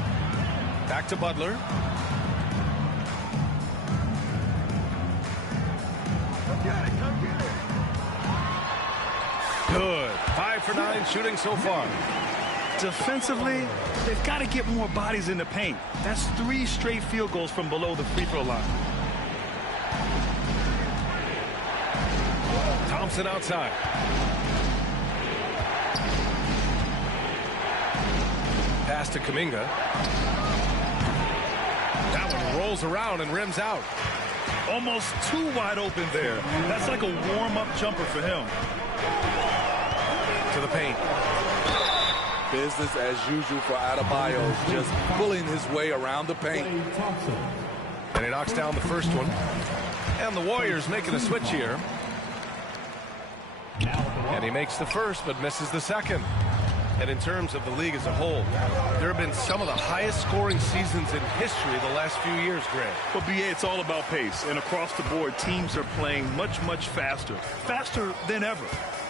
Back to Butler. Good. 5 for 9 shooting so far. Defensively, they've got to get more bodies in the paint. That's 3 straight field goals from below the free throw line. Thompson outside. Pass to Kuminga. That one rolls around and rims out. Almost too wide open there. That's like a warm-up jumper for him. To the paint. Business as usual for Adebayo, just pulling his way around the paint. And he knocks down the first one. And the Warriors making a switch here. And he makes the first but misses the second. And in terms of the league as a whole, there have been some of the highest scoring seasons in history the last few years, Grant. Well, BA, it's all about pace. And across the board, teams are playing much, much faster. Faster than ever.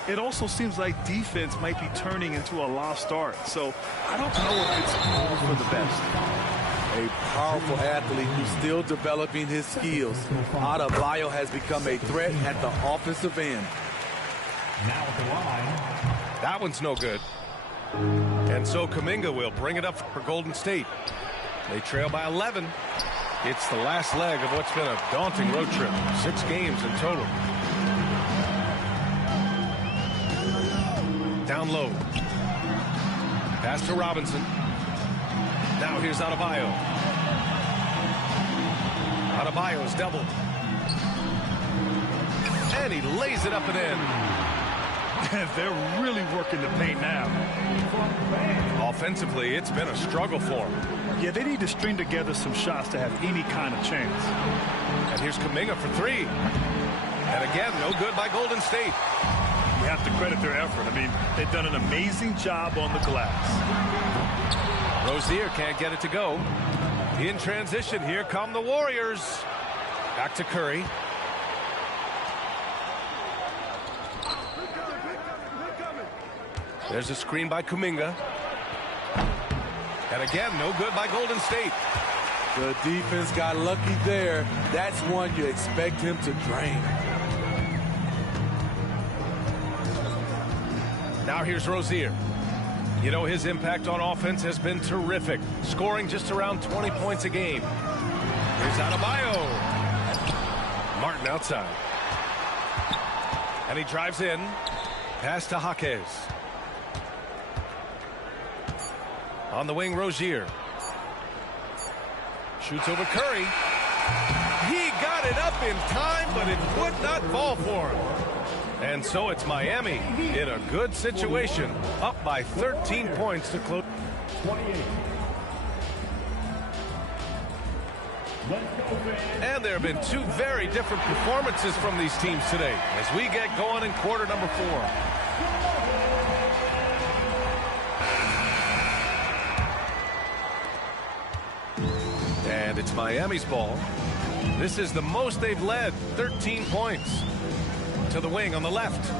It also seems like defense might be turning into a lost art. So I don't know if it's all for the best. A powerful athlete who's still developing his skills. Adebayo has become a threat at the offensive end. Now at the line. That one's no good. And so Kuminga will bring it up for Golden State. They trail by 11. It's the last leg of what's been a daunting road trip. 6 games in total. Down low. Pass to Robinson. Now here's Adebayo. Adebayo's doubled. And he lays it up and in. They're really working the paint now. Offensively, it's been a struggle for them. Yeah, they need to string together some shots to have any kind of chance. And here's Kuminga for 3. And again, no good by Golden State. You have to credit their effort. I mean, they've done an amazing job on the glass. Rozier can't get it to go. In transition, here come the Warriors. Back to Curry. There's a screen by Kuminga. And again, no good by Golden State. The defense got lucky there. That's one you expect him to drain. Now here's Rozier. You know, his impact on offense has been terrific, scoring just around 20 points a game. Here's Adebayo. Martin outside. And he drives in. Pass to Jaquez. On the wing, Rozier. Shoots over Curry. He got it up in time, but it would not fall for him. And so it's Miami in a good situation, up by 13 points to close. 28. And there have been two very different performances from these teams today as we get going in quarter number 4. And it's Miami's ball. This is the most they've led, 13 points. To the wing on the left.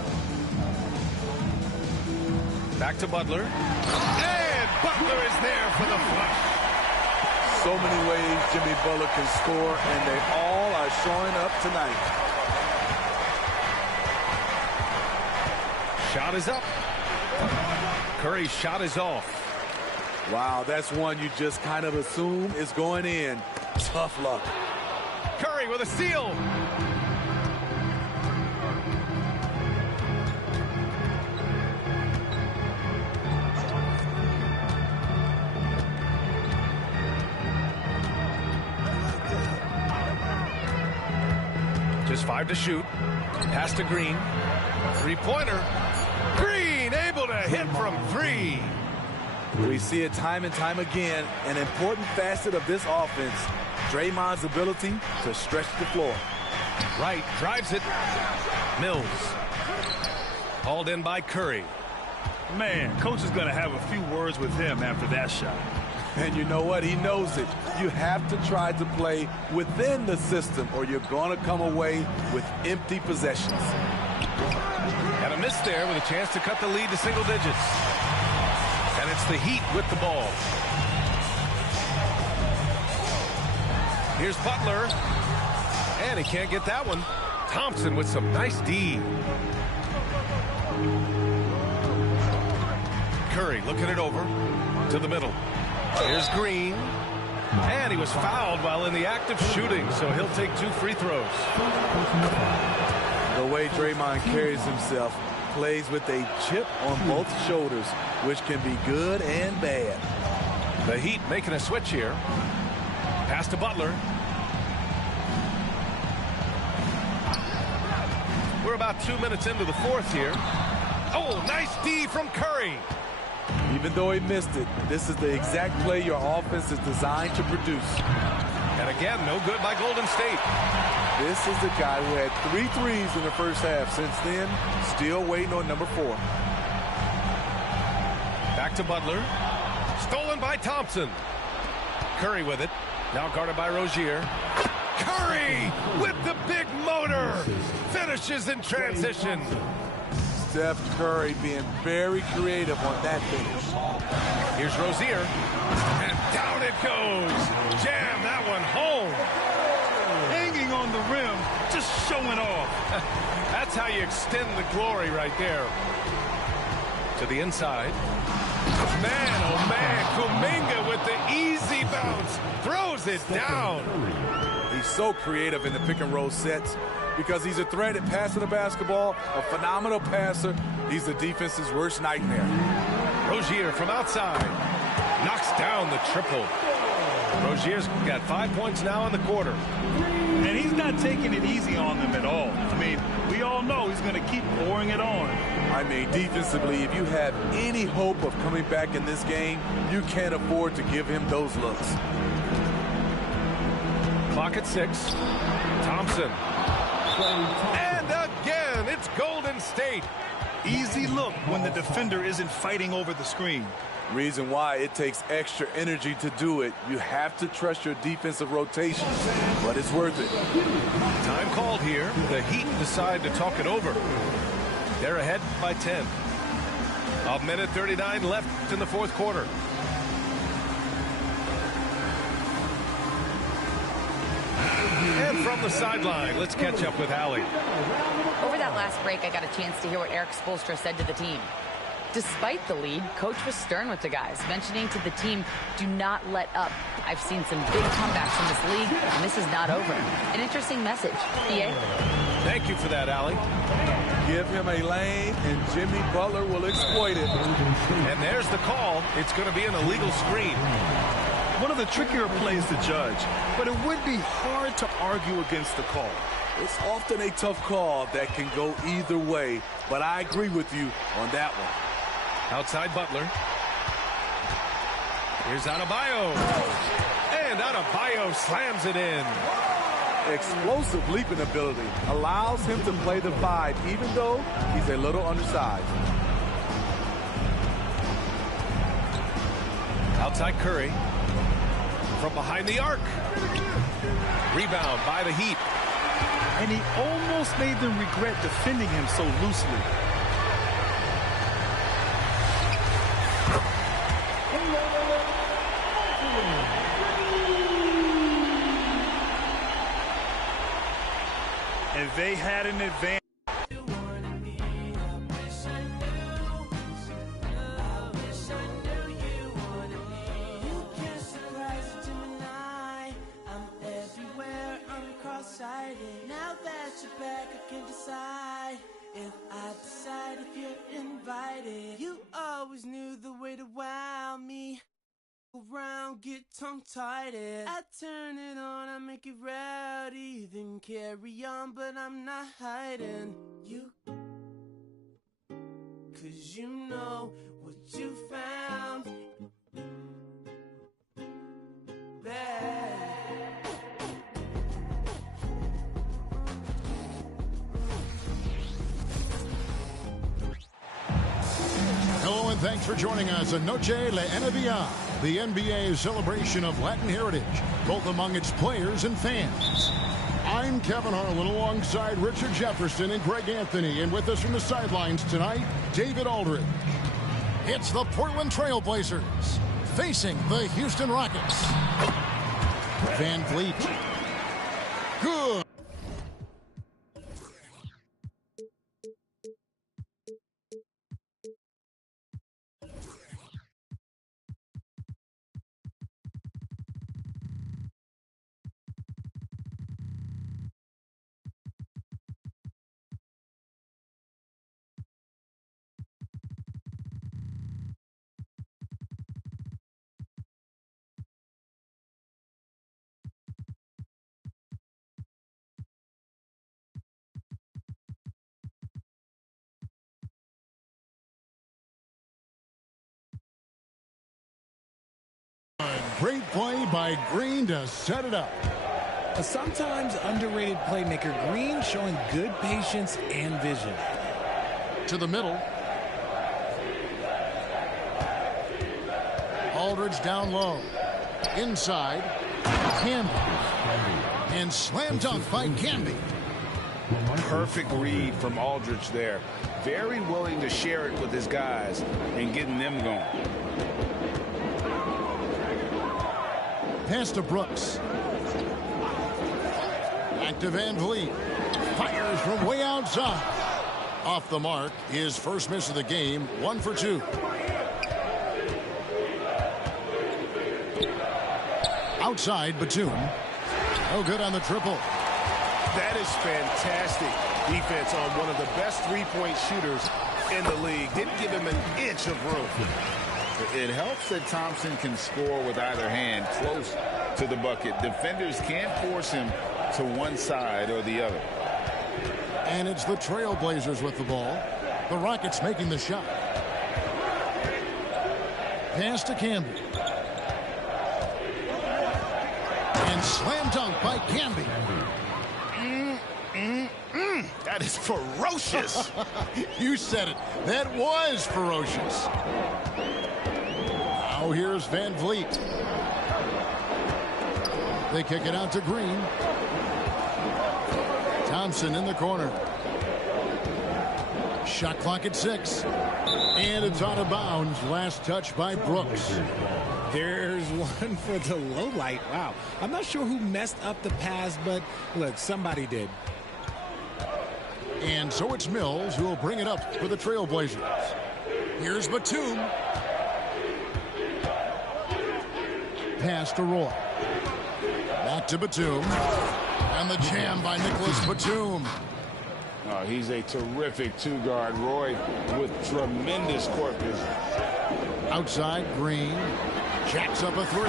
Back to Butler. And Butler is there for the flush. So many ways Jimmy Butler can score, and they all are showing up tonight. Shot is up. Curry's shot is off. Wow, that's one you just kind of assume is going in. Tough luck. Curry with a steal. Just 5 to shoot. Pass to Green. Three-pointer. Green able to hit from 3. We see it time and time again. An important facet of this offense. Draymond's ability to stretch the floor. Right, drives it. Mills. Hauled in by Curry. Man, coach is going to have a few words with him after that shot. And you know what? He knows it. You have to try to play within the system or you're going to come away with empty possessions. And a miss there with a chance to cut the lead to single digits. And it's the Heat with the ball. Here's Butler. And he can't get that one. Thompson with some nice D. Curry looking it over to the middle. Here's Green. And he was fouled while in the act of shooting, so he'll take 2 free throws. The way Draymond carries himself, plays with a chip on both shoulders, which can be good and bad. The Heat making a switch here. Pass to Butler. We're about 2 minutes into the fourth here. Oh, nice D from Curry. Even though he missed it, this is the exact play your offense is designed to produce. And again, no good by Golden State. This is the guy who had 3 threes in the first half. Since then, still waiting on number 4. Back to Butler. Stolen by Thompson. Curry with it. Now guarded by Rozier. Curry with the big motor. Finishes in transition. Steph Curry being very creative on that finish. Here's Rozier. And down it goes. Jam that one home. Hanging on the rim, just showing off. That's how you extend the glory right there. To the inside. Man, oh man, Kuminga with the easy bounce. Throws it down. He's so creative in the pick and roll sets because he's a threat at passing the basketball, a phenomenal passer. He's the defense's worst nightmare. Rozier from outside. Knocks down the triple. Rozier's got 5 points now in the quarter. And he's not taking it easy on them at all. I mean, we all know he's going to keep pouring it on. I mean, defensively, if you have any hope of coming back in this game, you can't afford to give him those looks. Clock at 6. Thompson. And again, it's Golden State. Easy look when the defender isn't fighting over the screen. Reason why it takes extra energy to do it. You have to trust your defensive rotation, but it's worth it. Time called here. The Heat decide to talk it over. They're ahead by 10. A minute 39 left in the fourth quarter. And from the sideline, let's catch up with Allie. Over that last break, I got a chance to hear what Eric Spoelstra said to the team. Despite the lead, Coach was stern with the guys, mentioning to the team, do not let up. I've seen some big comebacks in this league, and this is not over. An interesting message. PA? Thank you for that, Allie. Give him a lane, and Jimmy Butler will exploit it. And there's the call. It's going to be an illegal screen. One of the trickier plays to judge, but it would be hard to argue against the call. It's often a tough call that can go either way, but I agree with you on that one. Outside Butler. Here's Adebayo. And Adebayo slams it in. Explosive leaping ability allows him to play the 5, even though he's a little undersized. Outside Curry. From behind the arc. Rebound by the Heat. And he almost made them regret defending him so loosely. And they had an advantage. Now that you're back, I can decide if I decide if you're invited. You always knew the way to wow me. Around, get tongue-tied. I turn it on, I make it rowdy, then carry on, but I'm not hiding. You, 'cause you know what you found bad. Hello and thanks for joining us on Noche La NBA, the NBA's celebration of Latin heritage, both among its players and fans. I'm Kevin Harlan alongside Richard Jefferson and Greg Anthony, and with us from the sidelines tonight, David Aldridge. It's the Portland Trail Blazers facing the Houston Rockets. Van Vliet. Good. Great play by Green to set it up. A sometimes underrated playmaker, Green showing good patience and vision. To the middle. Aldridge down low. Inside. Camby. And slam dunk by Camby. Perfect read from Aldridge there. Very willing to share it with his guys and getting them going. Pass to Brooks. Back to Van Vliet. Fires from way outside. Off the mark. His first miss of the game. 1 for 2. Outside Batum. No good on the triple. That is fantastic defense on one of the best three-point shooters in the league. Didn't give him an inch of room. It helps that Thompson can score with either hand close to the bucket. Defenders can't force him to one side or the other. And it's the Trailblazers with the ball. The Rockets making the shot. Pass to Camby. And slam dunk by Camby. That is ferocious. You said it. That was ferocious. Now here's Van Vliet. They kick it out to Green. Thompson in the corner. Shot clock at 6. And it's out of bounds. Last touch by Brooks. There's one for the low light. Wow. I'm not sure who messed up the pass, but look, somebody did. And so it's Mills who will bring it up for the Trailblazers. Here's Batum. Pass to Roy. Back to Batum. And the jam by Nicholas Batum. Oh, he's a terrific two-guard. Roy with tremendous court vision. Outside, Green. Jacks up a 3.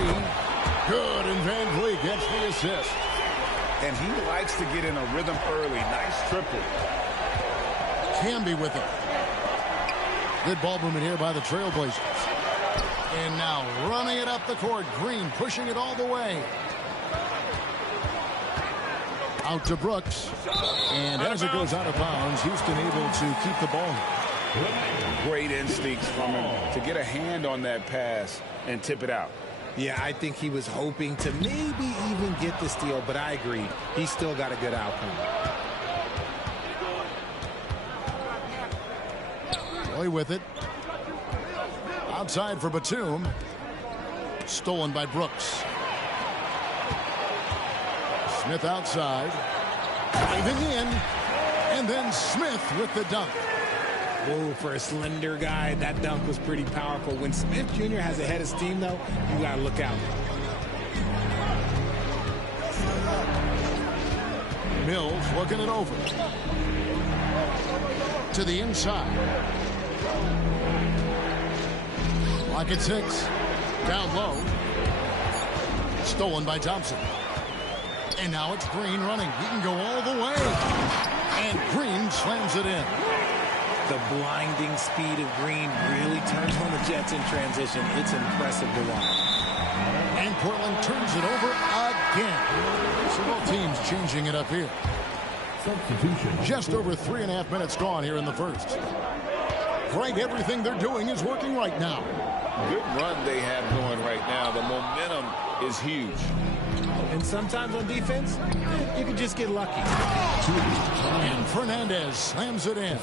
Good, and Van Vliet gets the assist. And he likes to get in a rhythm early. Nice triple. Camby with it. Good ball movement here by the Trailblazers. And now running it up the court. Green pushing it all the way. Out to Brooks. And as it goes out of bounds, Houston able to keep the ball. Great instincts from him to get a hand on that pass and tip it out. Yeah, I think he was hoping to maybe even get the steal, but I agree. He still got a good outcome. Roy with it. Outside for Batum. Stolen by Brooks. Smith outside. Diving in. And then Smith with the dunk. Oh, for a slender guy, that dunk was pretty powerful. When Smith Jr. has a head of steam, though, you got to look out. Mills looking it over. To the inside. Lock at 6. Down low. Stolen by Thompson. And now it's Green running. He can go all the way. And Green slams it in. The blinding speed of Green really turns on the Jets in transition. It's impressive to watch. And Portland turns it over again. So both teams changing it up here. Substitution. Just over 3.5 minutes gone here in the first. Greg, everything they're doing is working right now. Good run they have going right now. The momentum is huge. And sometimes on defense, you can just get lucky. And Fernandez slams it in.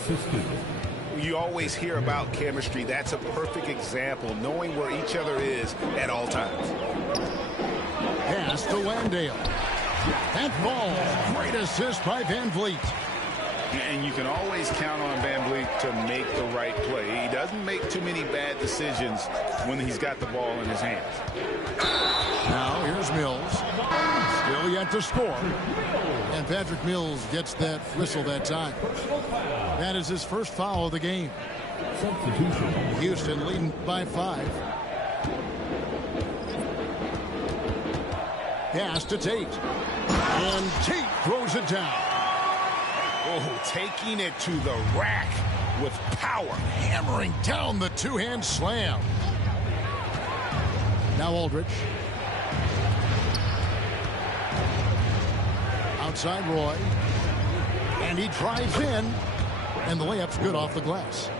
You always hear about chemistry. That's a perfect example, knowing where each other is at all times. Pass to Landale. That ball, great assist by Van Vliet. And you can always count on Van Vliet to make the right play. He doesn't make too many bad decisions when he's got the ball in his hands. Now here's Mills. Still yet to score. And Patrick Mills gets that whistle that time. That is his first foul of the game. Substitution. Houston leading by 5. Pass to Tate. And Tate throws it down. Oh, taking it to the rack with power. Hammering down the two-hand slam. Now Aldridge. Outside Roy. And he drives in. And the layup's good off the glass.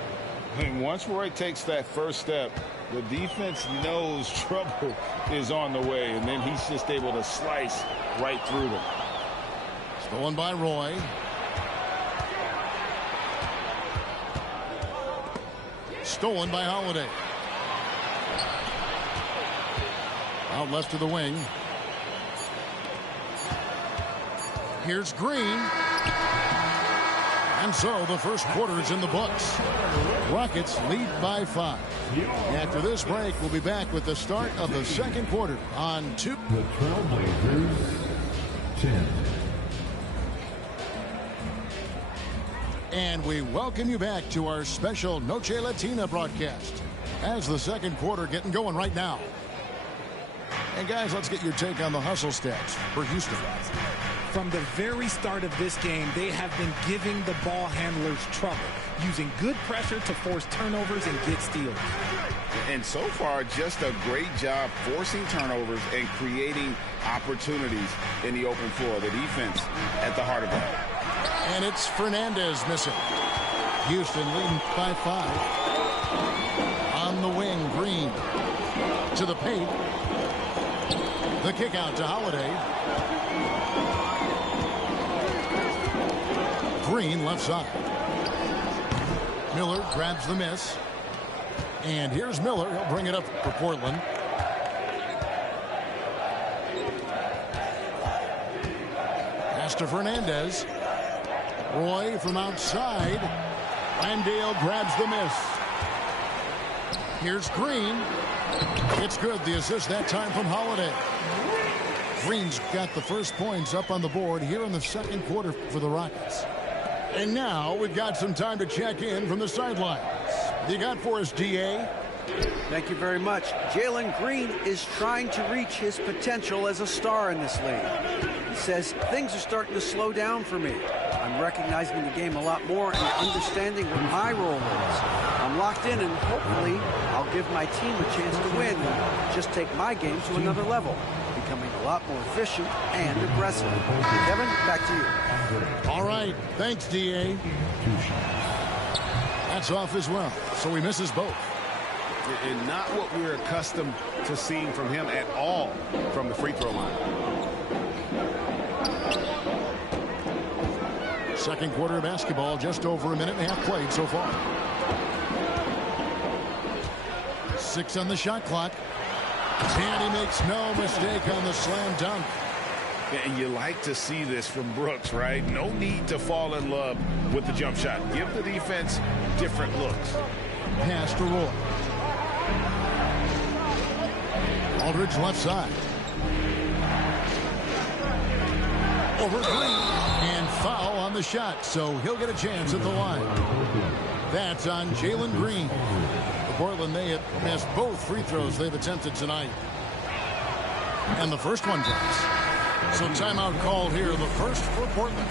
And once Roy takes that first step, the defense knows trouble is on the way. And then he's just able to slice right through them. Stolen by Roy. Stolen by Holiday. Out left to the wing. Here's Green. And so the first quarter is in the books. Rockets lead by 5. After this break, we'll be back with the start of the second quarter on 2. The Trailblazers 10. And we welcome you back to our special Noche Latina broadcast as the second quarter getting going right now. And guys, let's get your take on the hustle stats for Houston. From the very start of this game, they have been giving the ball handlers trouble, using good pressure to force turnovers and get steals. And so far, just a great job forcing turnovers and creating opportunities in the open floor. The defense at the heart of that. And it's Fernandez missing. Houston leading by 5. On the wing, Green. into the paint. The kick out to Holiday. Green left side. Miller grabs the miss. And here's Miller. He'll bring it up for Portland. Pass to Fernandez. Roy from outside. Landale grabs the miss. Here's Green. It's good. The assist that time from Holiday. Green's got the first points up on the board here in the second quarter for the Rockets. And now we've got some time to check in from the sidelines. What you got for us, DA? Thank you very much. Jalen Green is trying to reach his potential as a star in this league. He says, things are starting to slow down for me. I'm recognizing the game a lot more and understanding what my role is. I'm locked in, and hopefully I'll give my team a chance to win and just take my game to another level, becoming a lot more efficient and aggressive. Kevin, back to you. All right. Thanks, DA. That's off as well, so he misses both. And not what we're accustomed to seeing from him at all from the free throw line. Second quarter of basketball, just over a minute and a half played so far. 6 on the shot clock. And he makes no mistake on the slam dunk. And you like to see this from Brooks, right? No need to fall in love with the jump shot. Give the defense different looks. Pass to Roy. Aldridge left side. Over Green. And foul on the shot, so he'll get a chance at the line. That's on Jalen Green. For Portland, they have missed both free throws they've attempted tonight. And the first one drops. So timeout called here, the first for Portland.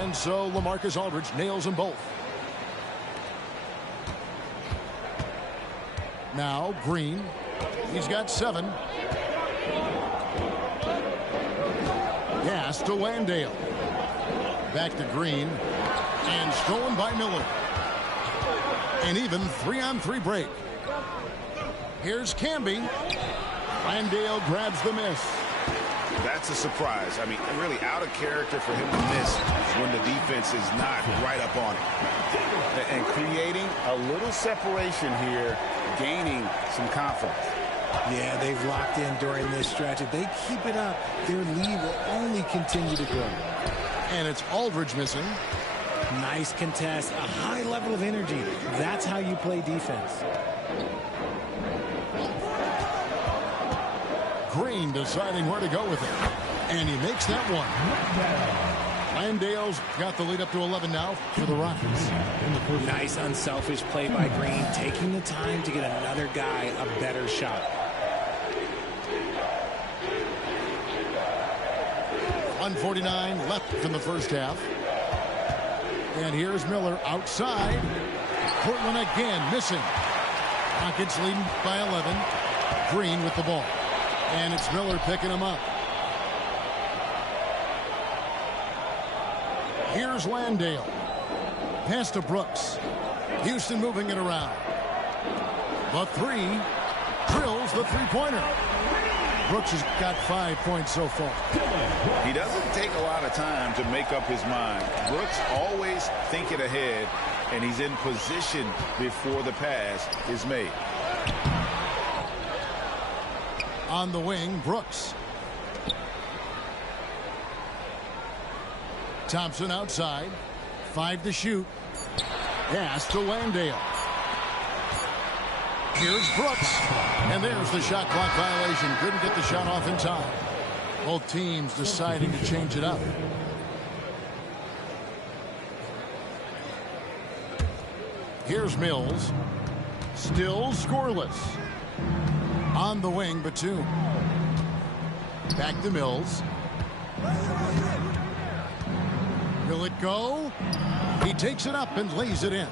And so LaMarcus Aldridge nails them both. Now Green. He's got 7. Pass to Landale. Back to Green. And stolen by Miller. An even 3-on-3 break. Here's Camby. Landale grabs the miss. That's a surprise. I mean, really out of character for him to miss when the defense is not right up on it. And creating a little separation here, gaining some confidence. Yeah, they've locked in during this stretch. If they keep it up, their lead will only continue to grow. And it's Aldridge missing. Nice contest, a high level of energy. That's how you play defense. Green deciding where to go with it. And he makes that one. Landale's got the lead up to 11 now for the Rockets. Nice unselfish play by Green, taking the time to get another guy a better shot. .149 left in the first half. And here's Miller outside. Portland again missing. Rockets leading by 11. Green with the ball. And it's Miller picking him up. Here's Landale. Pass to Brooks. Houston moving it around. The 3. Drills the three-pointer. Brooks has got 5 points so far. He doesn't take a lot of time to make up his mind. Brooks always thinking ahead, and he's in position before the pass is made. On the wing, Brooks. Thompson outside. 5 to shoot. Pass to Landale. Here's Brooks. And there's the shot clock violation. Couldn't get the shot off in time. Both teams deciding to change it up. Here's Mills. Still scoreless. On the wing, Batum. Back to Mills. Will it go? He takes it up and lays it in.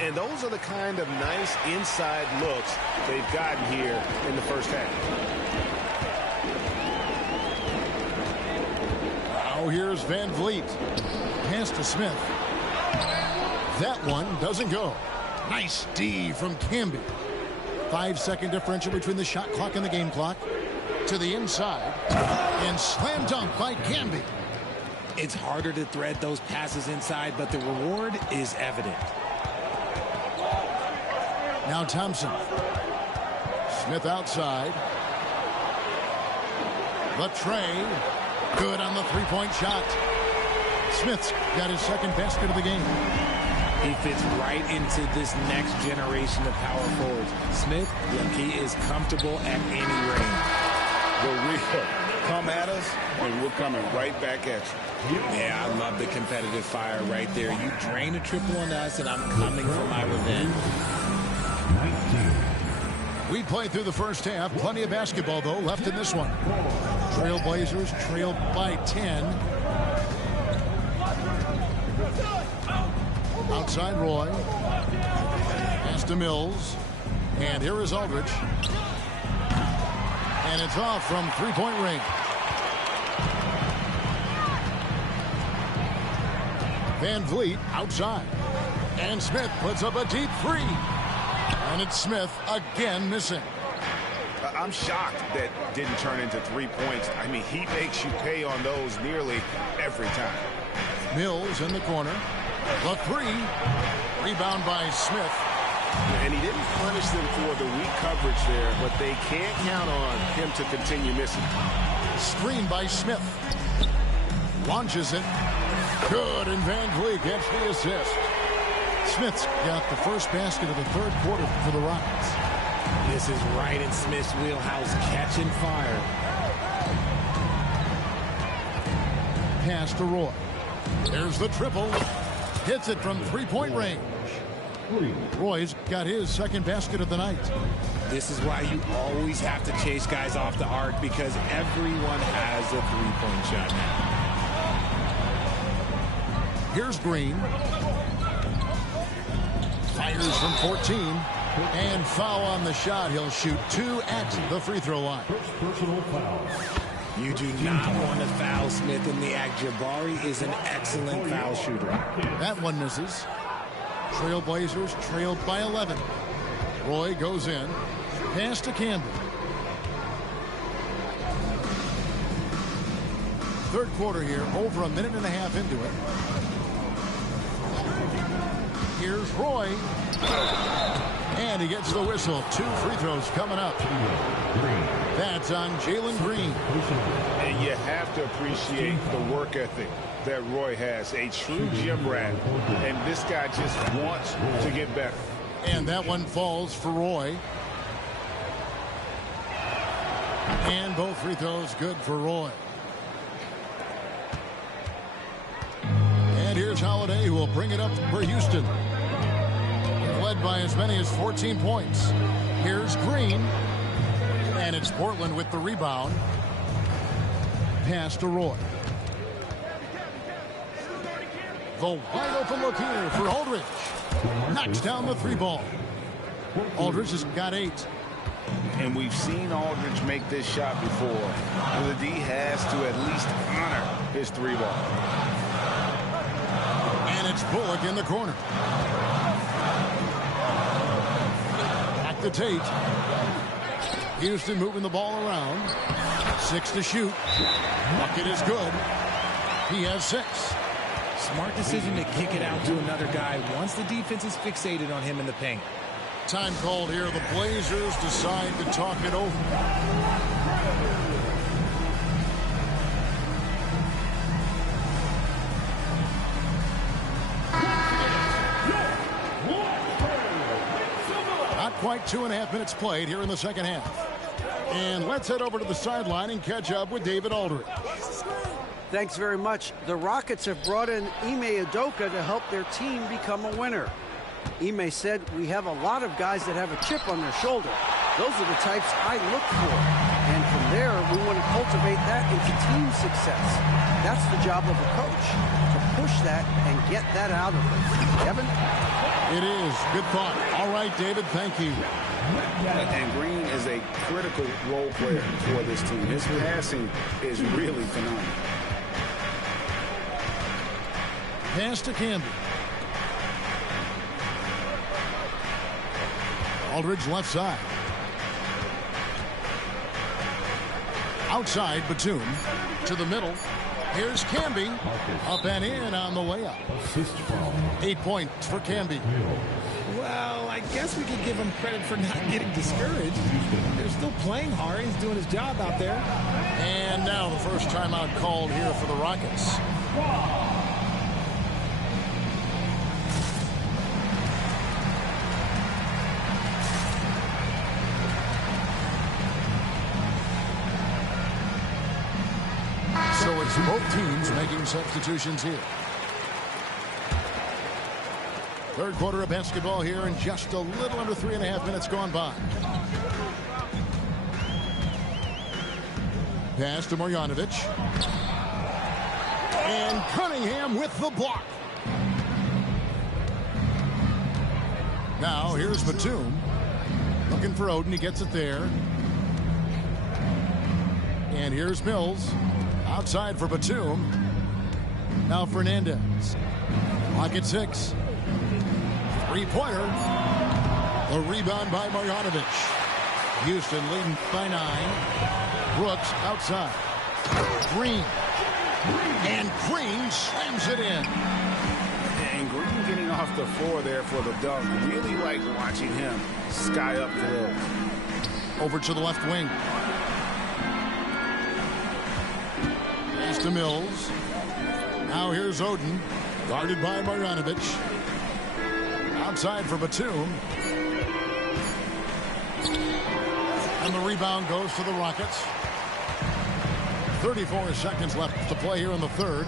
And those are the kind of nice inside looks they've gotten here in the first half. Now here's Van Vliet. Pass to Smith. That one doesn't go. Nice D from Camby. 5-second differential between the shot clock and the game clock. To the inside. And slam dunk by Camby. It's harder to thread those passes inside, but the reward is evident. Now Thompson. Smith outside. Latrey. Good on the three-point shot. Smith's got his second basket of the game. He fits right into this next generation of power forwards. Smith, he is comfortable at any range. But we come at us, and we're coming right back at you. Yeah, I love the competitive fire right there. You drain a triple on us, and I'm coming for my revenge. We played through the first half. Plenty of basketball, though, left in this one. Trailblazers trailed by 10. Outside Roy. Pass to Mills. And here is Aldridge. And it's off from three-point range. Van Vliet outside. And Smith puts up a deep three. And it's Smith again missing. I'm shocked that didn't turn into 3 points. I mean, he makes you pay on those nearly every time. Mills in the corner. The three. Rebound by Smith. And he didn't punish them for the weak coverage there, but they can't count on him to continue missing. Screen by Smith. Launches it. Good, and Van Vliet gets the assist. Smith's got the first basket of the third quarter for the Rockets. This is right in Smith's wheelhouse, catching fire. Pass to Roy. There's the triple. Hits it from three-point range. Roy's got his second basket of the night. This is why you always have to chase guys off the arc, because everyone has a three-point shot now. Here's Green. Fires from 14. And foul on the shot. He'll shoot 2 at the free throw line. Personal foul. You do not want to foul Smith in the act. Jabari is an excellent foul shooter. That one misses. Trailblazers trailed by 11. Roy goes in. Pass to Campbell. Third quarter here, over a minute and a half into it. Here's Roy. And he gets the whistle. 2 free throws coming up. That's on Jalen Green. And you have to appreciate the work ethic that Roy has. A true gym rat. And this guy just wants to get better. And that one falls for Roy. And both free throws good for Roy. And here's Holiday, who will bring it up for Houston. Led by as many as 14 points. Here's Green. And it's Portland with the rebound. Pass to Roy. The wide open look here for Aldridge. Knocks down the 3 ball. Aldridge has got 8. And we've seen Aldridge make this shot before. The D has to at least honor his 3 ball. And it's Bullock in the corner. Back to Tate. Houston moving the ball around. 6 to shoot. Bucket is good. He has 6. Smart decision to kick it out to another guy once the defense is fixated on him in the paint. Time called here. The Blazers decide to talk it over. Not quite 2.5 minutes played here in the second half. And let's head over to the sideline and catch up with David Aldridge. Thanks very much. The Rockets have brought in Ime Udoka to help their team become a winner. Ime said, "We have a lot of guys that have a chip on their shoulder. Those are the types I look for. And from there, we want to cultivate that into team success. That's the job of a coach, to push that and get that out of them." Kevin? It is. Good thought. All right, David, thank you. And Green is a critical role player for this team. His passing is really phenomenal. Pass to Camby. Aldridge left side. Outside, Batum. To the middle. Here's Camby. Up and in on the layup. 8 points for Camby. Well, I guess we could give him credit for not getting discouraged. They're still playing hard. He's doing his job out there. And now the first timeout called here for the Rockets. So it's both teams making substitutions here. Third quarter of basketball here, and just a little under 3.5 minutes gone by. Pass to Marjanovic. And Cunningham with the block. Now here's Batum. Looking for Oden. He gets it there. And here's Mills. Outside for Batum. Now Fernandez. Clock at 6. Three-pointer. The rebound by Marjanovic. Houston leading by 9. Brooks outside. Green. And Green slams it in. And Green getting off the floor there for the dunk. Really like watching him sky up the hill. Over to the left wing. Pass to Mills. Now here's Oden. Guarded by Marjanovic. Outside for Batum. And the rebound goes to the Rockets. 34 seconds left to play here in the third.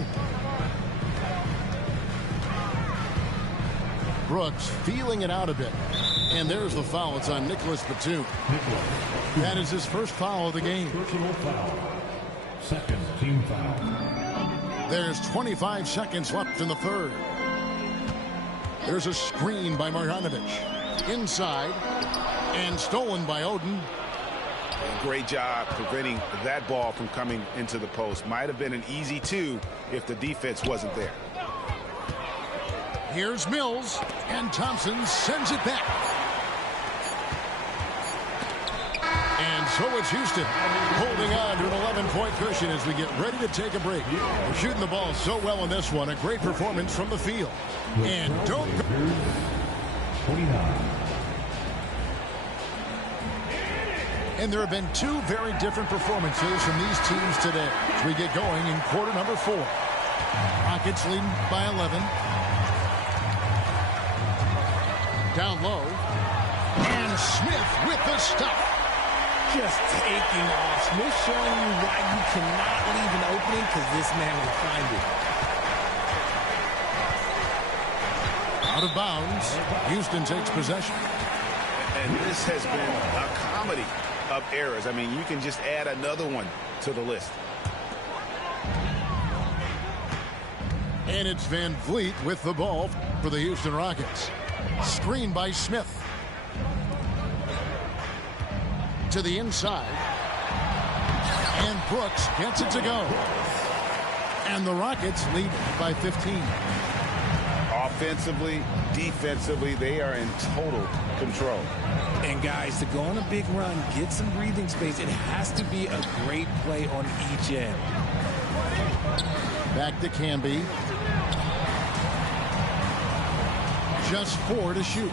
Brooks feeling it out a bit. And there's the foul. It's on Nicholas Batum. That is his first foul of the game. Personal foul. Second team foul. There's 25 seconds left in the third. There's a screen by Marjanovic. Inside. And stolen by Oden. Great job preventing that ball from coming into the post. Might have been an easy 2 if the defense wasn't there. Here's Mills, and Thompson sends it back. And so it's Houston holding on to an 11-point cushion as we get ready to take a break. We're shooting the ball so well in this one. A great performance from the field. And don't go. 29. And there have been 2 very different performances from these teams today as we get going in quarter number 4. Rockets leading by 11. Down low. And Smith with the stop. Just taking off. Smith showing you why you cannot leave an opening, because this man will find it. Out of bounds. Houston takes possession. And this has been a comedy of errors. I mean, you can just add another one to the list. And it's Van Vliet with the ball for the Houston Rockets. Screen by Smith. To the inside. And Brooks gets it to go. And the Rockets lead by 15. Offensively, defensively, they are in total control. And guys, to go on a big run, get some breathing space, it has to be a great play on each end. Back to Camby. Just 4 to shoot.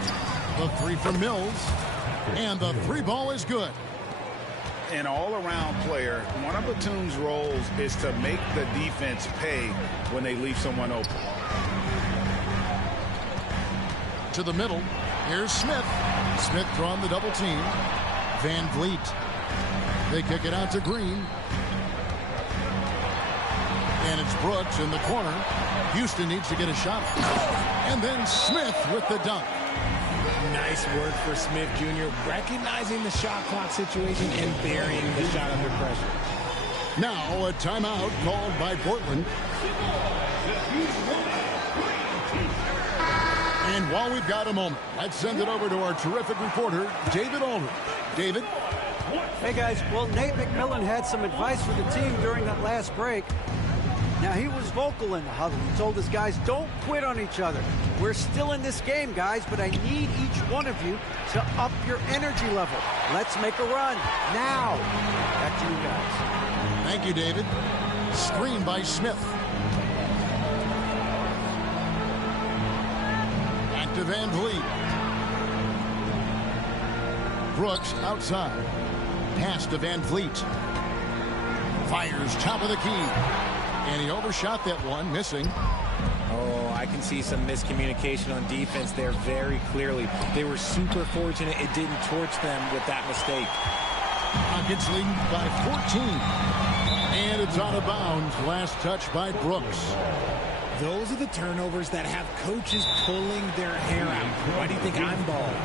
The 3 from Mills. And the 3 ball is good. An all-around player, one of Batum's roles is to make the defense pay when they leave someone open. To the middle. Here's Smith. Smith drawing the double team. Van Vliet. They kick it out to Green. And it's Brooks in the corner. Houston needs to get a shot. And then Smith with the dunk. Nice work for Smith Jr. recognizing the shot clock situation and burying the shot under pressure. Now a timeout called by Portland. And while we've got a moment, let's send it over to our terrific reporter, David Aldridge. David? Hey, guys. Well, Nate McMillan had some advice for the team during that last break. Now, he was vocal in the huddle. He told his guys, don't quit on each other. We're still in this game, guys, but I need each one of you to up your energy level. Let's make a run now. Back to you guys. Thank you, David. Screen by Smith. Back to Van Vliet. Brooks outside. Pass to Van Vliet. Fires top of the key. And he overshot that one, missing. Oh, I can see some miscommunication on defense there very clearly. They were super fortunate it didn't torch them with that mistake. Rockets leading by 14. And it's out of bounds. Last touch by Brooks. Those are the turnovers that have coaches pulling their hair out. Why do you think I'm balling?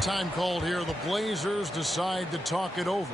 Time called here. The Blazers decide to talk it over.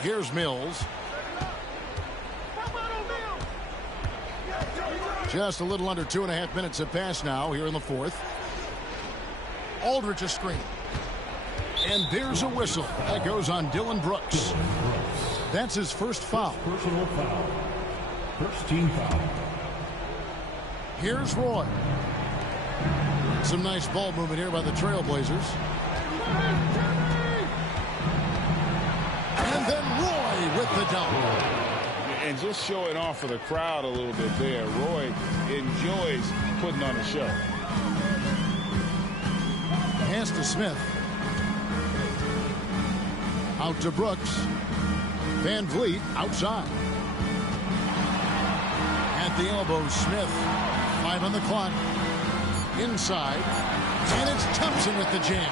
Here's Mills. Just a little under 2.5 minutes have passed now here in the fourth. Aldridge a screen. And there's a whistle. That goes on Dylan Brooks. That's his first foul. Personal foul. First team foul. Here's Roy. Some nice ball movement here by the Trailblazers. And then Roy with the dunk. And just showing off for the crowd a little bit there. Roy enjoys putting on a show. Pass to Smith. Out to Brooks. Van Vliet outside. At the elbow, Smith. 5 on the clock. Inside. And it's Thompson with the jam.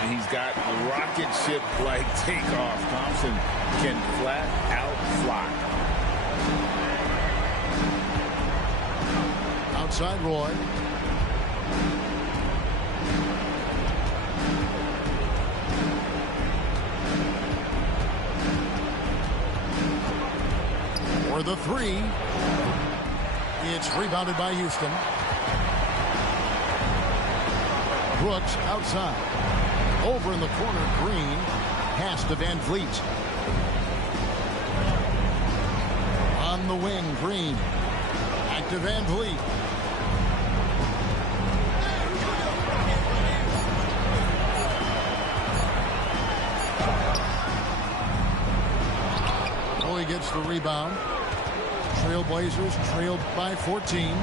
And he's got rocket ship-like takeoff. Thompson can flat out fly. Outside Roy. For the three. It's rebounded by Houston. Brooks outside. Over in the corner, Green. Pass to Van Vliet. On the wing, Green. Back to Van Vliet. Bowie gets the rebound. Trailblazers trailed by 14.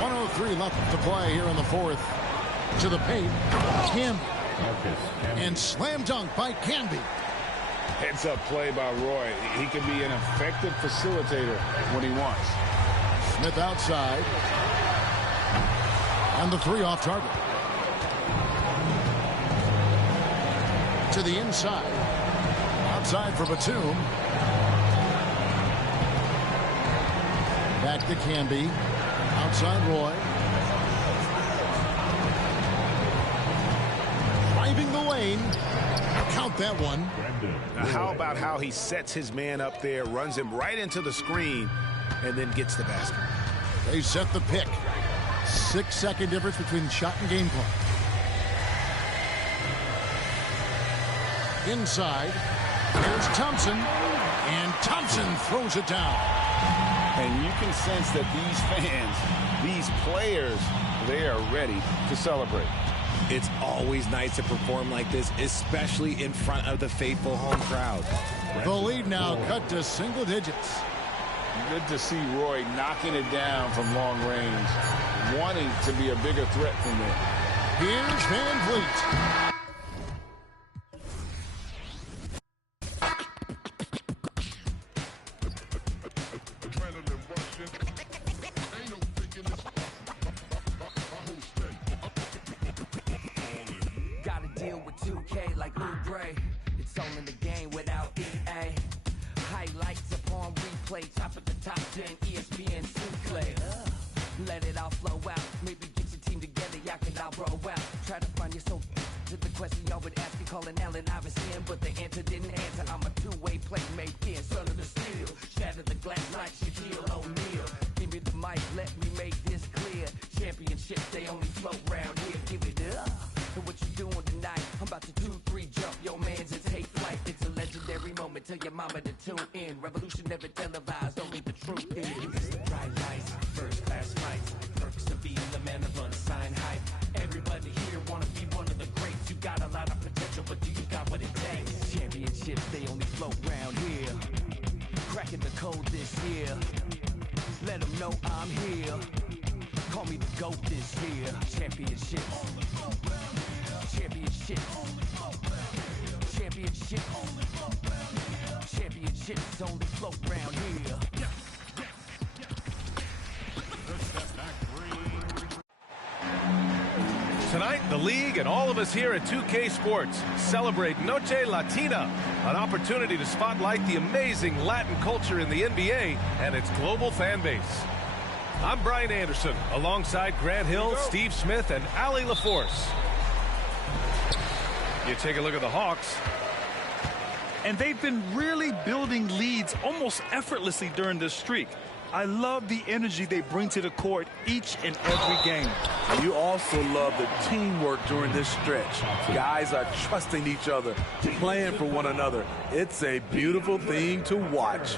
1:03 left to play here in the fourth. To the paint. Camby. And slam dunk by Camby. Heads up play by Roy. He can be an effective facilitator when he wants. Smith outside. And the three off target. To the inside. Outside for Batum. Back to Camby. Outside Roy. Driving the lane. Count that one. Now, how about how he sets his man up there, runs him right into the screen, and then gets the basket? They set the pick. 6-second difference between shot and game clock. Inside, here's Thompson, and Thompson throws it down. And you can sense that these fans, these players, they are ready to celebrate. It's always nice to perform like this, especially in front of the faithful home crowd. The lead now cut to single digits. Good to see Roy knocking it down from long range, wanting to be a bigger threat from there. Here's Van Vliet. Gotta deal with 2K like Oubre. It's all in the game without EA. Highlights upon replay, top of the top 10, ESPN Sinclair. Let it all flow out. Maybe get your team together, y'all can all roll out. Try to find your soul to the question y'all would ask me, calling Allen Iverson, but the answer didn't answer. I'm a two-way playmaker, son of the steel. Shatter the glass like Shaquille O'Neal. Give me the mic, let me make this clear. Championships, they only float round here. Give it up. And what you doing tonight? I'm about to 2-3 jump your mans and take flight. It's a legendary moment. Tell your mama to tune in. Revolution never televised, only the truth is. It's the bright lights, first class flights. Perks of being the man of unsigned hype. Everybody here wanna be one of the greats. You got a lot of potential, but do you got what it takes? Championships, they only float round here. Cracking the code this year. Let them know I'm here. Call me the GOAT this year. Championships. Championships. Championships. Championships only float round here. Tonight, the league and all of us here at 2K Sports celebrate Noche Latina, an opportunity to spotlight the amazing Latin culture in the NBA and its global fan base. I'm Brian Anderson, alongside Grant Hill, Steve Smith, and Ali LaForce. You take a look at the Hawks. And they've been really building leads almost effortlessly during this streak. I love the energy they bring to the court each and every game. You also love the teamwork during this stretch. Guys are trusting each other, playing for one another. It's a beautiful thing to watch.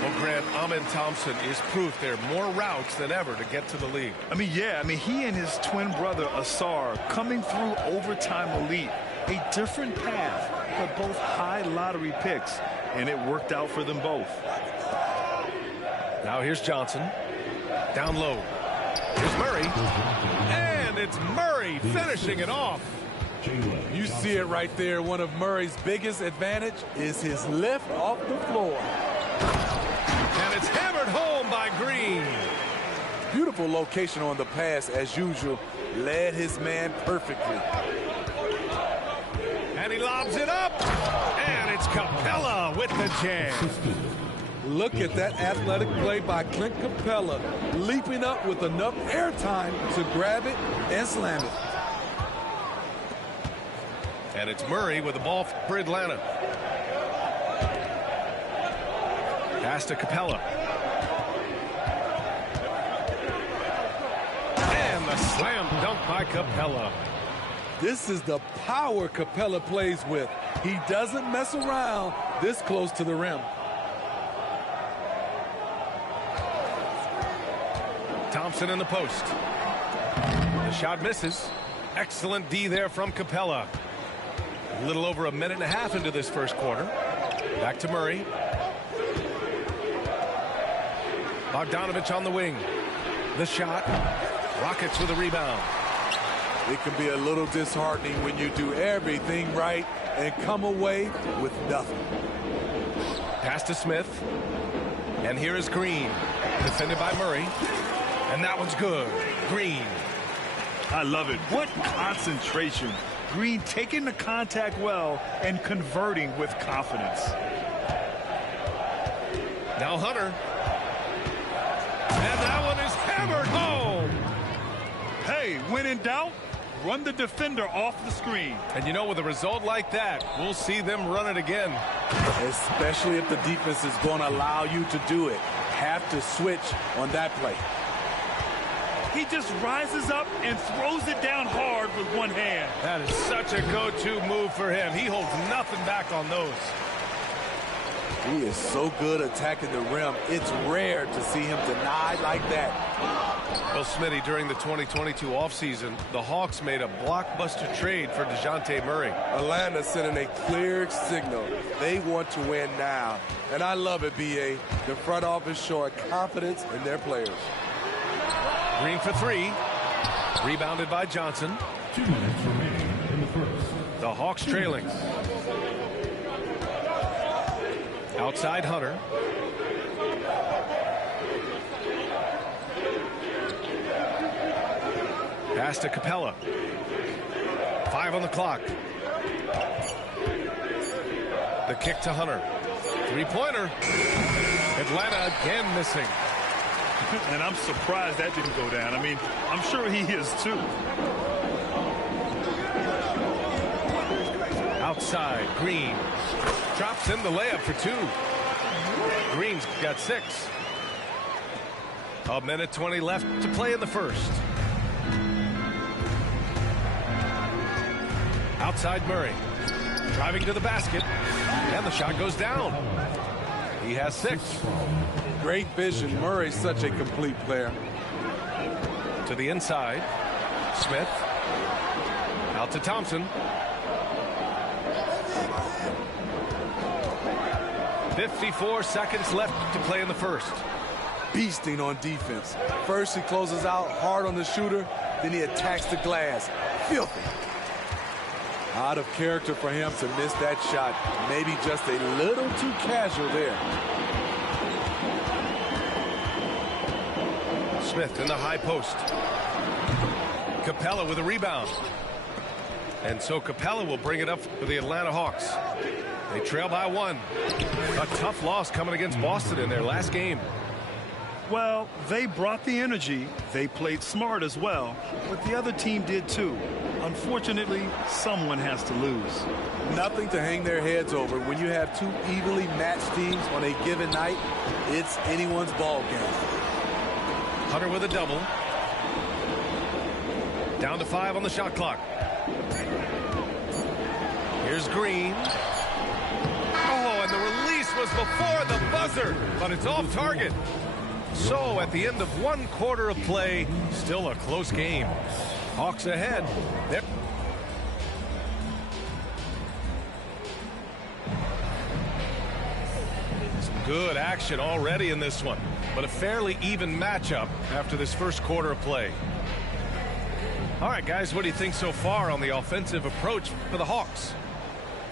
Well, Grant, Amen Thompson is proof there are more routes than ever to get to the league. He and his twin brother, Asar, coming through overtime elite. A different path, but both high lottery picks, and it worked out for them both. Now here's Johnson. Down low. Here's Murray. And it's Murray finishing it off. You see it right there. One of Murray's biggest advantage is his lift off the floor. And it's hammered home by Green. Beautiful location on the pass, as usual. Led his man perfectly. And he lobs it up. And it's Capella with the jam. Look at that athletic play by Clint Capella, leaping up with enough airtime to grab it and slam it. And it's Murray with the ball for Atlanta. Pass to Capella. And the slam dunk by Capella. This is the power Capella plays with. He doesn't mess around this close to the rim. Thompson in the post. The shot misses. Excellent D there from Capella. A little over a minute and a half into this first quarter. Back to Murray. Bogdanovich on the wing. The shot. Rockets with a rebound. It can be a little disheartening when you do everything right and come away with nothing. Pass to Smith. And here is Green. Defended by Murray. And that one's good. Green. I love it. What concentration. Green taking the contact well and converting with confidence. Now Hunter. And that one is hammered home. Hey, when in doubt, run the defender off the screen. And you know, with a result like that, we'll see them run it again. Especially if the defense is going to allow you to do it. Have to switch on that play. He just rises up and throws it down hard with one hand. That is such a go-to move for him. He holds nothing back on those. He is so good attacking the rim. It's rare to see him denied like that. Well, Smitty, during the 2022 offseason, the Hawks made a blockbuster trade for DeJounte Murray. Atlanta sending a clear signal. They want to win now. And I love it, B.A. The front office showing confidence in their players. Green for three. Rebounded by Johnson. 2 minutes remaining in the first. The Hawks trailing. Outside Hunter. Pass to Capella. 5 on the clock. The kick to Hunter. Three-pointer. Atlanta again missing. And I'm surprised that didn't go down. I mean, I'm sure he is too. Outside, Green. Drops in the layup for 2. Green's got 6. A minute 20 left to play in the first. Outside Murray. Driving to the basket. And the shot goes down. He has 6. Great vision. Murray's such a complete player. To the inside. Smith. Out to Thompson. 54 seconds left to play in the first. Beasting on defense. First he closes out hard on the shooter, then he attacks the glass. Filthy. Out of character for him to miss that shot. Maybe just a little too casual there. Smith in the high post. Capella with a rebound. And so Capella will bring it up for the Atlanta Hawks. They trail by 1. A tough loss coming against Boston in their last game. Well, they brought the energy. They played smart as well. But the other team did too. Unfortunately, someone has to lose. Nothing to hang their heads over. When you have 2 evenly matched teams on a given night, it's anyone's ball game. Hunter with a double. Down to 5 on the shot clock. Here's Green. Oh, and the release was before the buzzer, but it's off target. So at the end of 1 quarter of play, still a close game. Hawks ahead. They're some good action already in this one, but a fairly even matchup after this first quarter of play. All right, guys, what do you think so far on the offensive approach for the Hawks?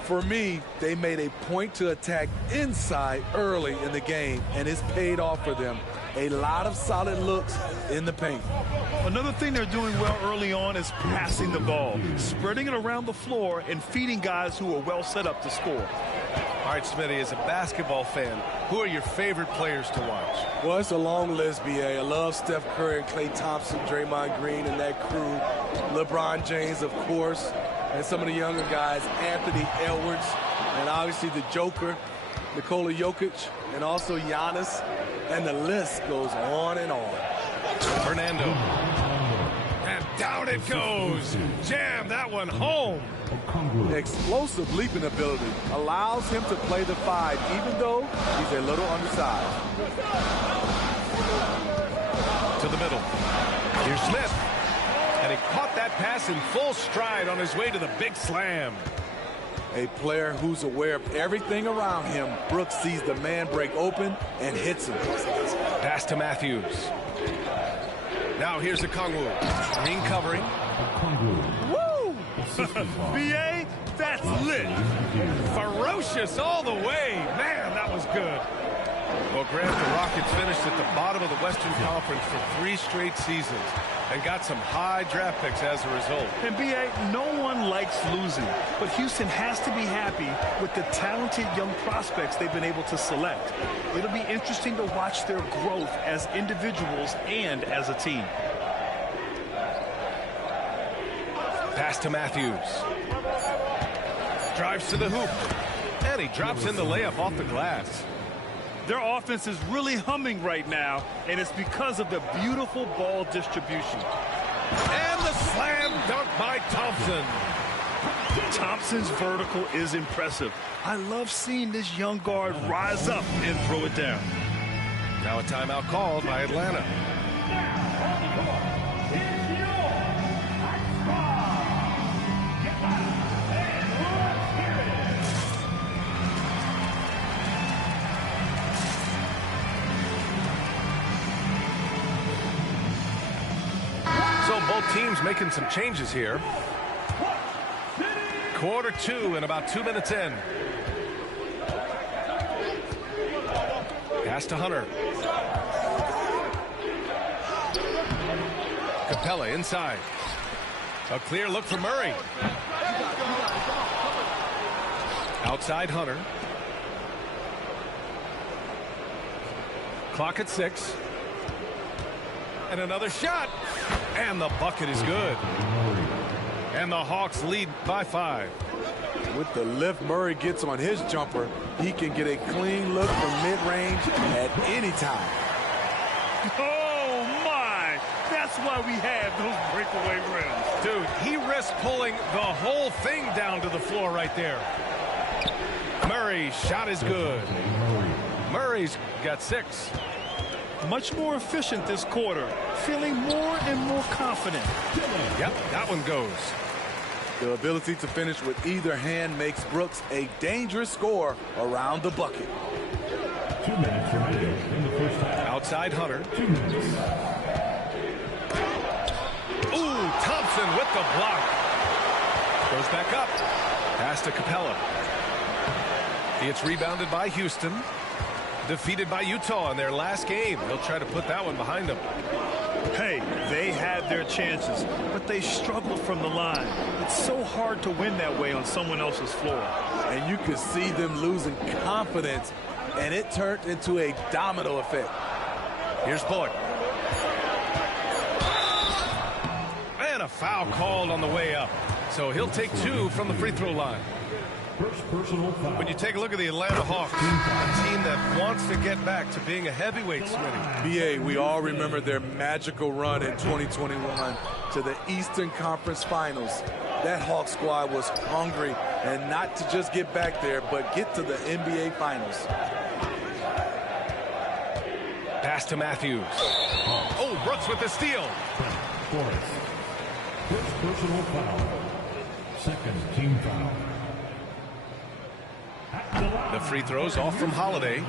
For me, they made a point to attack inside early in the game, and it's paid off for them. A lot of solid looks in the paint. Another thing they're doing well early on is passing the ball, spreading it around the floor and feeding guys who are well set up to score. All right, Smitty, as a basketball fan, who are your favorite players to watch? Well, it's a long list, B.A. I love Steph Curry and Klay Thompson, Draymond Green and that crew. LeBron James, of course, and some of the younger guys, Anthony Edwards, and obviously the Joker, Nikola Jokic, and also Giannis, and the list goes on and on. Fernando. And down it goes. Jam that one home. Explosive leaping ability allows him to play the 5, even though he's a little undersized. To the middle. Here's Smith. And he caught that pass in full stride on his way to the big slam. A player who's aware of everything around him. Brooks sees the man break open and hits him. Pass to Matthews. Now here's the Kongwu. Green covering. Woo! B.A., that's lit. Ferocious all the way. Man, that was good. Well, Grant, the Rockets finished at the bottom of the Western Conference for 3 straight seasons and got some high draft picks as a result. And B.A., no one likes losing, but Houston has to be happy with the talented young prospects they've been able to select. It'll be interesting to watch their growth as individuals and as a team. Pass to Matthews. Drives to the hoop. And he drops in the layup off the glass. Their offense is really humming right now, and it's because of the beautiful ball distribution. And the slam dunk by Thompson. Thompson's vertical is impressive. I love seeing this young guard rise up and throw it down. Now a timeout called by Atlanta. So both teams making some changes here. Quarter 2 and about 2 minutes in. Pass to Hunter. Capella inside. A clear look for Murray. Outside Hunter. Clock at 6. And another shot. And the bucket is good. And the Hawks lead by 5. With the lift Murray gets on his jumper, he can get a clean look from mid-range at any time. Oh, my! That's why we have those breakaway rims. Dude, he risked pulling the whole thing down to the floor right there. Murray's shot is good. Murray's got 6. Much more efficient this quarter. Feeling more and more confident. Yep, that one goes. The ability to finish with either hand makes Brooks a dangerous scorer around the bucket. 2 minutes remaining in the first half. Outside Hunter. 2 minutes. Ooh, Thompson with the block. Goes back up. Pass to Capella. It's rebounded by Houston. Defeated by Utah in their last game. They'll try to put that one behind them. Hey, they had their chances, but they struggled from the line. It's so hard to win that way on someone else's floor. And you could see them losing confidence, and it turned into a domino effect. Here's Bullock. And a foul called on the way up. So he'll take 2 from the free throw line. First personal foul. When you take a look at the Atlanta Hawks, a team that wants to get back to being a heavyweight, Smitty. BA, we all remember their magical run in 2021 to the Eastern Conference Finals. That Hawks squad was hungry, and not to just get back there, but get to the NBA Finals. Pass to Matthews. Oh, Brooks with the steal. Forrest. First personal foul. Second team foul. The free throws off from Holiday.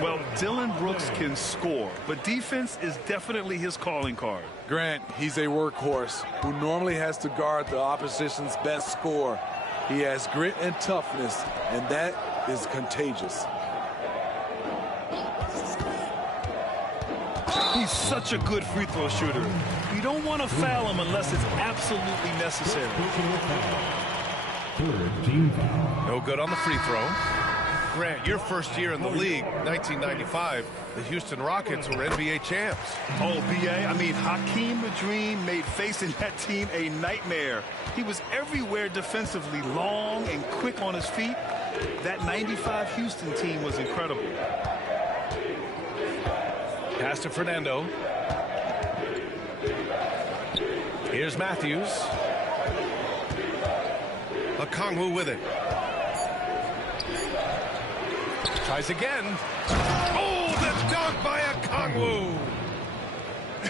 Well, Dylan Brooks can score, but defense is definitely his calling card. Grant, he's a workhorse who normally has to guard the opposition's best scorer. He has grit and toughness, and that is contagious. He's such a good free throw shooter. You don't want to foul him unless it's absolutely necessary. Third team foul. No good on the free throw. Grant, your first year in the league, 1995, the Houston Rockets were NBA champs. Oh, BA, I mean, Hakeem the Dream made facing that team a nightmare. He was everywhere defensively, long and quick on his feet. That 95 Houston team was incredible. Pass to Fernando. Here's Matthews. Okongwu with it. Tries again. Oh, the dunk by Okongwu.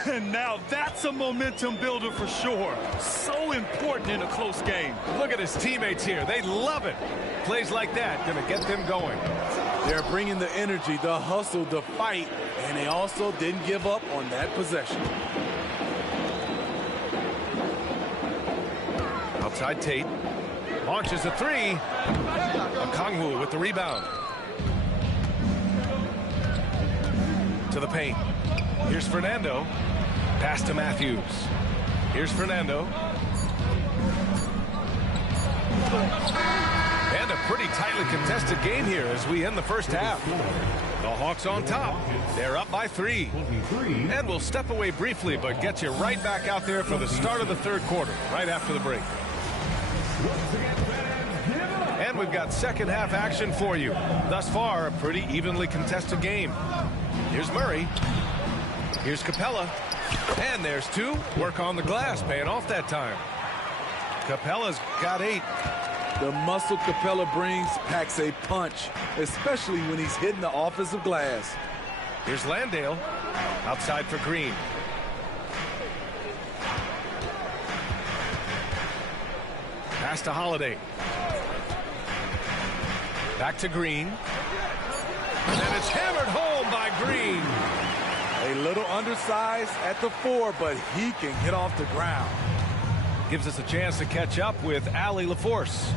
And now that's a momentum builder for sure. So important in a close game. Look at his teammates here. They love it. Plays like that going to get them going. They're bringing the energy, the hustle, the fight, and they also didn't give up on that possession. Outside Tate. Launches a three. Okongwu with the rebound. To the paint. Here's Fernando. Pass to Matthews. Here's Fernando. And a pretty tightly contested game here as we end the first half. The Hawks on top. They're up by 3. And we'll step away briefly, but get you right back out there for the start of the third quarter, right after the break. And we've got second half action for you. Thus far, a pretty evenly contested game. Here's Murray. Here's Capella. And there's 2. Work on the glass, paying off that time. Capella's got 8. The muscle Capella brings packs a punch, especially when he's hitting the offensive glass. Here's Landale. Outside for Green. Pass to Holiday. Back to Green. And it's hammered home by Green. A little undersized at the 4, but he can get off the ground. Gives us a chance to catch up with Allie LaForce.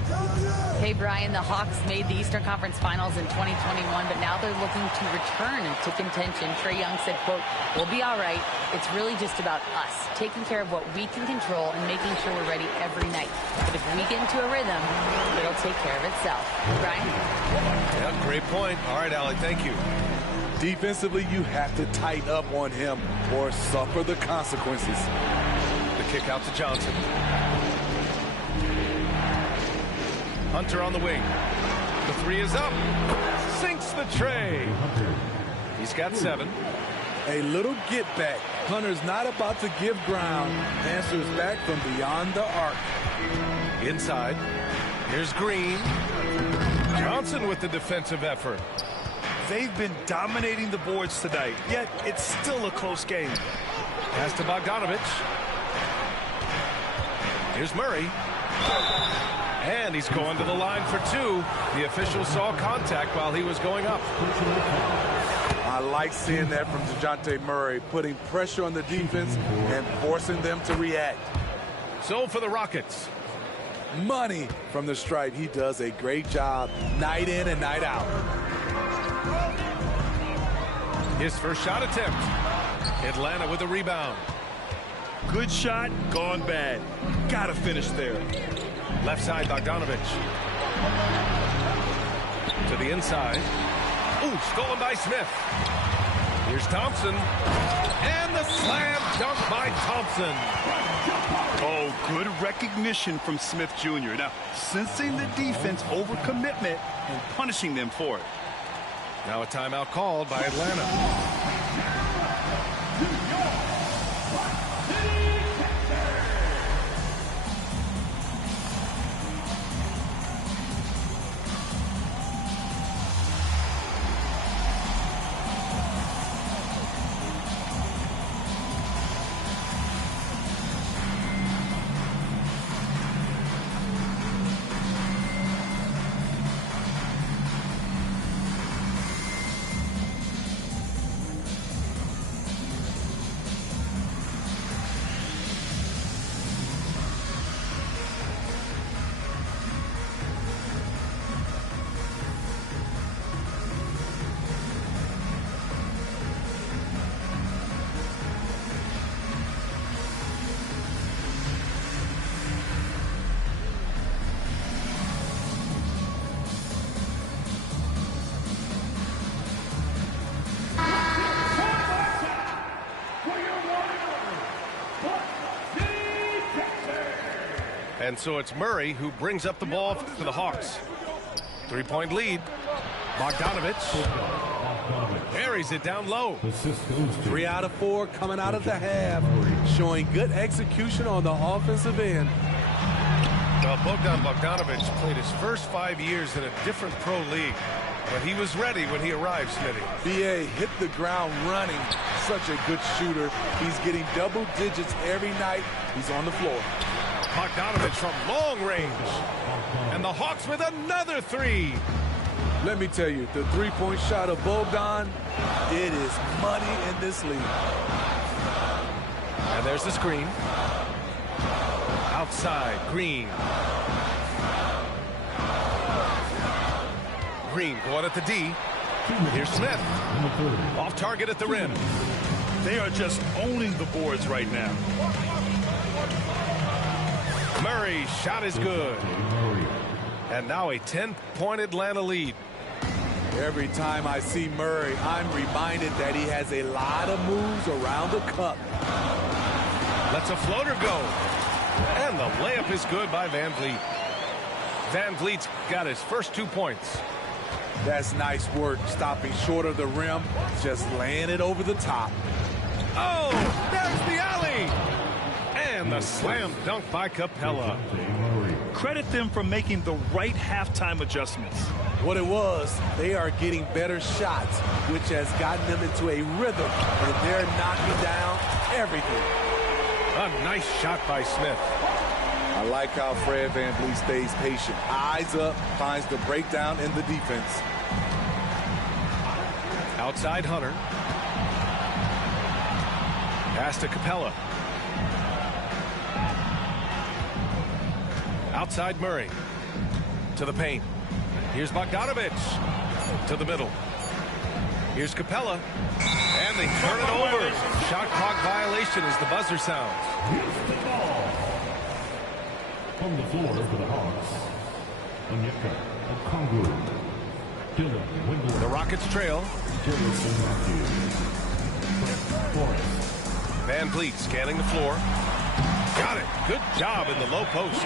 Hey, Brian, the Hawks made the Eastern Conference Finals in 2021, but now they're looking to return to contention. Trae Young said, quote, "We'll be all right. It's really just about us, taking care of what we can control and making sure we're ready every night. But if we get into a rhythm, it'll take care of itself." Brian? Yeah, great point. All right, Allie, thank you. Defensively, you have to tighten up on him or suffer the consequences. The kick out to Johnson. Hunter on the wing. The 3 is up. Sinks the tray. He's got 7. A little get back. Hunter's not about to give ground. Answers back from beyond the arc. Inside. Here's Green. Johnson with the defensive effort. They've been dominating the boards tonight, yet it's still a close game. Pass to Bogdanovich. Here's Murray. And he's going to the line for 2. The official saw contact while he was going up. I like seeing that from DeJounte Murray, putting pressure on the defense and forcing them to react. So for the Rockets. Money from the stripe. He does a great job night in and night out. His first shot attempt. Atlanta with a rebound. Good shot, gone bad. Gotta finish there. Left side, Bogdanovich. To the inside. Ooh, stolen by Smith. Here's Thompson. And the slam dunk by Thompson. Oh, good recognition from Smith Jr. Now, sensing the defense overcommitment and punishing them for it. Now a timeout called by Atlanta. And so it's Murray who brings up the ball for the Hawks. 3-point lead. Bogdanovich buries it down low. 3 out of 4 coming out of the half, showing good execution on the offensive end. Well, Bogdanovich played his first 5 years in a different pro league, but he was ready when he arrived, Smitty. BA hit the ground running. Such a good shooter. He's getting double digits every night he's on the floor. Bogdanovich from long range. And the Hawks with another 3. Let me tell you, the 3-point shot of Bogdan, it is money in this league. And there's the screen. Outside, Green. Green going at the D. Here's Smith. Off target at the rim. They are just owning the boards right now. Murray's shot is good. And now a 10-point Atlanta lead. Every time I see Murray, I'm reminded that he has a lot of moves around the cup. Lets a floater go. And the layup is good by Van Vliet. Van Vliet's got his first 2 points. That's nice work, stopping short of the rim, just laying it over the top. Oh, there's the alley. And the slam dunk by Capella. Credit them for making the right halftime adjustments. What it was, they are getting better shots, which has gotten them into a rhythm, and they're knocking down everything. A nice shot by Smith. I like how Fred VanVleet stays patient. Eyes up, finds the breakdown in the defense. Outside Hunter. Pass to Capella. Outside Murray. To the paint. Here's Bogdanovich. To the middle. Here's Capella. And they turn it over. Shot clock violation as the buzzer sounds. On the floor for the Hawks, Onyeka Okongwu, Dylan Windler. The Rockets trail. Van Vliet scanning the floor. Got it. Good job in the low post.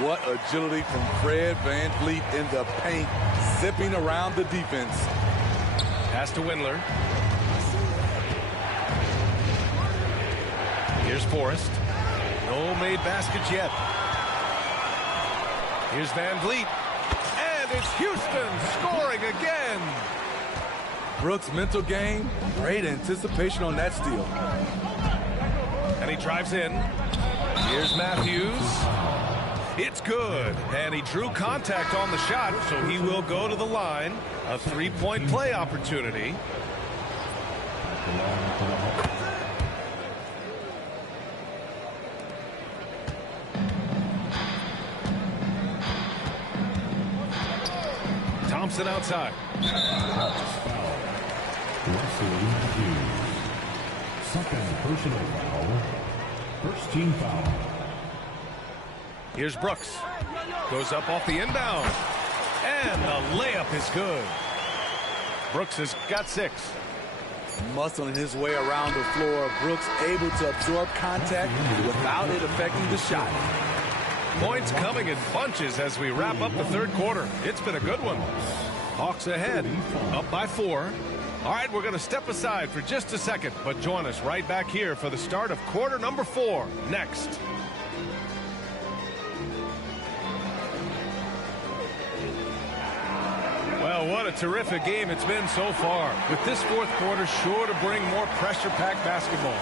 What agility from Fred VanVleet in the paint, zipping around the defense. Pass to Windler. Here's Forrest. No made baskets yet. Here's Van Vliet. And it's Houston scoring again. Brooks' mental game, great anticipation on that steal. And he drives in. Here's Matthews. It's good. And he drew contact on the shot, so he will go to the line. A three-point play opportunity. Thompson outside. Second personal foul. First team foul. Here's Brooks. Goes up off the inbound. And the layup is good. Brooks has got 6. Muscling his way around the floor. Brooks able to absorb contact without it affecting the shot. Points coming in bunches as we wrap up the third quarter. It's been a good one. Hawks ahead, up by 4. All right, we're going to step aside for just a second, but join us right back here for the start of quarter number 4 next. Well, what a terrific game it's been so far. With this fourth quarter sure to bring more pressure-packed basketball.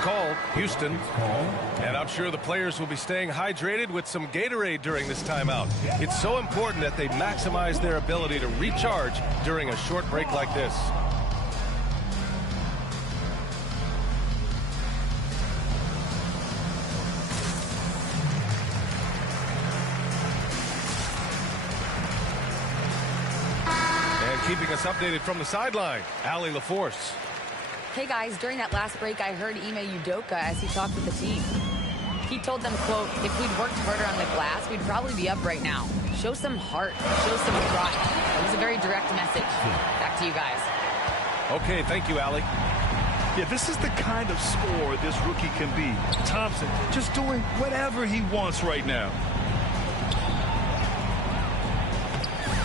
Called Houston, and I'm sure the players will be staying hydrated with some Gatorade during this timeout. It's so important that they maximize their ability to recharge during a short break like this. And keeping us updated from the sideline, Allie LaForce. Hey guys, during that last break, I heard Ime Udoka as he talked with the team. He told them, quote, if we'd worked harder on the glass, we'd probably be up right now. Show some heart, show some pride. It was a very direct message. Back to you guys. Okay, thank you, Allie. Yeah, this is the kind of scorer this rookie can be. Thompson just doing whatever he wants right now.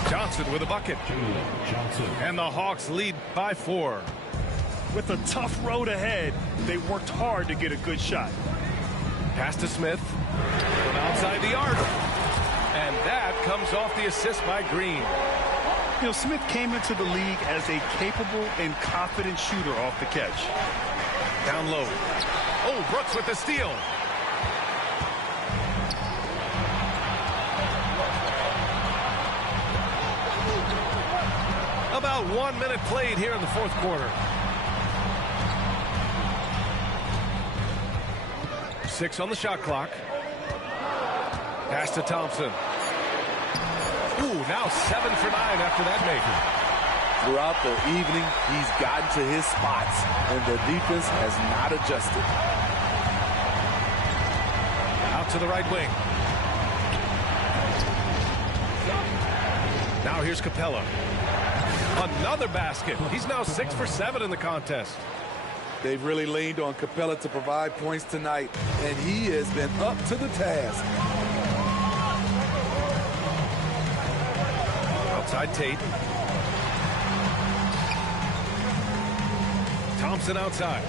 Johnson with a bucket. And the Hawks lead by 4. With a tough road ahead, they worked hard to get a good shot. Pass to Smith from outside the arc. And that comes off the assist by Green. You know, Smith came into the league as a capable and confident shooter off the catch. Down low. Oh, Brooks with the steal. About 1 minute played here in the fourth quarter. 6 on the shot clock. Pass to Thompson. Ooh, now 7 for 9 after that maker. Throughout the evening, he's gotten to his spots, and the defense has not adjusted. Out to the right wing. Now here's Capella. Another basket. He's now 6 for 7 in the contest. They've really leaned on Capella to provide points tonight, and he has been up to the task. Outside Tate. Thompson outside.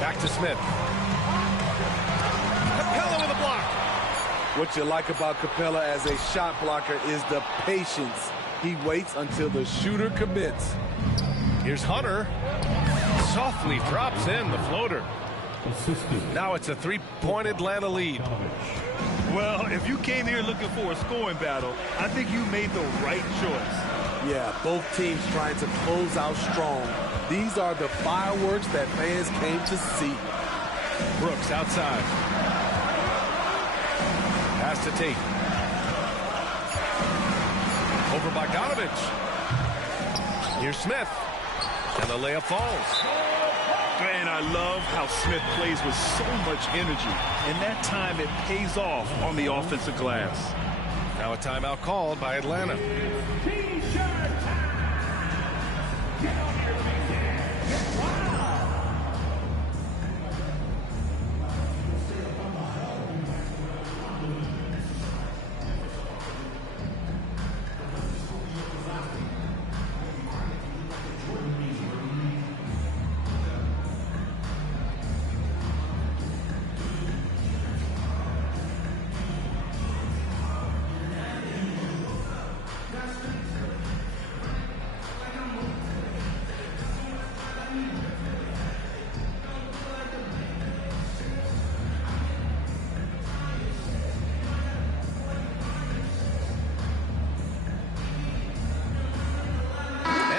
Back to Smith. Capella with a block. What you like about Capella as a shot blocker is the patience. He waits until the shooter commits. Here's Hunter. Softly drops in the floater. Now it's a 3-point Atlanta lead. Well, if you came here looking for a scoring battle, I think you made the right choice. Yeah, both teams trying to close out strong. These are the fireworks that fans came to see. Brooks outside. Pass to Tate. Over Bogdanovich. Here's Smith. And the layup falls. And I love how Smith plays with so much energy. And that time it pays off on the offensive glass. Now a timeout called by Atlanta.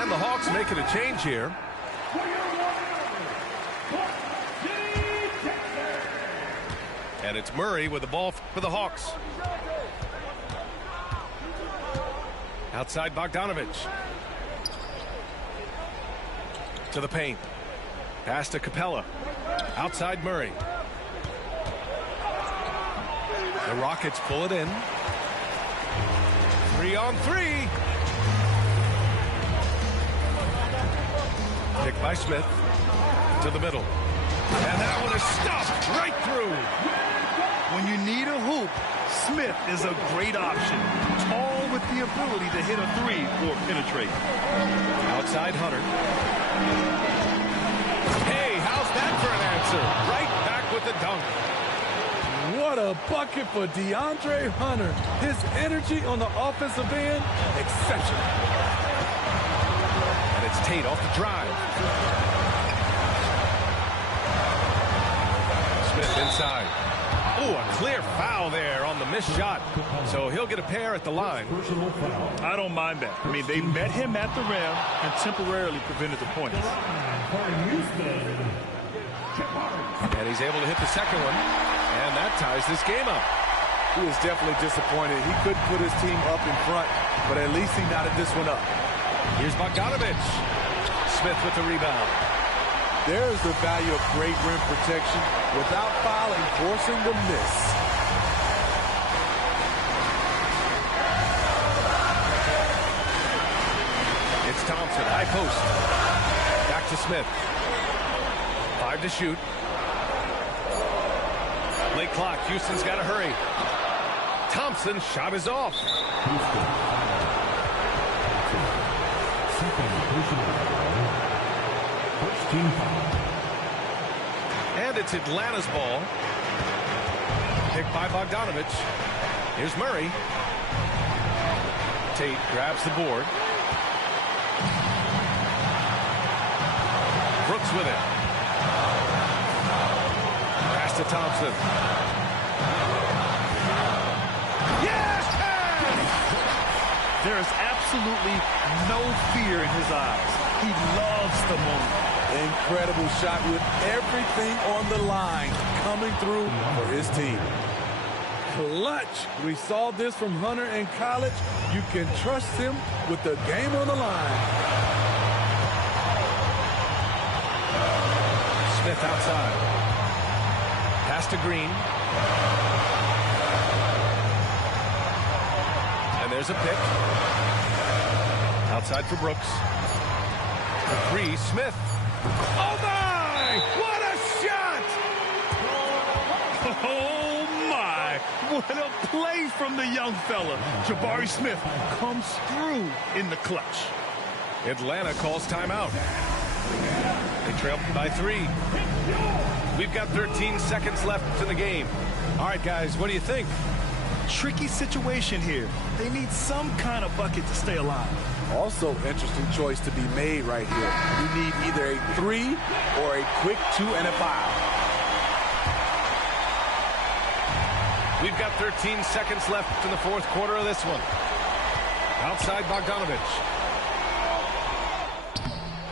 The Hawks making a change here. And it's Murray with the ball for the Hawks. Outside Bogdanovich. To the paint. Pass to Capella. Outside Murray. The Rockets pull it in. 3-on-3. Picked by Smith to the middle. And that one is stopped right through. When you need a hoop, Smith is a great option. Tall with the ability to hit a three or penetrate. Outside Hunter. Hey, how's that for an answer? Right back with the dunk. What a bucket for DeAndre Hunter. His energy on the offensive end, exceptional. And it's Tate off the drive. Smith inside. Oh, a clear foul there on the missed shot. So he'll get a pair at the line. I don't mind that. I mean, they met him at the rim and temporarily prevented the points. And he's able to hit the second one. And that ties this game up. He was definitely disappointed. He couldn't put his team up in front, but at least he knotted this one up. Here's Bogdanovich. Smith with the rebound. There's the value of great rim protection without fouling, forcing the miss. It's Thompson, high post. Back to Smith. 5 to shoot. Late clock, Houston's got to hurry. Thompson's shot is off. And it's Atlanta's ball. Picked by Bogdanovich. Here's Murray. Tate grabs the board. Brooks with it. Pass to Thompson. Yes! There is absolutely no fear in his eyes. He loves the moment. Incredible shot with everything on the line coming through for his team. Clutch. We saw this from Hunter in college. You can trust him with the game on the line. Smith outside. Pass to Green. There's a pick. Outside for Brooks. The three, Smith. Oh, my! What a shot! Oh, my! What a play from the young fella. Jabari Smith comes through in the clutch. Atlanta calls timeout. They trail by 3. We've got 13 seconds left in the game. All right, guys, what do you think? Tricky situation here. They need some kind of bucket to stay alive. Also, interesting choice to be made right here. You need either a 3 or a quick 2 and a foul. We've got 13 seconds left in the fourth quarter of this one. Outside Bogdanovich.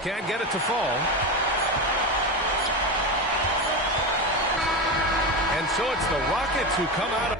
Can't get it to fall. And so it's the Rockets who come out of...